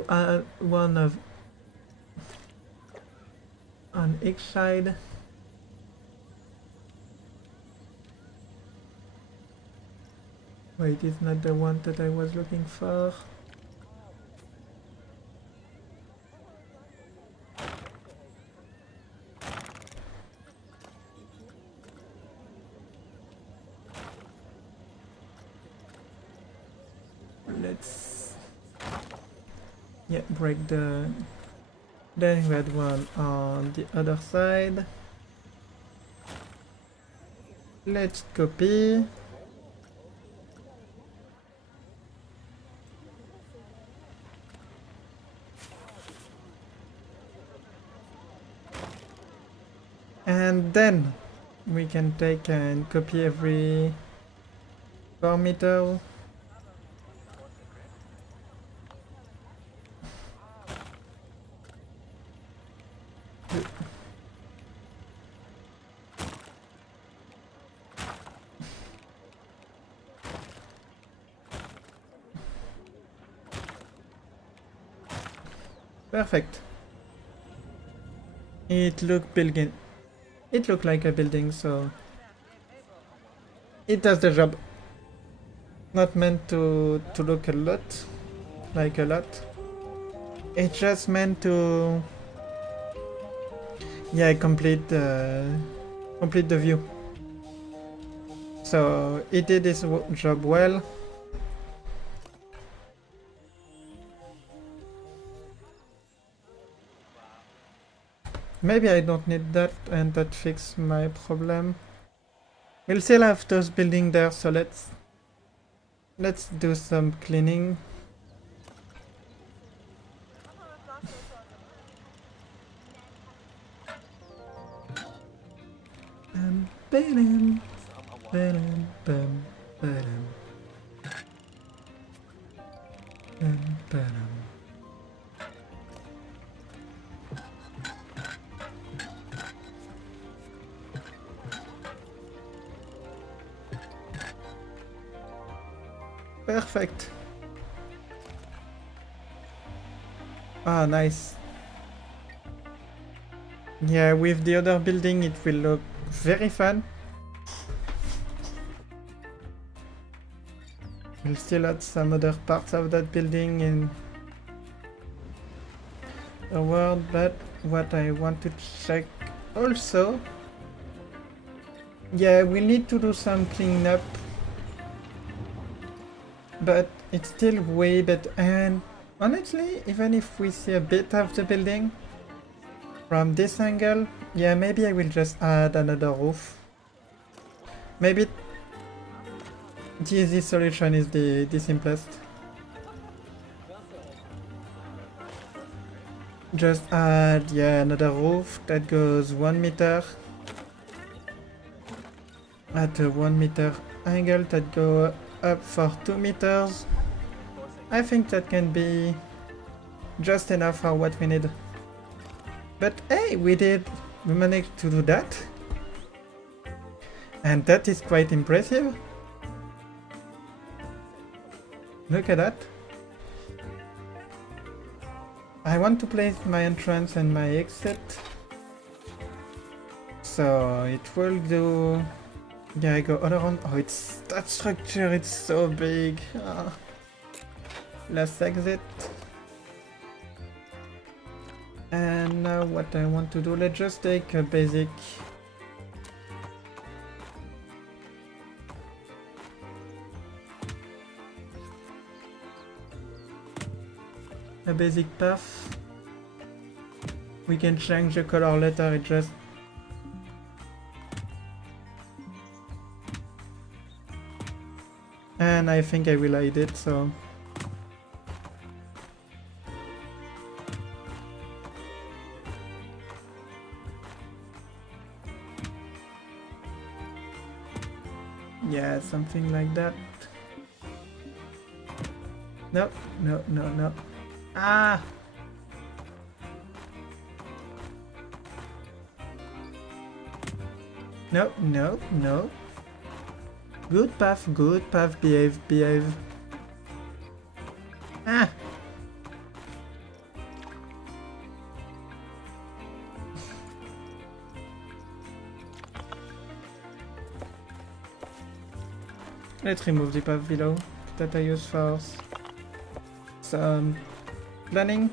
one of on each side. Wait, it's not the one that I was looking for. Let's break the red one on the other side. Let's copy. And then we can take and copy every 4 meters. Perfect. It looked like a building, so it does the job. Not meant to look a lot. It's just meant to complete the view. So it did its job well. Maybe I don't need that and that fixes my problem. We'll still have those buildings there, so let's Let's do some cleaning. Ba-dum, ba-dum, bum, ba-dum, ba-dum. Perfect. Ah, nice. Yeah, with the other building it will look very fun. We'll still add some other parts of that building in the world, but what I want to check also... Yeah, we need to do some cleanup. But it's still way better, and honestly, even if we see a bit of the building from this angle, yeah, maybe I will just add another roof. Maybe the easy solution is the simplest. Just add, yeah, another roof that goes 1 meter at a 1 meter angle that go up for 2 meters. I think that can be just enough for what we need. But hey, we managed to do that. And that is quite impressive. Look at that. I want to place my entrance and my exit. So it will do... Yeah, I go all around. Oh, it's that structure, it's so big. Ah. Let's exit. And now what I want to do, let's just take a basic... a basic path. We can change the color later, it just... And I think I will hide it, so... Yeah, something like that. No, no, no, no. Ah! No, no, no. Good path, behave, behave. Ah! Let's remove the path below that I use for some planning.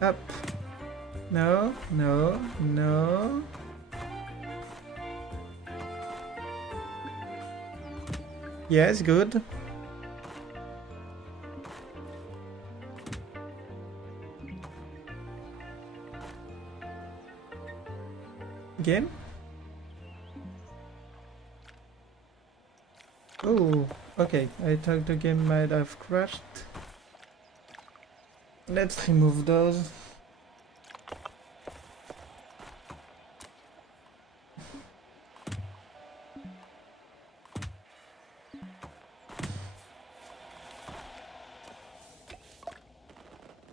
Up. No, no, no. Yes, good. Again? Oh, okay. I thought the game might have crashed. Let's remove those.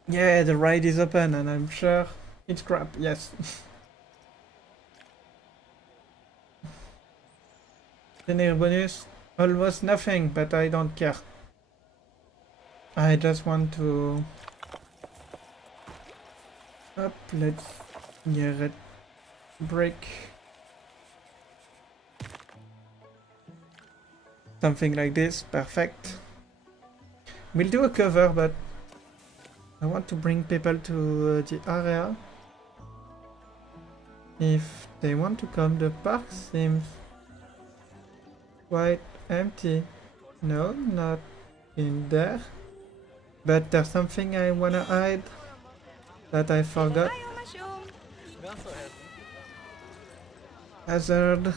Yeah, the ride is open and I'm sure it's crap, yes. Linear bonus, almost nothing, but I don't care. I just want to... Up, let's... Yeah, red brick. Something like this, perfect. We'll do a cover, but I want to bring people to the area. If they want to come, the park seems quite empty. No, not in there. But there's something I wanna hide that I forgot. Hazard.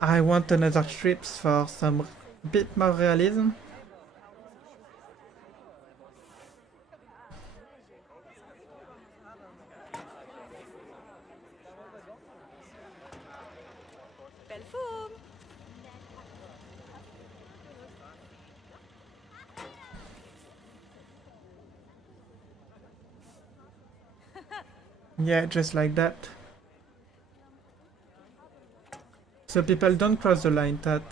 I want another strips for some bit more realism. Yeah, just like that. So people don't cross the line, that.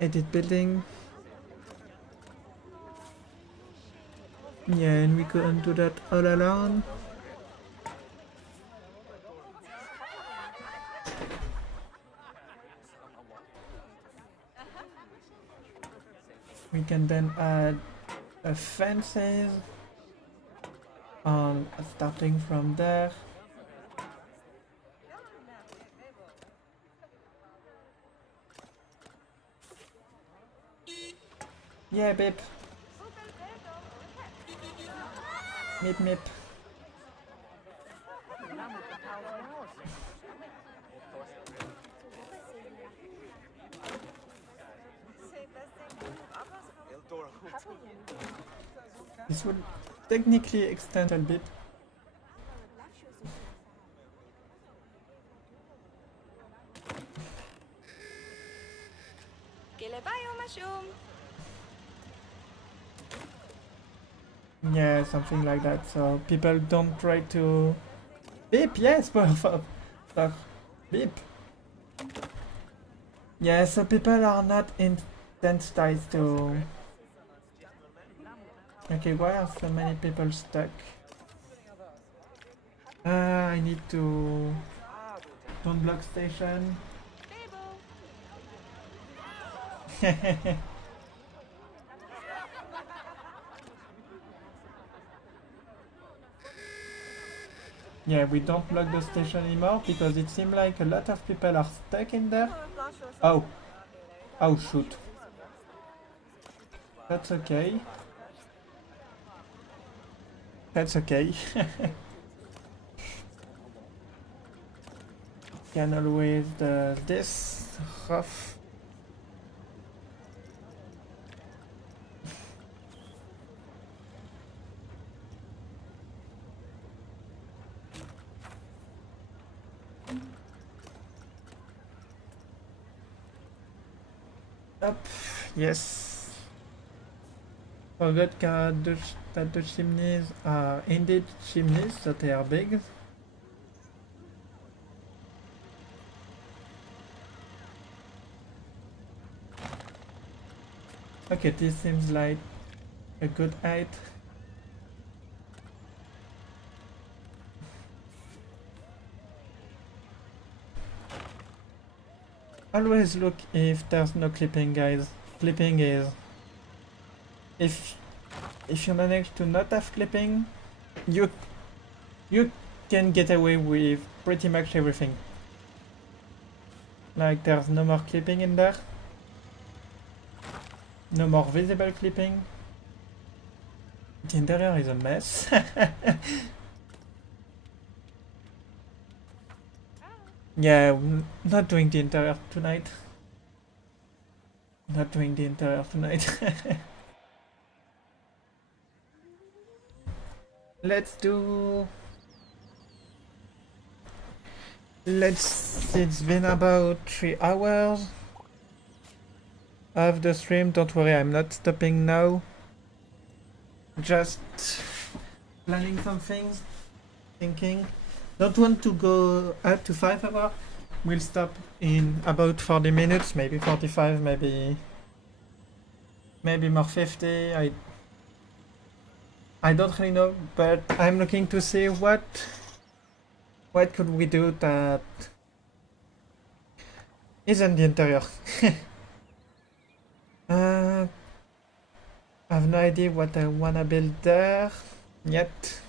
Edit building. Yeah, and we couldn't do that all alone. We can then add fences on starting from there. Yeah, babe. Meep meep. This would technically extend a bit. Yeah, something like that. So people don't try to beep. Yes, fuck. Beep. Yeah, so people are not intensitized to. Okay, why are so many people stuck? I need to. Don't block station. Yeah, we don't block the station anymore because it seems like a lot of people are stuck in there. Oh. Oh shoot. That's okay. That's okay. Can always do this rough. Up, yes. Forgot that the chimneys are indeed chimneys, so they are big. Okay, this seems like a good height. Always look if there's no clipping, guys. Clipping is... If you manage to not have clipping, you can get away with pretty much everything. Like there's no more clipping in there. No more visible clipping. The interior is a mess. Yeah, not doing the interior tonight. Not doing the interior tonight. Let's do... It's been about 3 hours of the stream. Don't worry, I'm not stopping now. Just planning some things, thinking. Don't want to go up to 5 hours. We'll stop in about 40 minutes, maybe 45, maybe more 50. I don't really know, but I'm looking to see what could we do that isn't the interior. I have no idea what I wanna build there. yet.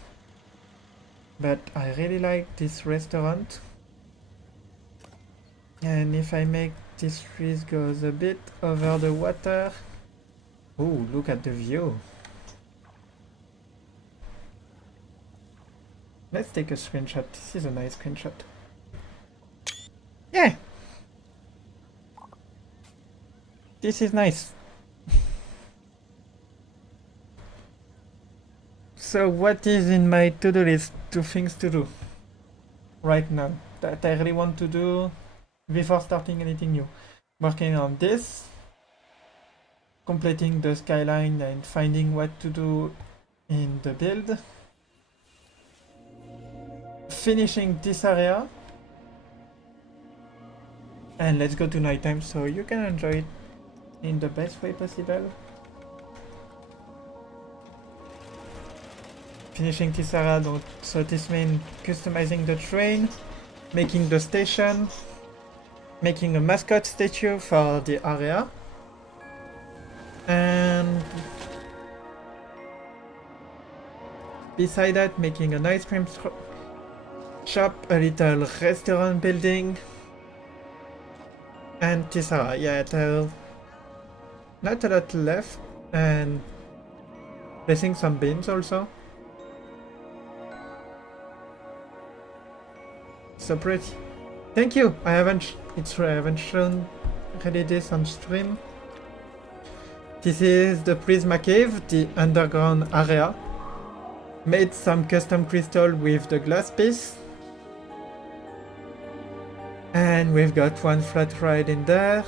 But I really like this restaurant. And if I make this trees goes a bit over the water. Oh, look at the view. Let's take a screenshot. This is a nice screenshot. Yeah! This is nice. So what is in my to-do list? 2 things to do right now that I really want to do before starting anything new. Working on this, completing the skyline and finding what to do in the build, finishing this area, and let's go to nighttime so you can enjoy it in the best way possible. Finishing this area, so this means customizing the train, making the station, making a mascot statue for the area, and beside that making an ice cream shop, a little restaurant building, and this area. Yeah, there's not a lot left, and placing some beams also. So pretty. Thank you. I haven't shown really this on stream. This is the Prisma Cave, the underground area. Made some custom crystal with the glass piece. And we've got one flat ride in there.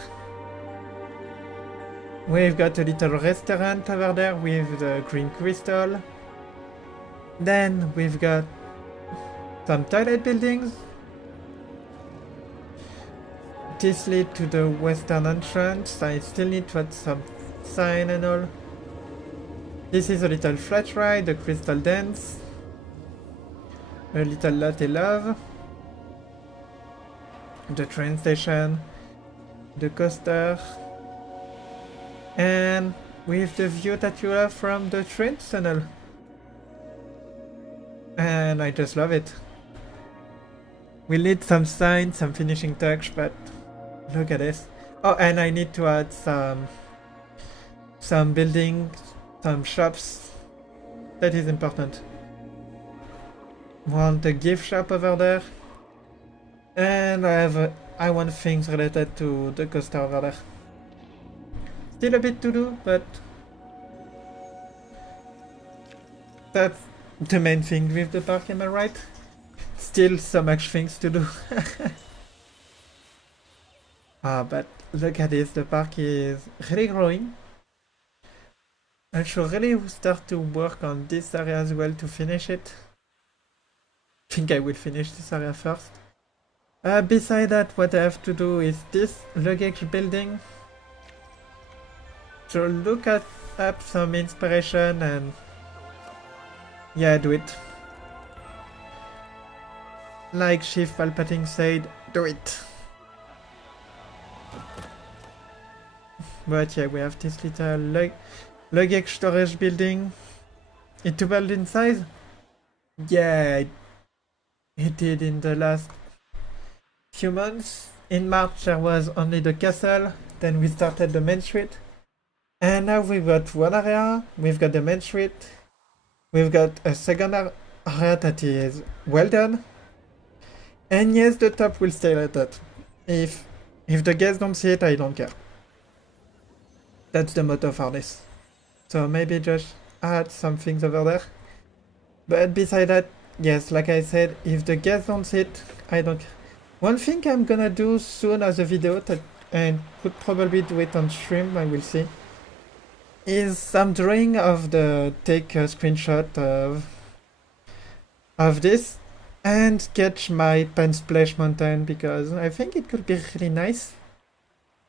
We've got a little restaurant over there with the green crystal. Then we've got some toilet buildings. This leads to the western entrance. I still need to add some sign and all. This is a little flat ride, the crystal dance, a little latte love, the train station, the coaster, and with the view that you have from the train tunnel. And I just love it. We need some signs, some finishing touch, but look at this. Oh, and I need to add some buildings, some shops. That is important. Want a gift shop over there. And I want things related to the coaster over there. Still a bit to do, but that's the main thing with the park, am I right? Still so much things to do. But look at this, the park is really growing. I should really start to work on this area as well to finish it. I think I will finish this area first. Beside that, what I have to do is this luggage building. So look up some inspiration and yeah, do it. Like Chief Palpatine said, do it. But yeah, we have this little luggage storage building. It doubled in size? Yeah, it did in the last few months. In March there was only the castle, then we started the main street. And now we've got one area, we've got the main street, we've got a second area that is well done. And yes, the top will stay like that. If the guests don't see it, I don't care. That's the motto for this. So maybe just add some things over there. But beside that, yes, like I said, if the guests don't see it, I don't care. One thing I'm gonna do soon as a video, and could probably do it on stream, I will see, is some drawing of take a screenshot of this and sketch my Pen Splash Mountain, because I think it could be really nice.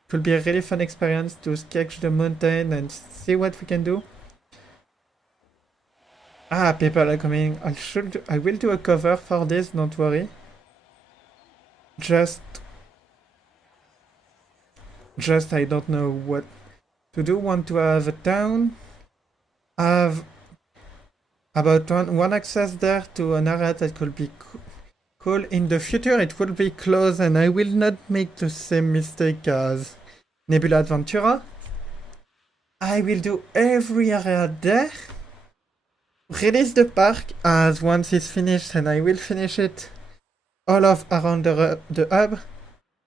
It will be a really fun experience to sketch the mountain and see what we can do. People are coming. I will do a cover for this, don't worry. Just I don't know what to do. Want to have a town, have about one access there to an area that could be cool. In the future it will be closed and I will not make the same mistake as Nebula Adventura. I will do every area there, release the park as once it's finished, and I will finish it all of around the hub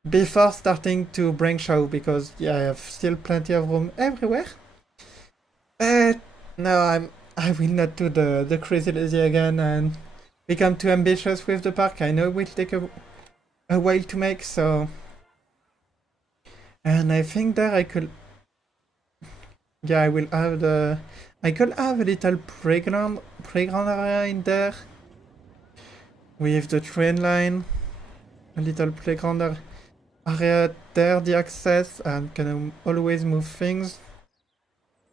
before starting to branch out, because yeah, I have still plenty of room everywhere. But no, I will not do the crazy lazy again and become too ambitious with the park. I know it will take a while to make, so... And I think that I could... Yeah, I will have the... I could have a little playground area in there. With the train line. A little playground area there, the access, and can always move things.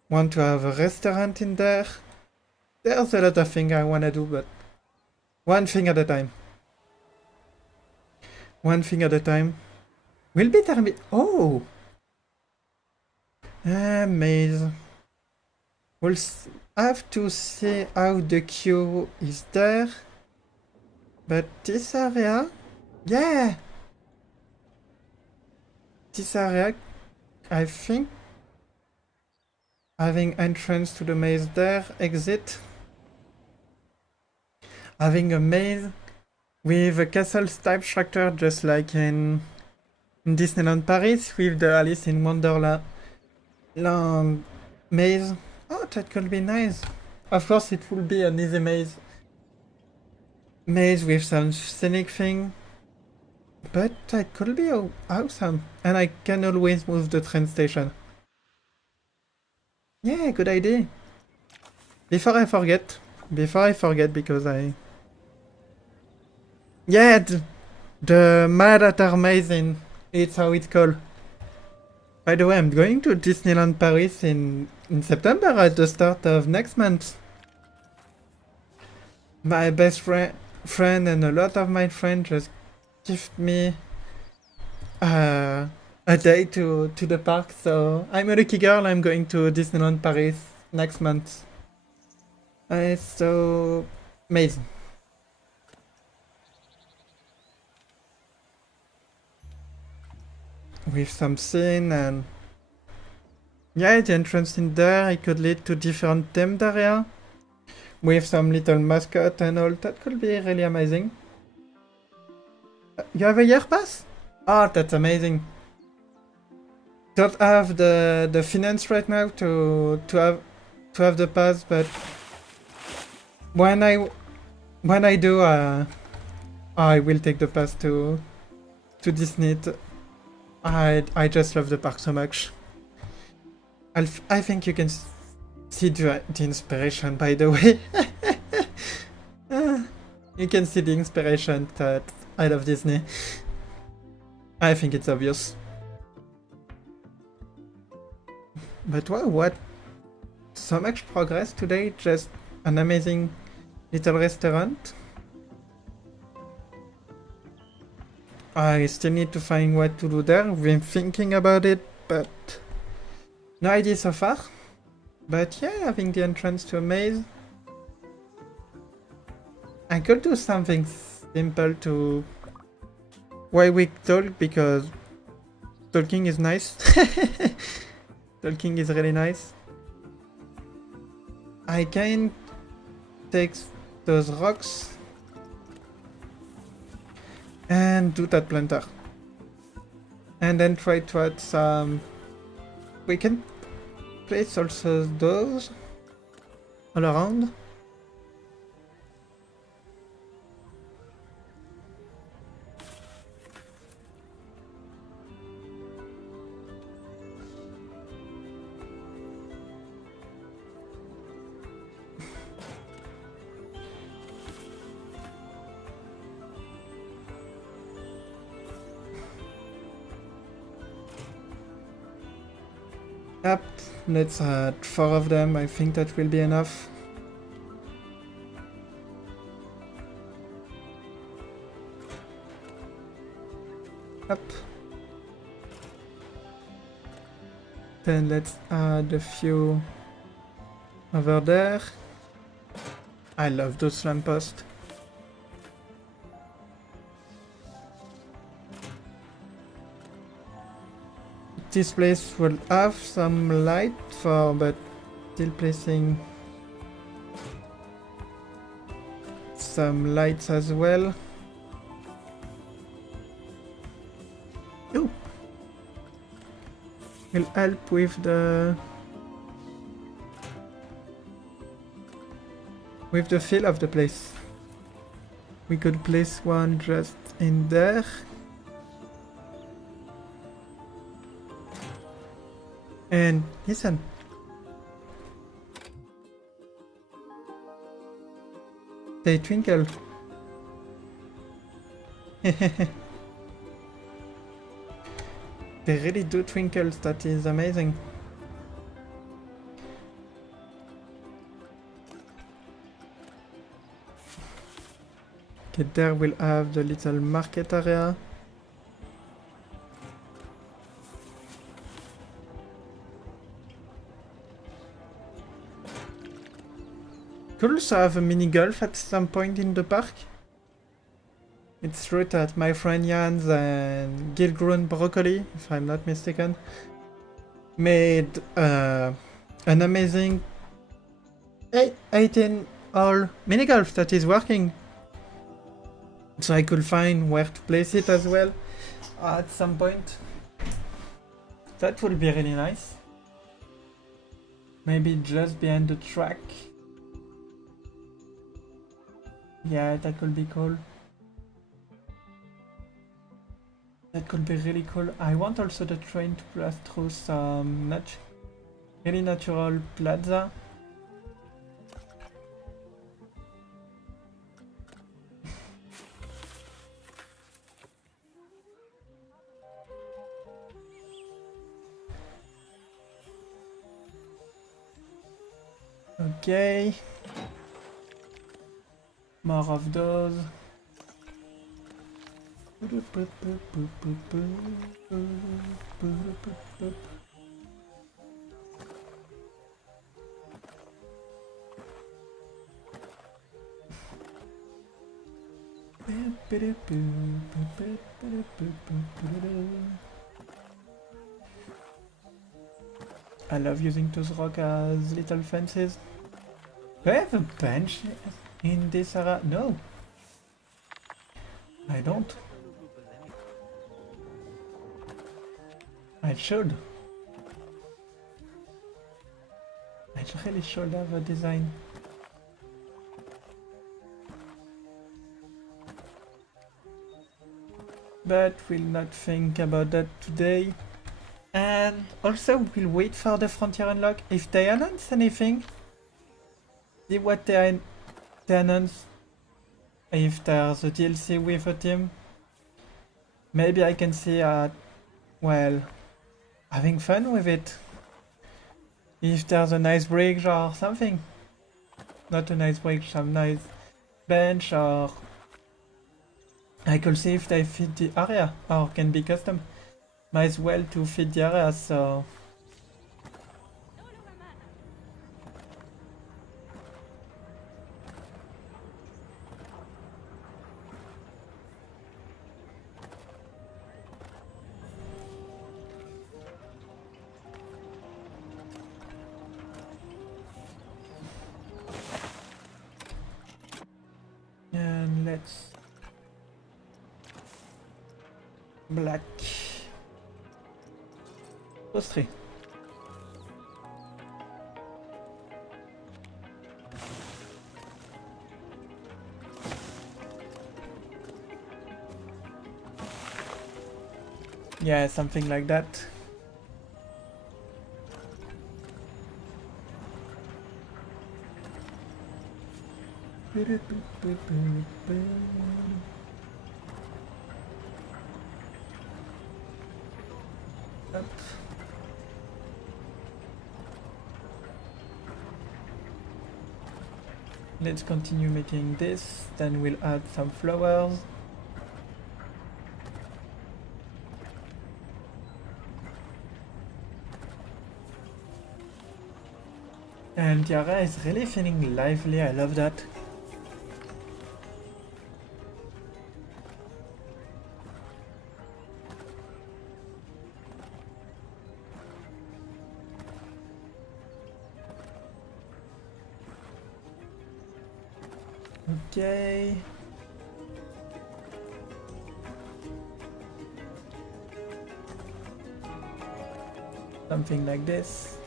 Want to have a restaurant in there. There's a lot of things I wanna do, but one thing at a time. One thing at a time. Will be terminated. Oh! Maze. We'll have to see how the queue is there. But this area... Yeah! This area, I think... Having entrance to the maze there, exit. Having a maze with a castle type structure, just like in Disneyland Paris, with the Alice in Wonderland maze. Oh, that could be nice. Of course, it will be an easy maze. Maze with some scenic thing. But that could be awesome. And I can always move the train station. Yeah, good idea. Before I forget, because I... Yeah, the Mad Hatter Maze, it's how it's called. By the way, I'm going to Disneyland Paris in September at the start of next month. My best friend and a lot of my friends just gift me a day to the park, so I'm a lucky girl. I'm going to Disneyland Paris next month. It's so amazing. With some scene and... Yeah, the entrance in there, it could lead to different themed area. With some little mascot and all, that could be really amazing. You have a year pass? Oh, that's amazing. Don't have the finance right now to have the pass, but when I do, I will take the pass to Disney. I just love the park so much. I think you can see the inspiration, by the way. You can see the inspiration that I love Disney. I think it's obvious. But wow, what? So much progress today, just an amazing little restaurant. I still need to find what to do there. I've been thinking about it, but no idea so far. But yeah, having the entrance to a maze. I could do something simple to why we talk, because talking is nice. Talking is really nice. I can take those rocks and do that planter. And then try to add some... We can place also those all around. Yep, let's add 4 of them. I think that will be enough. Up. Then let's add a few over there. I love those lampposts. This place will have some light for, but still placing some lights as well. Ooh. Will help with the feel of the place. We could place one just in there. And listen. They twinkle. They really do twinkle, that is amazing. Okay, there we'll have the little market area. Could also have a mini golf at some point in the park. It's true that my friend Jans and Gilgrown Broccoli, if I'm not mistaken, made an amazing 18-hole mini golf that is working. So I could find where to place it as well at some point. That would be really nice. Maybe just behind the track. Yeah, that could be cool. That could be really cool. I want also the train to pass through some really natural plaza. Okay. More of those. I love using those rocks as little fences. Do I have a bench in this area? No. I don't. I should. I really should have a design. But we'll not think about that today. And also we'll wait for the frontier unlock. If they announce anything, see what they announce. If there's a DLC with a team, maybe I can see well, having fun with it. If there's a nice bridge or something. Not a nice bridge, some nice bench, or I could see if they fit the area or can be custom. Might as well to fit the area, so and let's black those three. Yeah, something like that. Up. Let's continue making this, then we'll add some flowers. And the area is really feeling lively, I love that. Okay. Something like this.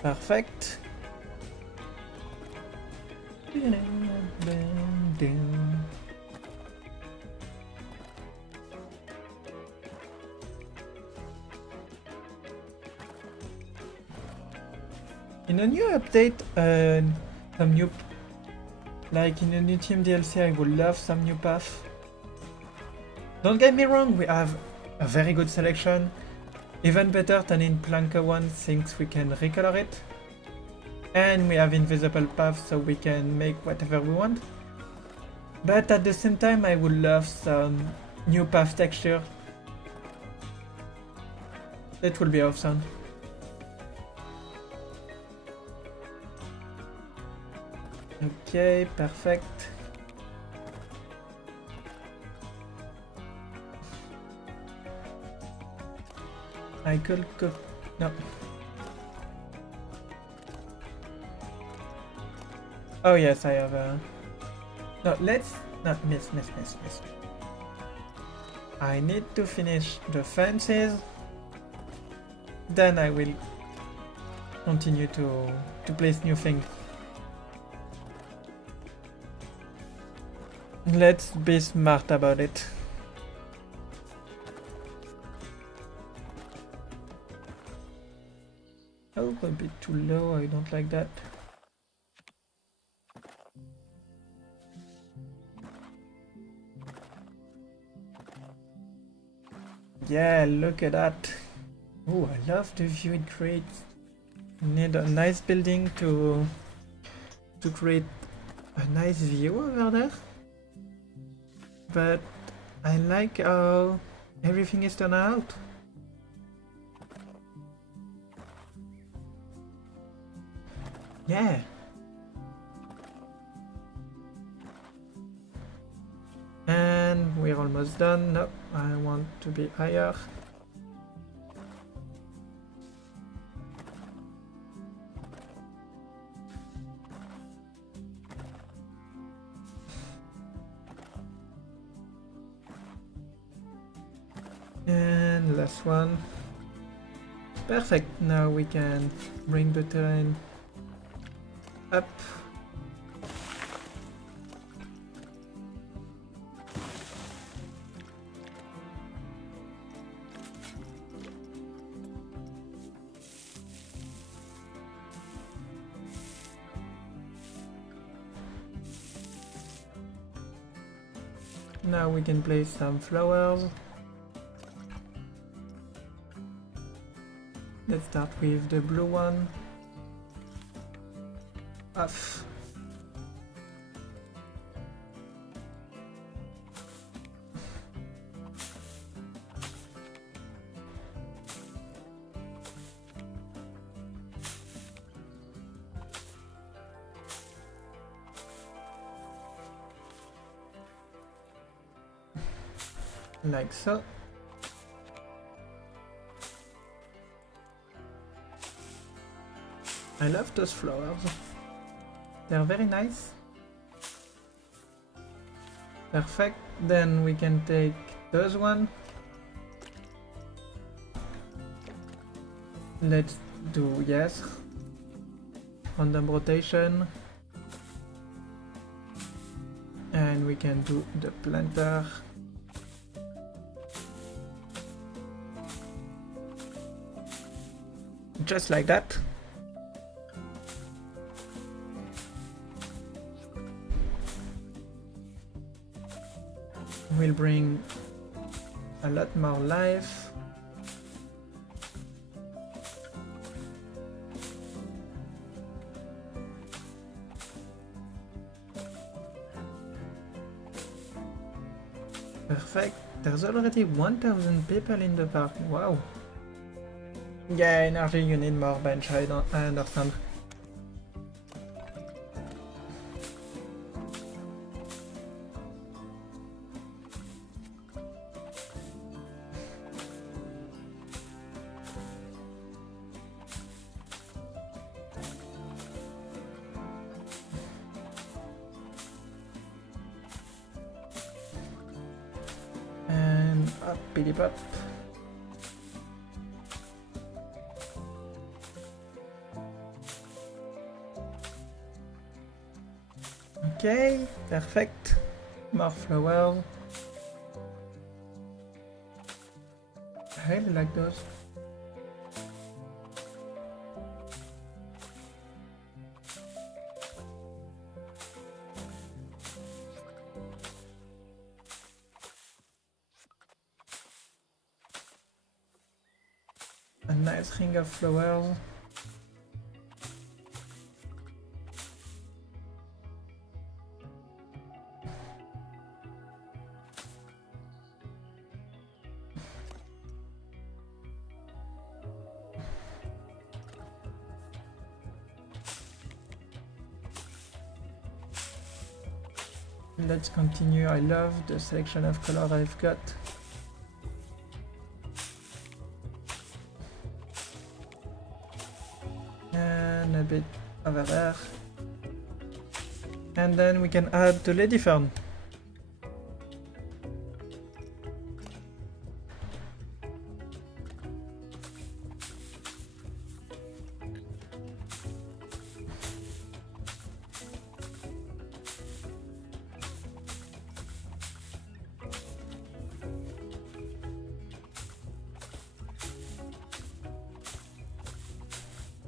Perfect. In a new update, some new, like in a new team DLC, I would love some new path. Don't get me wrong, we have a very good selection, even better than in Planka 1 since we can recolor it. And we have invisible paths so we can make whatever we want. But at the same time, I would love some new path texture. That would be awesome. Okay, perfect. I could go. No. Oh yes, I have a. No, let's not miss. I need to finish the fences. Then I will continue to place new things. Let's be smart about it. Oh, a bit too low, I don't like that. Yeah, look at that. Oh, I love the view it creates. Need a nice building to create a nice view over there. But I like how everything is turned out. Yeah. And we're almost done. No, I want to be higher. And last one. Perfect. Now we can bring the terrain up. Now we can place some flowers. Let's start with the blue one. Off. Like so. I love those flowers. They're very nice. Perfect. Then we can take those one. Let's do yes. Random rotation. And we can do the planter. Just like that. We'll bring a lot more life. Perfect. There's already 1,000 people in the park. Wow. Yeah, energy, you need more bench, I understand. Boppity bop. Okay, perfect. More flowers. I really like those. A nice ring of flowers. Let's continue. I love the selection of color I've got. And a bit over there. And then we can add the lady fern.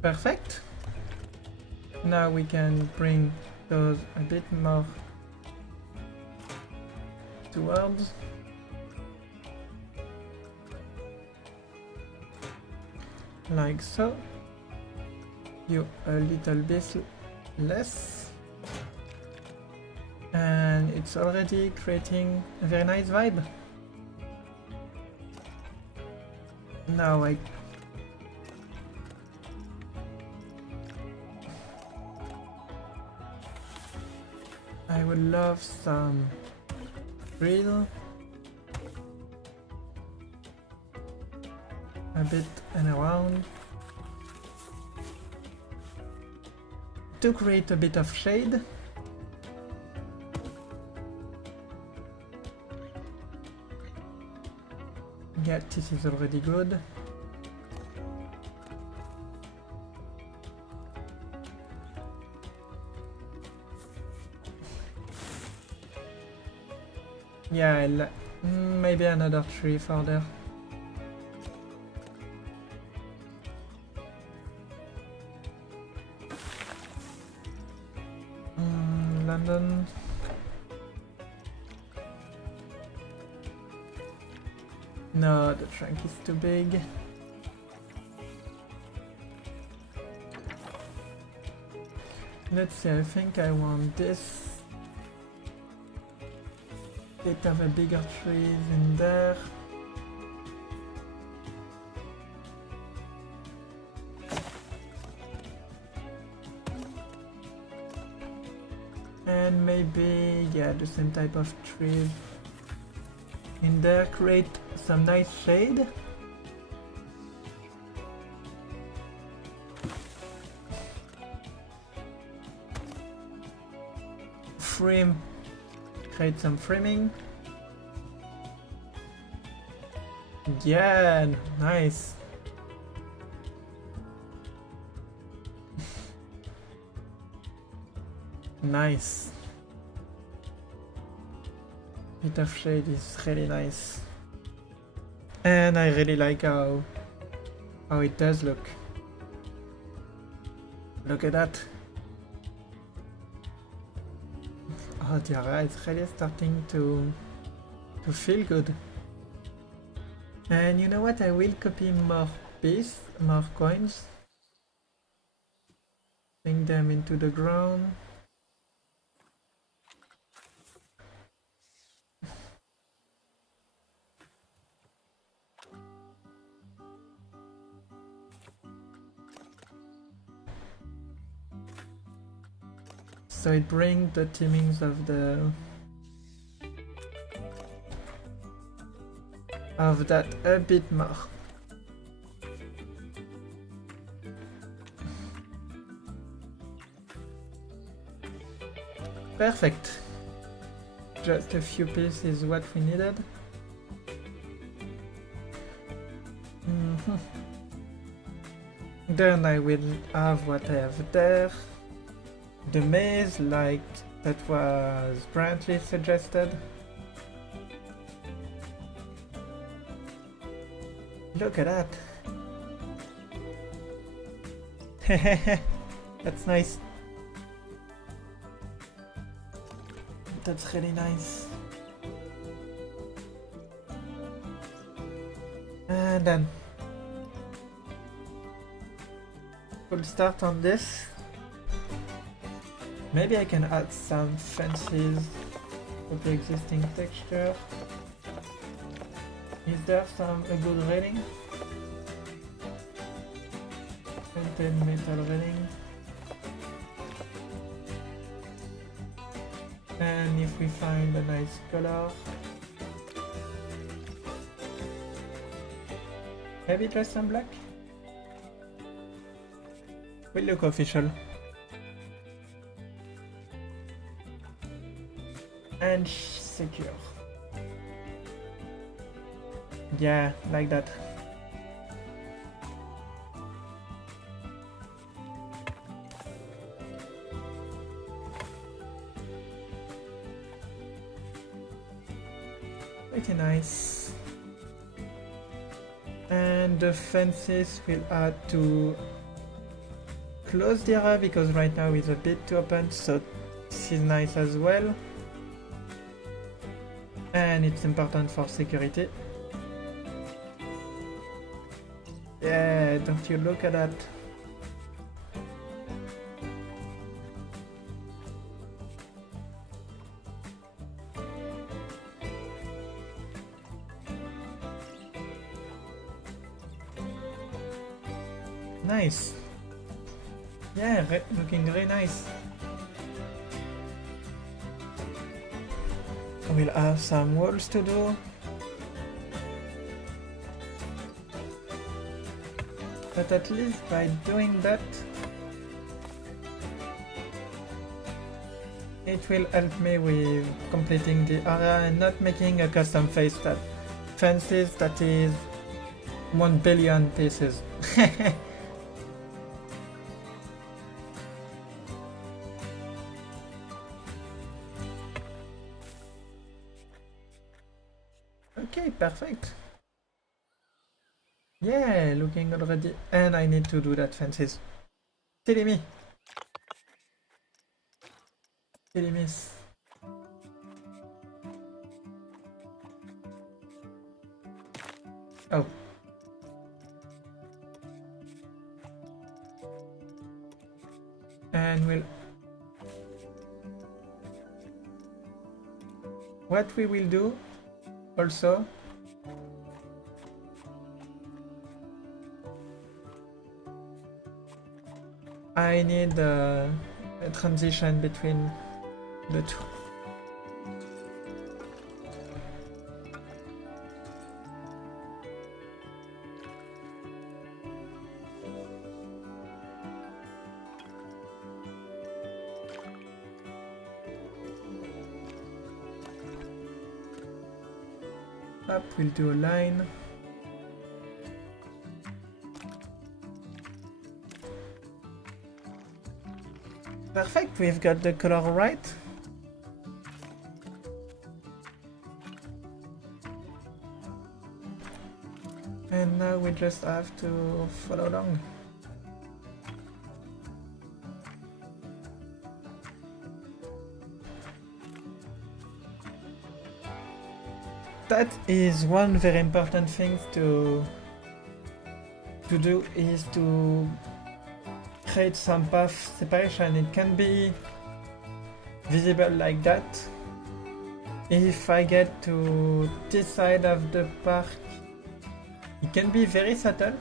Perfect. Now we can bring those a bit more towards. Like so. You a little bit less. And it's already creating a very nice vibe. Now I would love some grill, a bit and around, to create a bit of shade. Yeah, this is already good. Yeah, maybe another tree further. London. No, the trunk is too big. Let's see, I think I want this. Bit of a bigger trees in there. And maybe, yeah, the same type of trees in there, create some nice shade. Frame, create some framing. Yeah, nice. Nice. Bit of shade is really nice. And I really like how it does look. Look at that. Oh dear, it's really starting to feel good. And you know what? I will copy more pieces, more coins. Bring them into the ground. So it brings the timings of that a bit more. Perfect. Just a few pieces is what we needed. Then I will have what I have there. The maze, like that was Brantley suggested. Look at that. That's nice. That's really nice. And then we'll start on this. Maybe I can add some fences with the existing texture. Is there a good railing? Painted metal railing. And if we find a nice color, maybe just some black? Will look official. And secure. Yeah, like that. Pretty nice. And the fences will add to close the area because right now it's a bit too open, so this is nice as well. And it's important for security. Yeah, don't you look at that. Nice. Yeah, looking very nice. We'll have some walls to do. But at least by doing that, it will help me with completing the area and not making a custom fences that is 1 billion pieces. Okay, perfect. Yeah, looking already. And I need to do that fences. Silly me. Silly miss. Oh. And what we will do also, I need a transition between the two. Up, we'll do a line. Perfect, we've got the color right. And now we just have to follow along. That is one very important thing to do, is to create some path separation. It can be visible like that. If I get to this side of the park, it can be very subtle.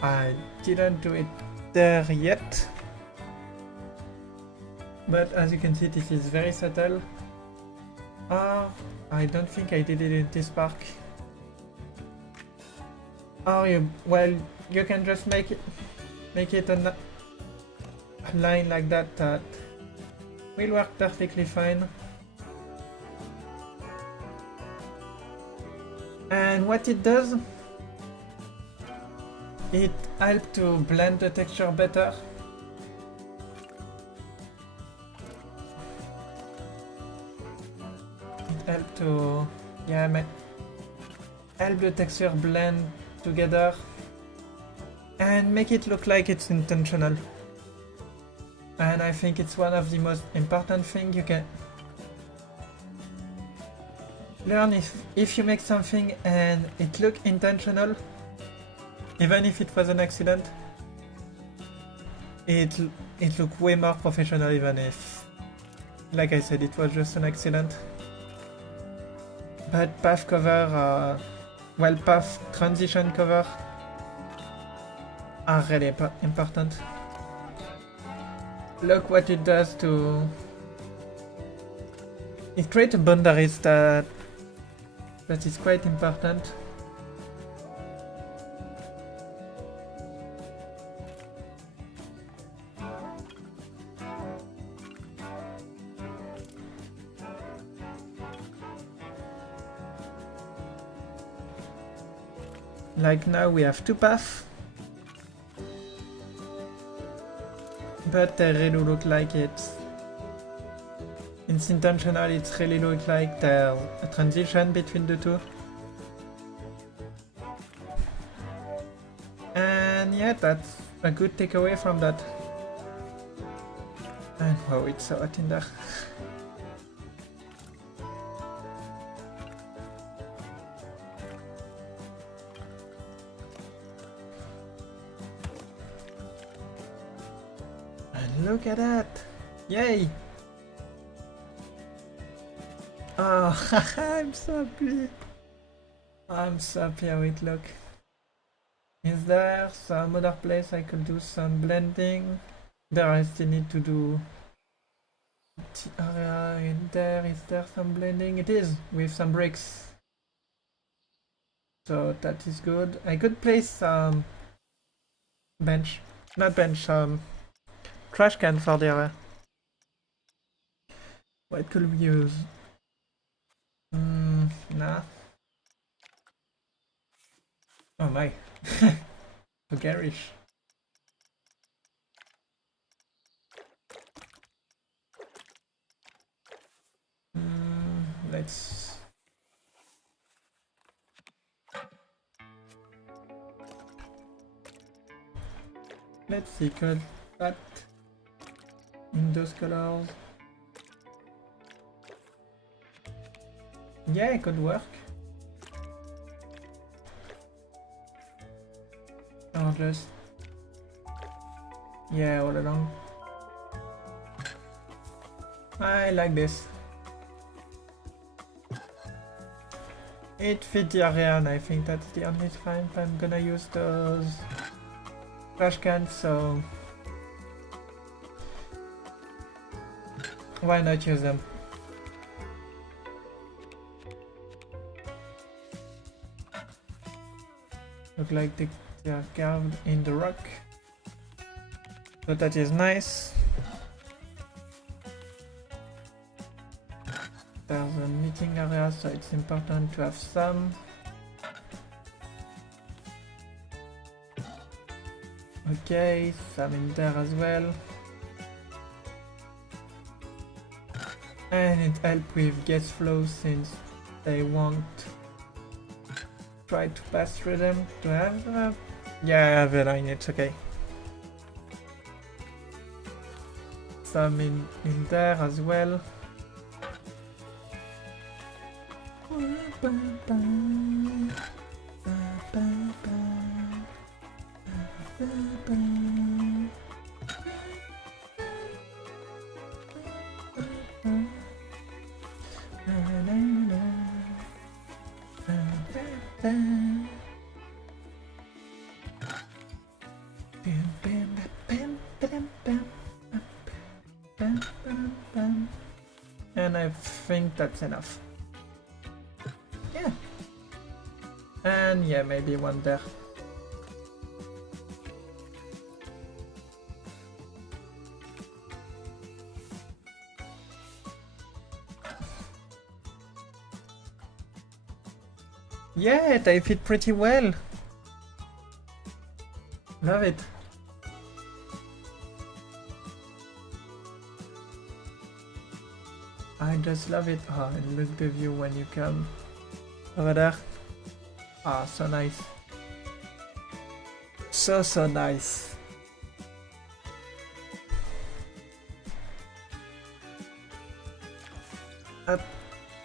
I didn't do it there yet, but as you can see, this is very subtle. I don't think I did it in this park. You can just make it a line like that that will work perfectly fine. And what it does it helps to blend the texture better. It helps to, yeah, help the texture blend together and make it look like it's intentional. And I think it's one of the most important things you can learn. If you make something and it looks intentional, even if it was an accident, it looked way more professional, even if, like I said, it was just an accident. But path cover, well, path transition cover are really important. Look what it does to... It creates boundaries that is quite important. Like now we have two paths, but they really look like it's intentional. It's really look like there's a transition between the two. And yeah, that's a good takeaway from that. And wow, it's so hot in there. Look at that! Yay! Oh, I'm so happy! I'm so happy how it looks. Is there some other place I could do some blending? There I still need to do the area in there. Is there some blending? It is, with some bricks. So that is good. I could place some trash can for the area. What could we use? Nah. Oh my. So garish. Let's... Let's see, could that in those colors? Yeah, it could work. Or just... yeah, all along. I like this. It fits the area, and I think that's the only time I'm gonna use those trash cans, so why not use them? Look like they are carved in the rock, so that is nice. There's a meeting area, so it's important to have some. Okay, some in there as well. And it helps with gas flow since they won't try to pass through them. Do I have yeah, I have a line, it's okay. Some in there as well. And I think that's enough. Yeah. And yeah, maybe one there. Yeah, they fit pretty well. Love it. I just love it. Oh, and look the view when you come over there. Ah, so nice. So nice. Up,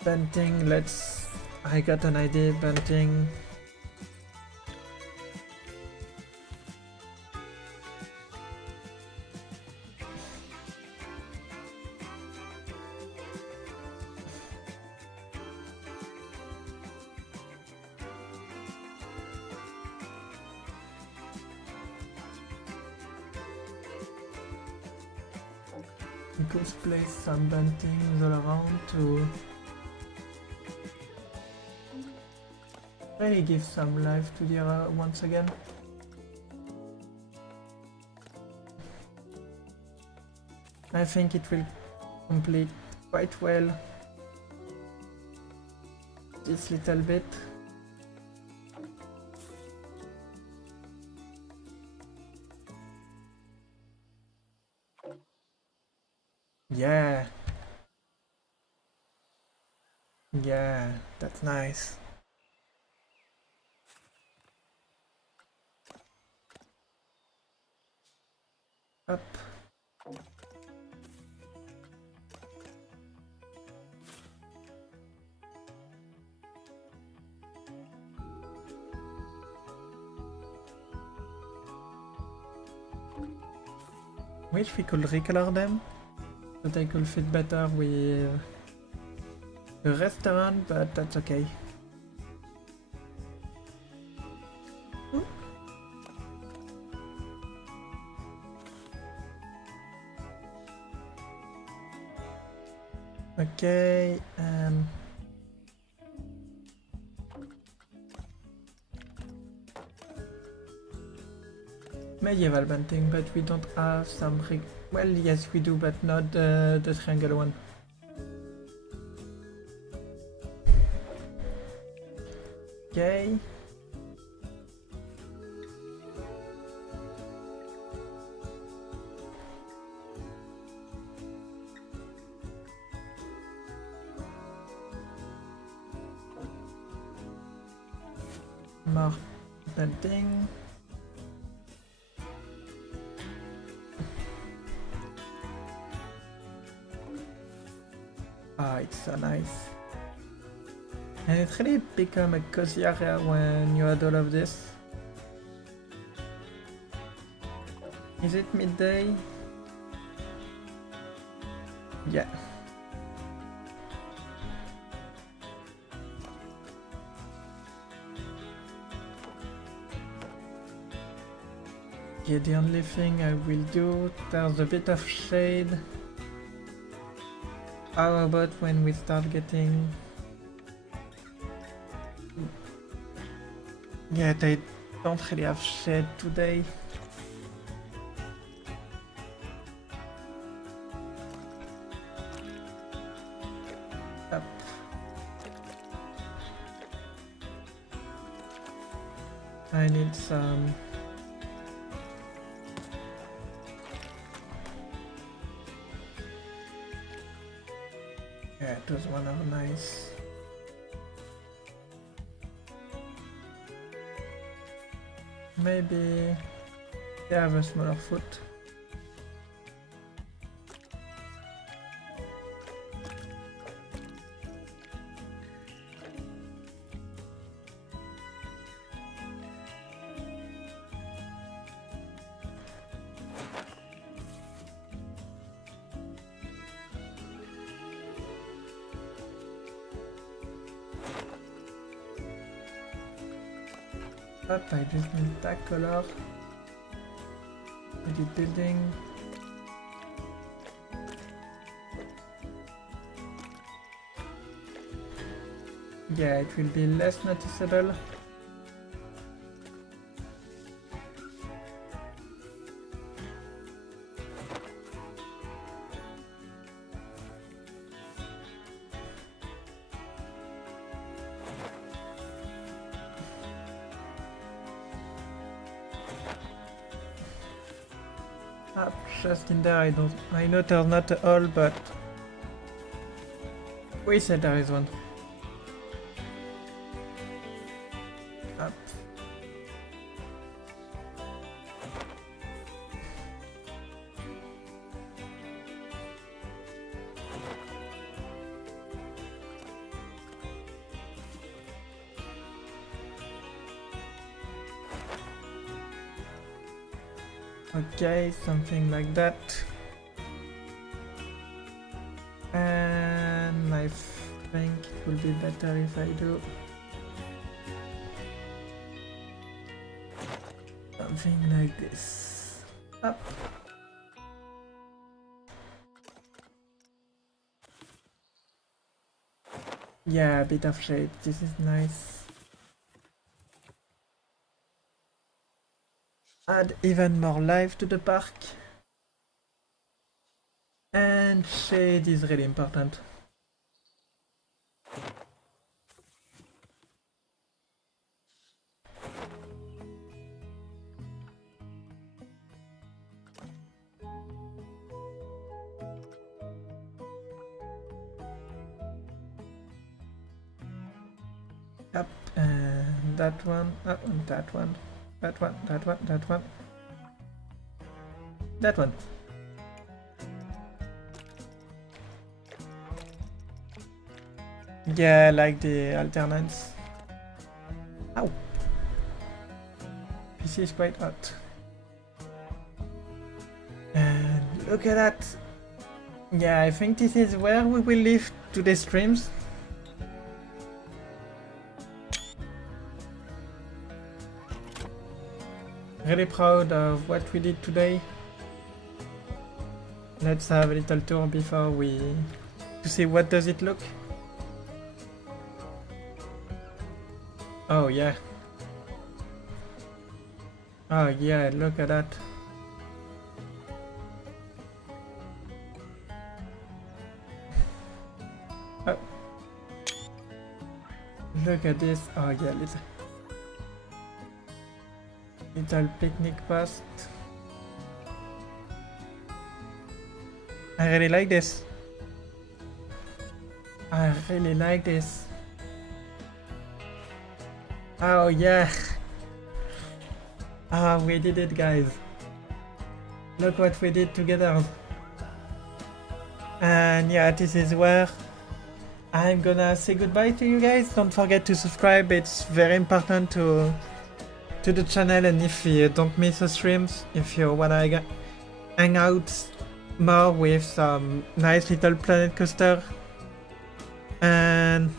venting, let's... I got an idea, venting. We could place some bantings all around to really give some life to the area once again. I think it will complete quite well this little bit. Yeah. Yeah, that's nice. Up. Wish we could recolor them, so they could fit better with the restaurant, but that's okay. Ooh. Okay, medieval painting, but we don't have some... Well, yes, we do, but not the triangle one. Okay. More painting. Ah, it's so nice. And it really become a cozy area when you add all of this. Is it midday? Yeah. Yeah, the only thing I will do, there's a bit of shade. How about when we start getting... Yeah, they don't really have shade today. Up. I need some... Yeah, those one are nice. Maybe they have a smaller foot. Up, I just need that color. I did building. Yeah, it will be less noticeable. Up just in there. I know there's not a hole, but we said there is one. Up. Okay, something like that. And I think it will be better if I do something like this. Up. Yeah, a bit of shade. This is nice. Add even more life to the park. And shade is really important. Up, and that one, and that one. That one, that one, that one. That one. Yeah, I like the alternates. Ow! This is quite hot. And look at that! Yeah, I think this is where we will leave today's streams. Really proud of what we did today. Let's have a little tour before to see what does it look. Oh yeah. Oh yeah, look at that. Oh. Look at this. Oh yeah, little picnic post. I really like this. I really like this. Oh yeah. Ah, we did it, guys. Look what we did together. And yeah, this is where I'm gonna say goodbye to you guys. Don't forget to subscribe. It's very important to the channel, and if you don't miss the streams, if you wanna hang out more with some nice little planet coaster, and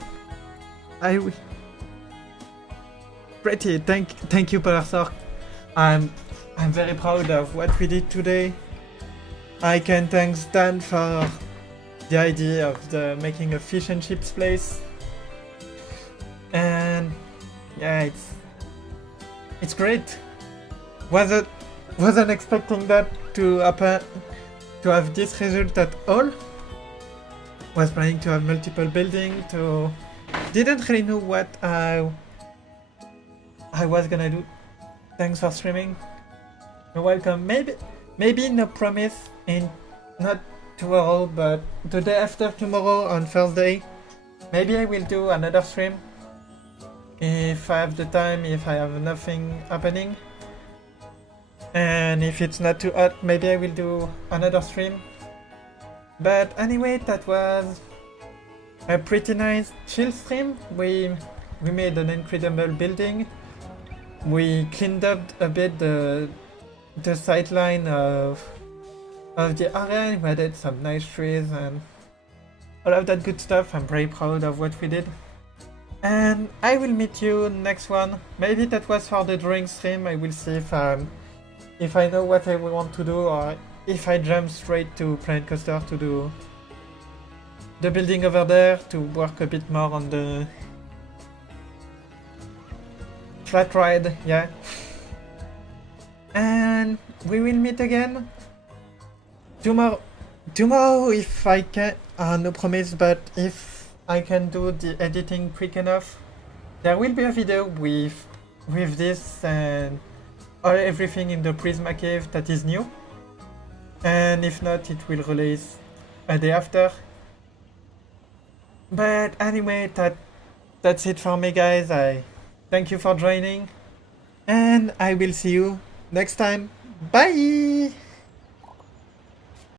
pretty thank you, Professor. I'm very proud of what we did today. I can thank Stan for the idea of making a fish and chips place, and yeah, it's great. Wasn't expecting that to happen, to have this result at all. Was planning to have multiple buildings, didn't really know what I was gonna do. Thanks for streaming. You're welcome. Maybe no promise in not tomorrow, but the day after tomorrow on Thursday. Maybe I will do another stream. If I have the time, if I have nothing happening. And if it's not too hot, maybe I will do another stream. But anyway, that was a pretty nice chill stream. We made an incredible building. We cleaned up a bit the sightline of the area. We added some nice trees and all of that good stuff. I'm very proud of what we did. And I will meet you next one. Maybe that was for the drawing stream. I will see if I know what I want to do, or if I jump straight to Planet Coaster to do the building over there, to work a bit more on the flat ride, yeah. And we will meet again tomorrow if I can. No promise, but if I can do the editing quick enough, there will be a video with this and everything in the Prisma cave that is new. and if not, it will release a day after. But anyway, that's it for me, guys. I thank you for joining, and I will see you next time. Bye!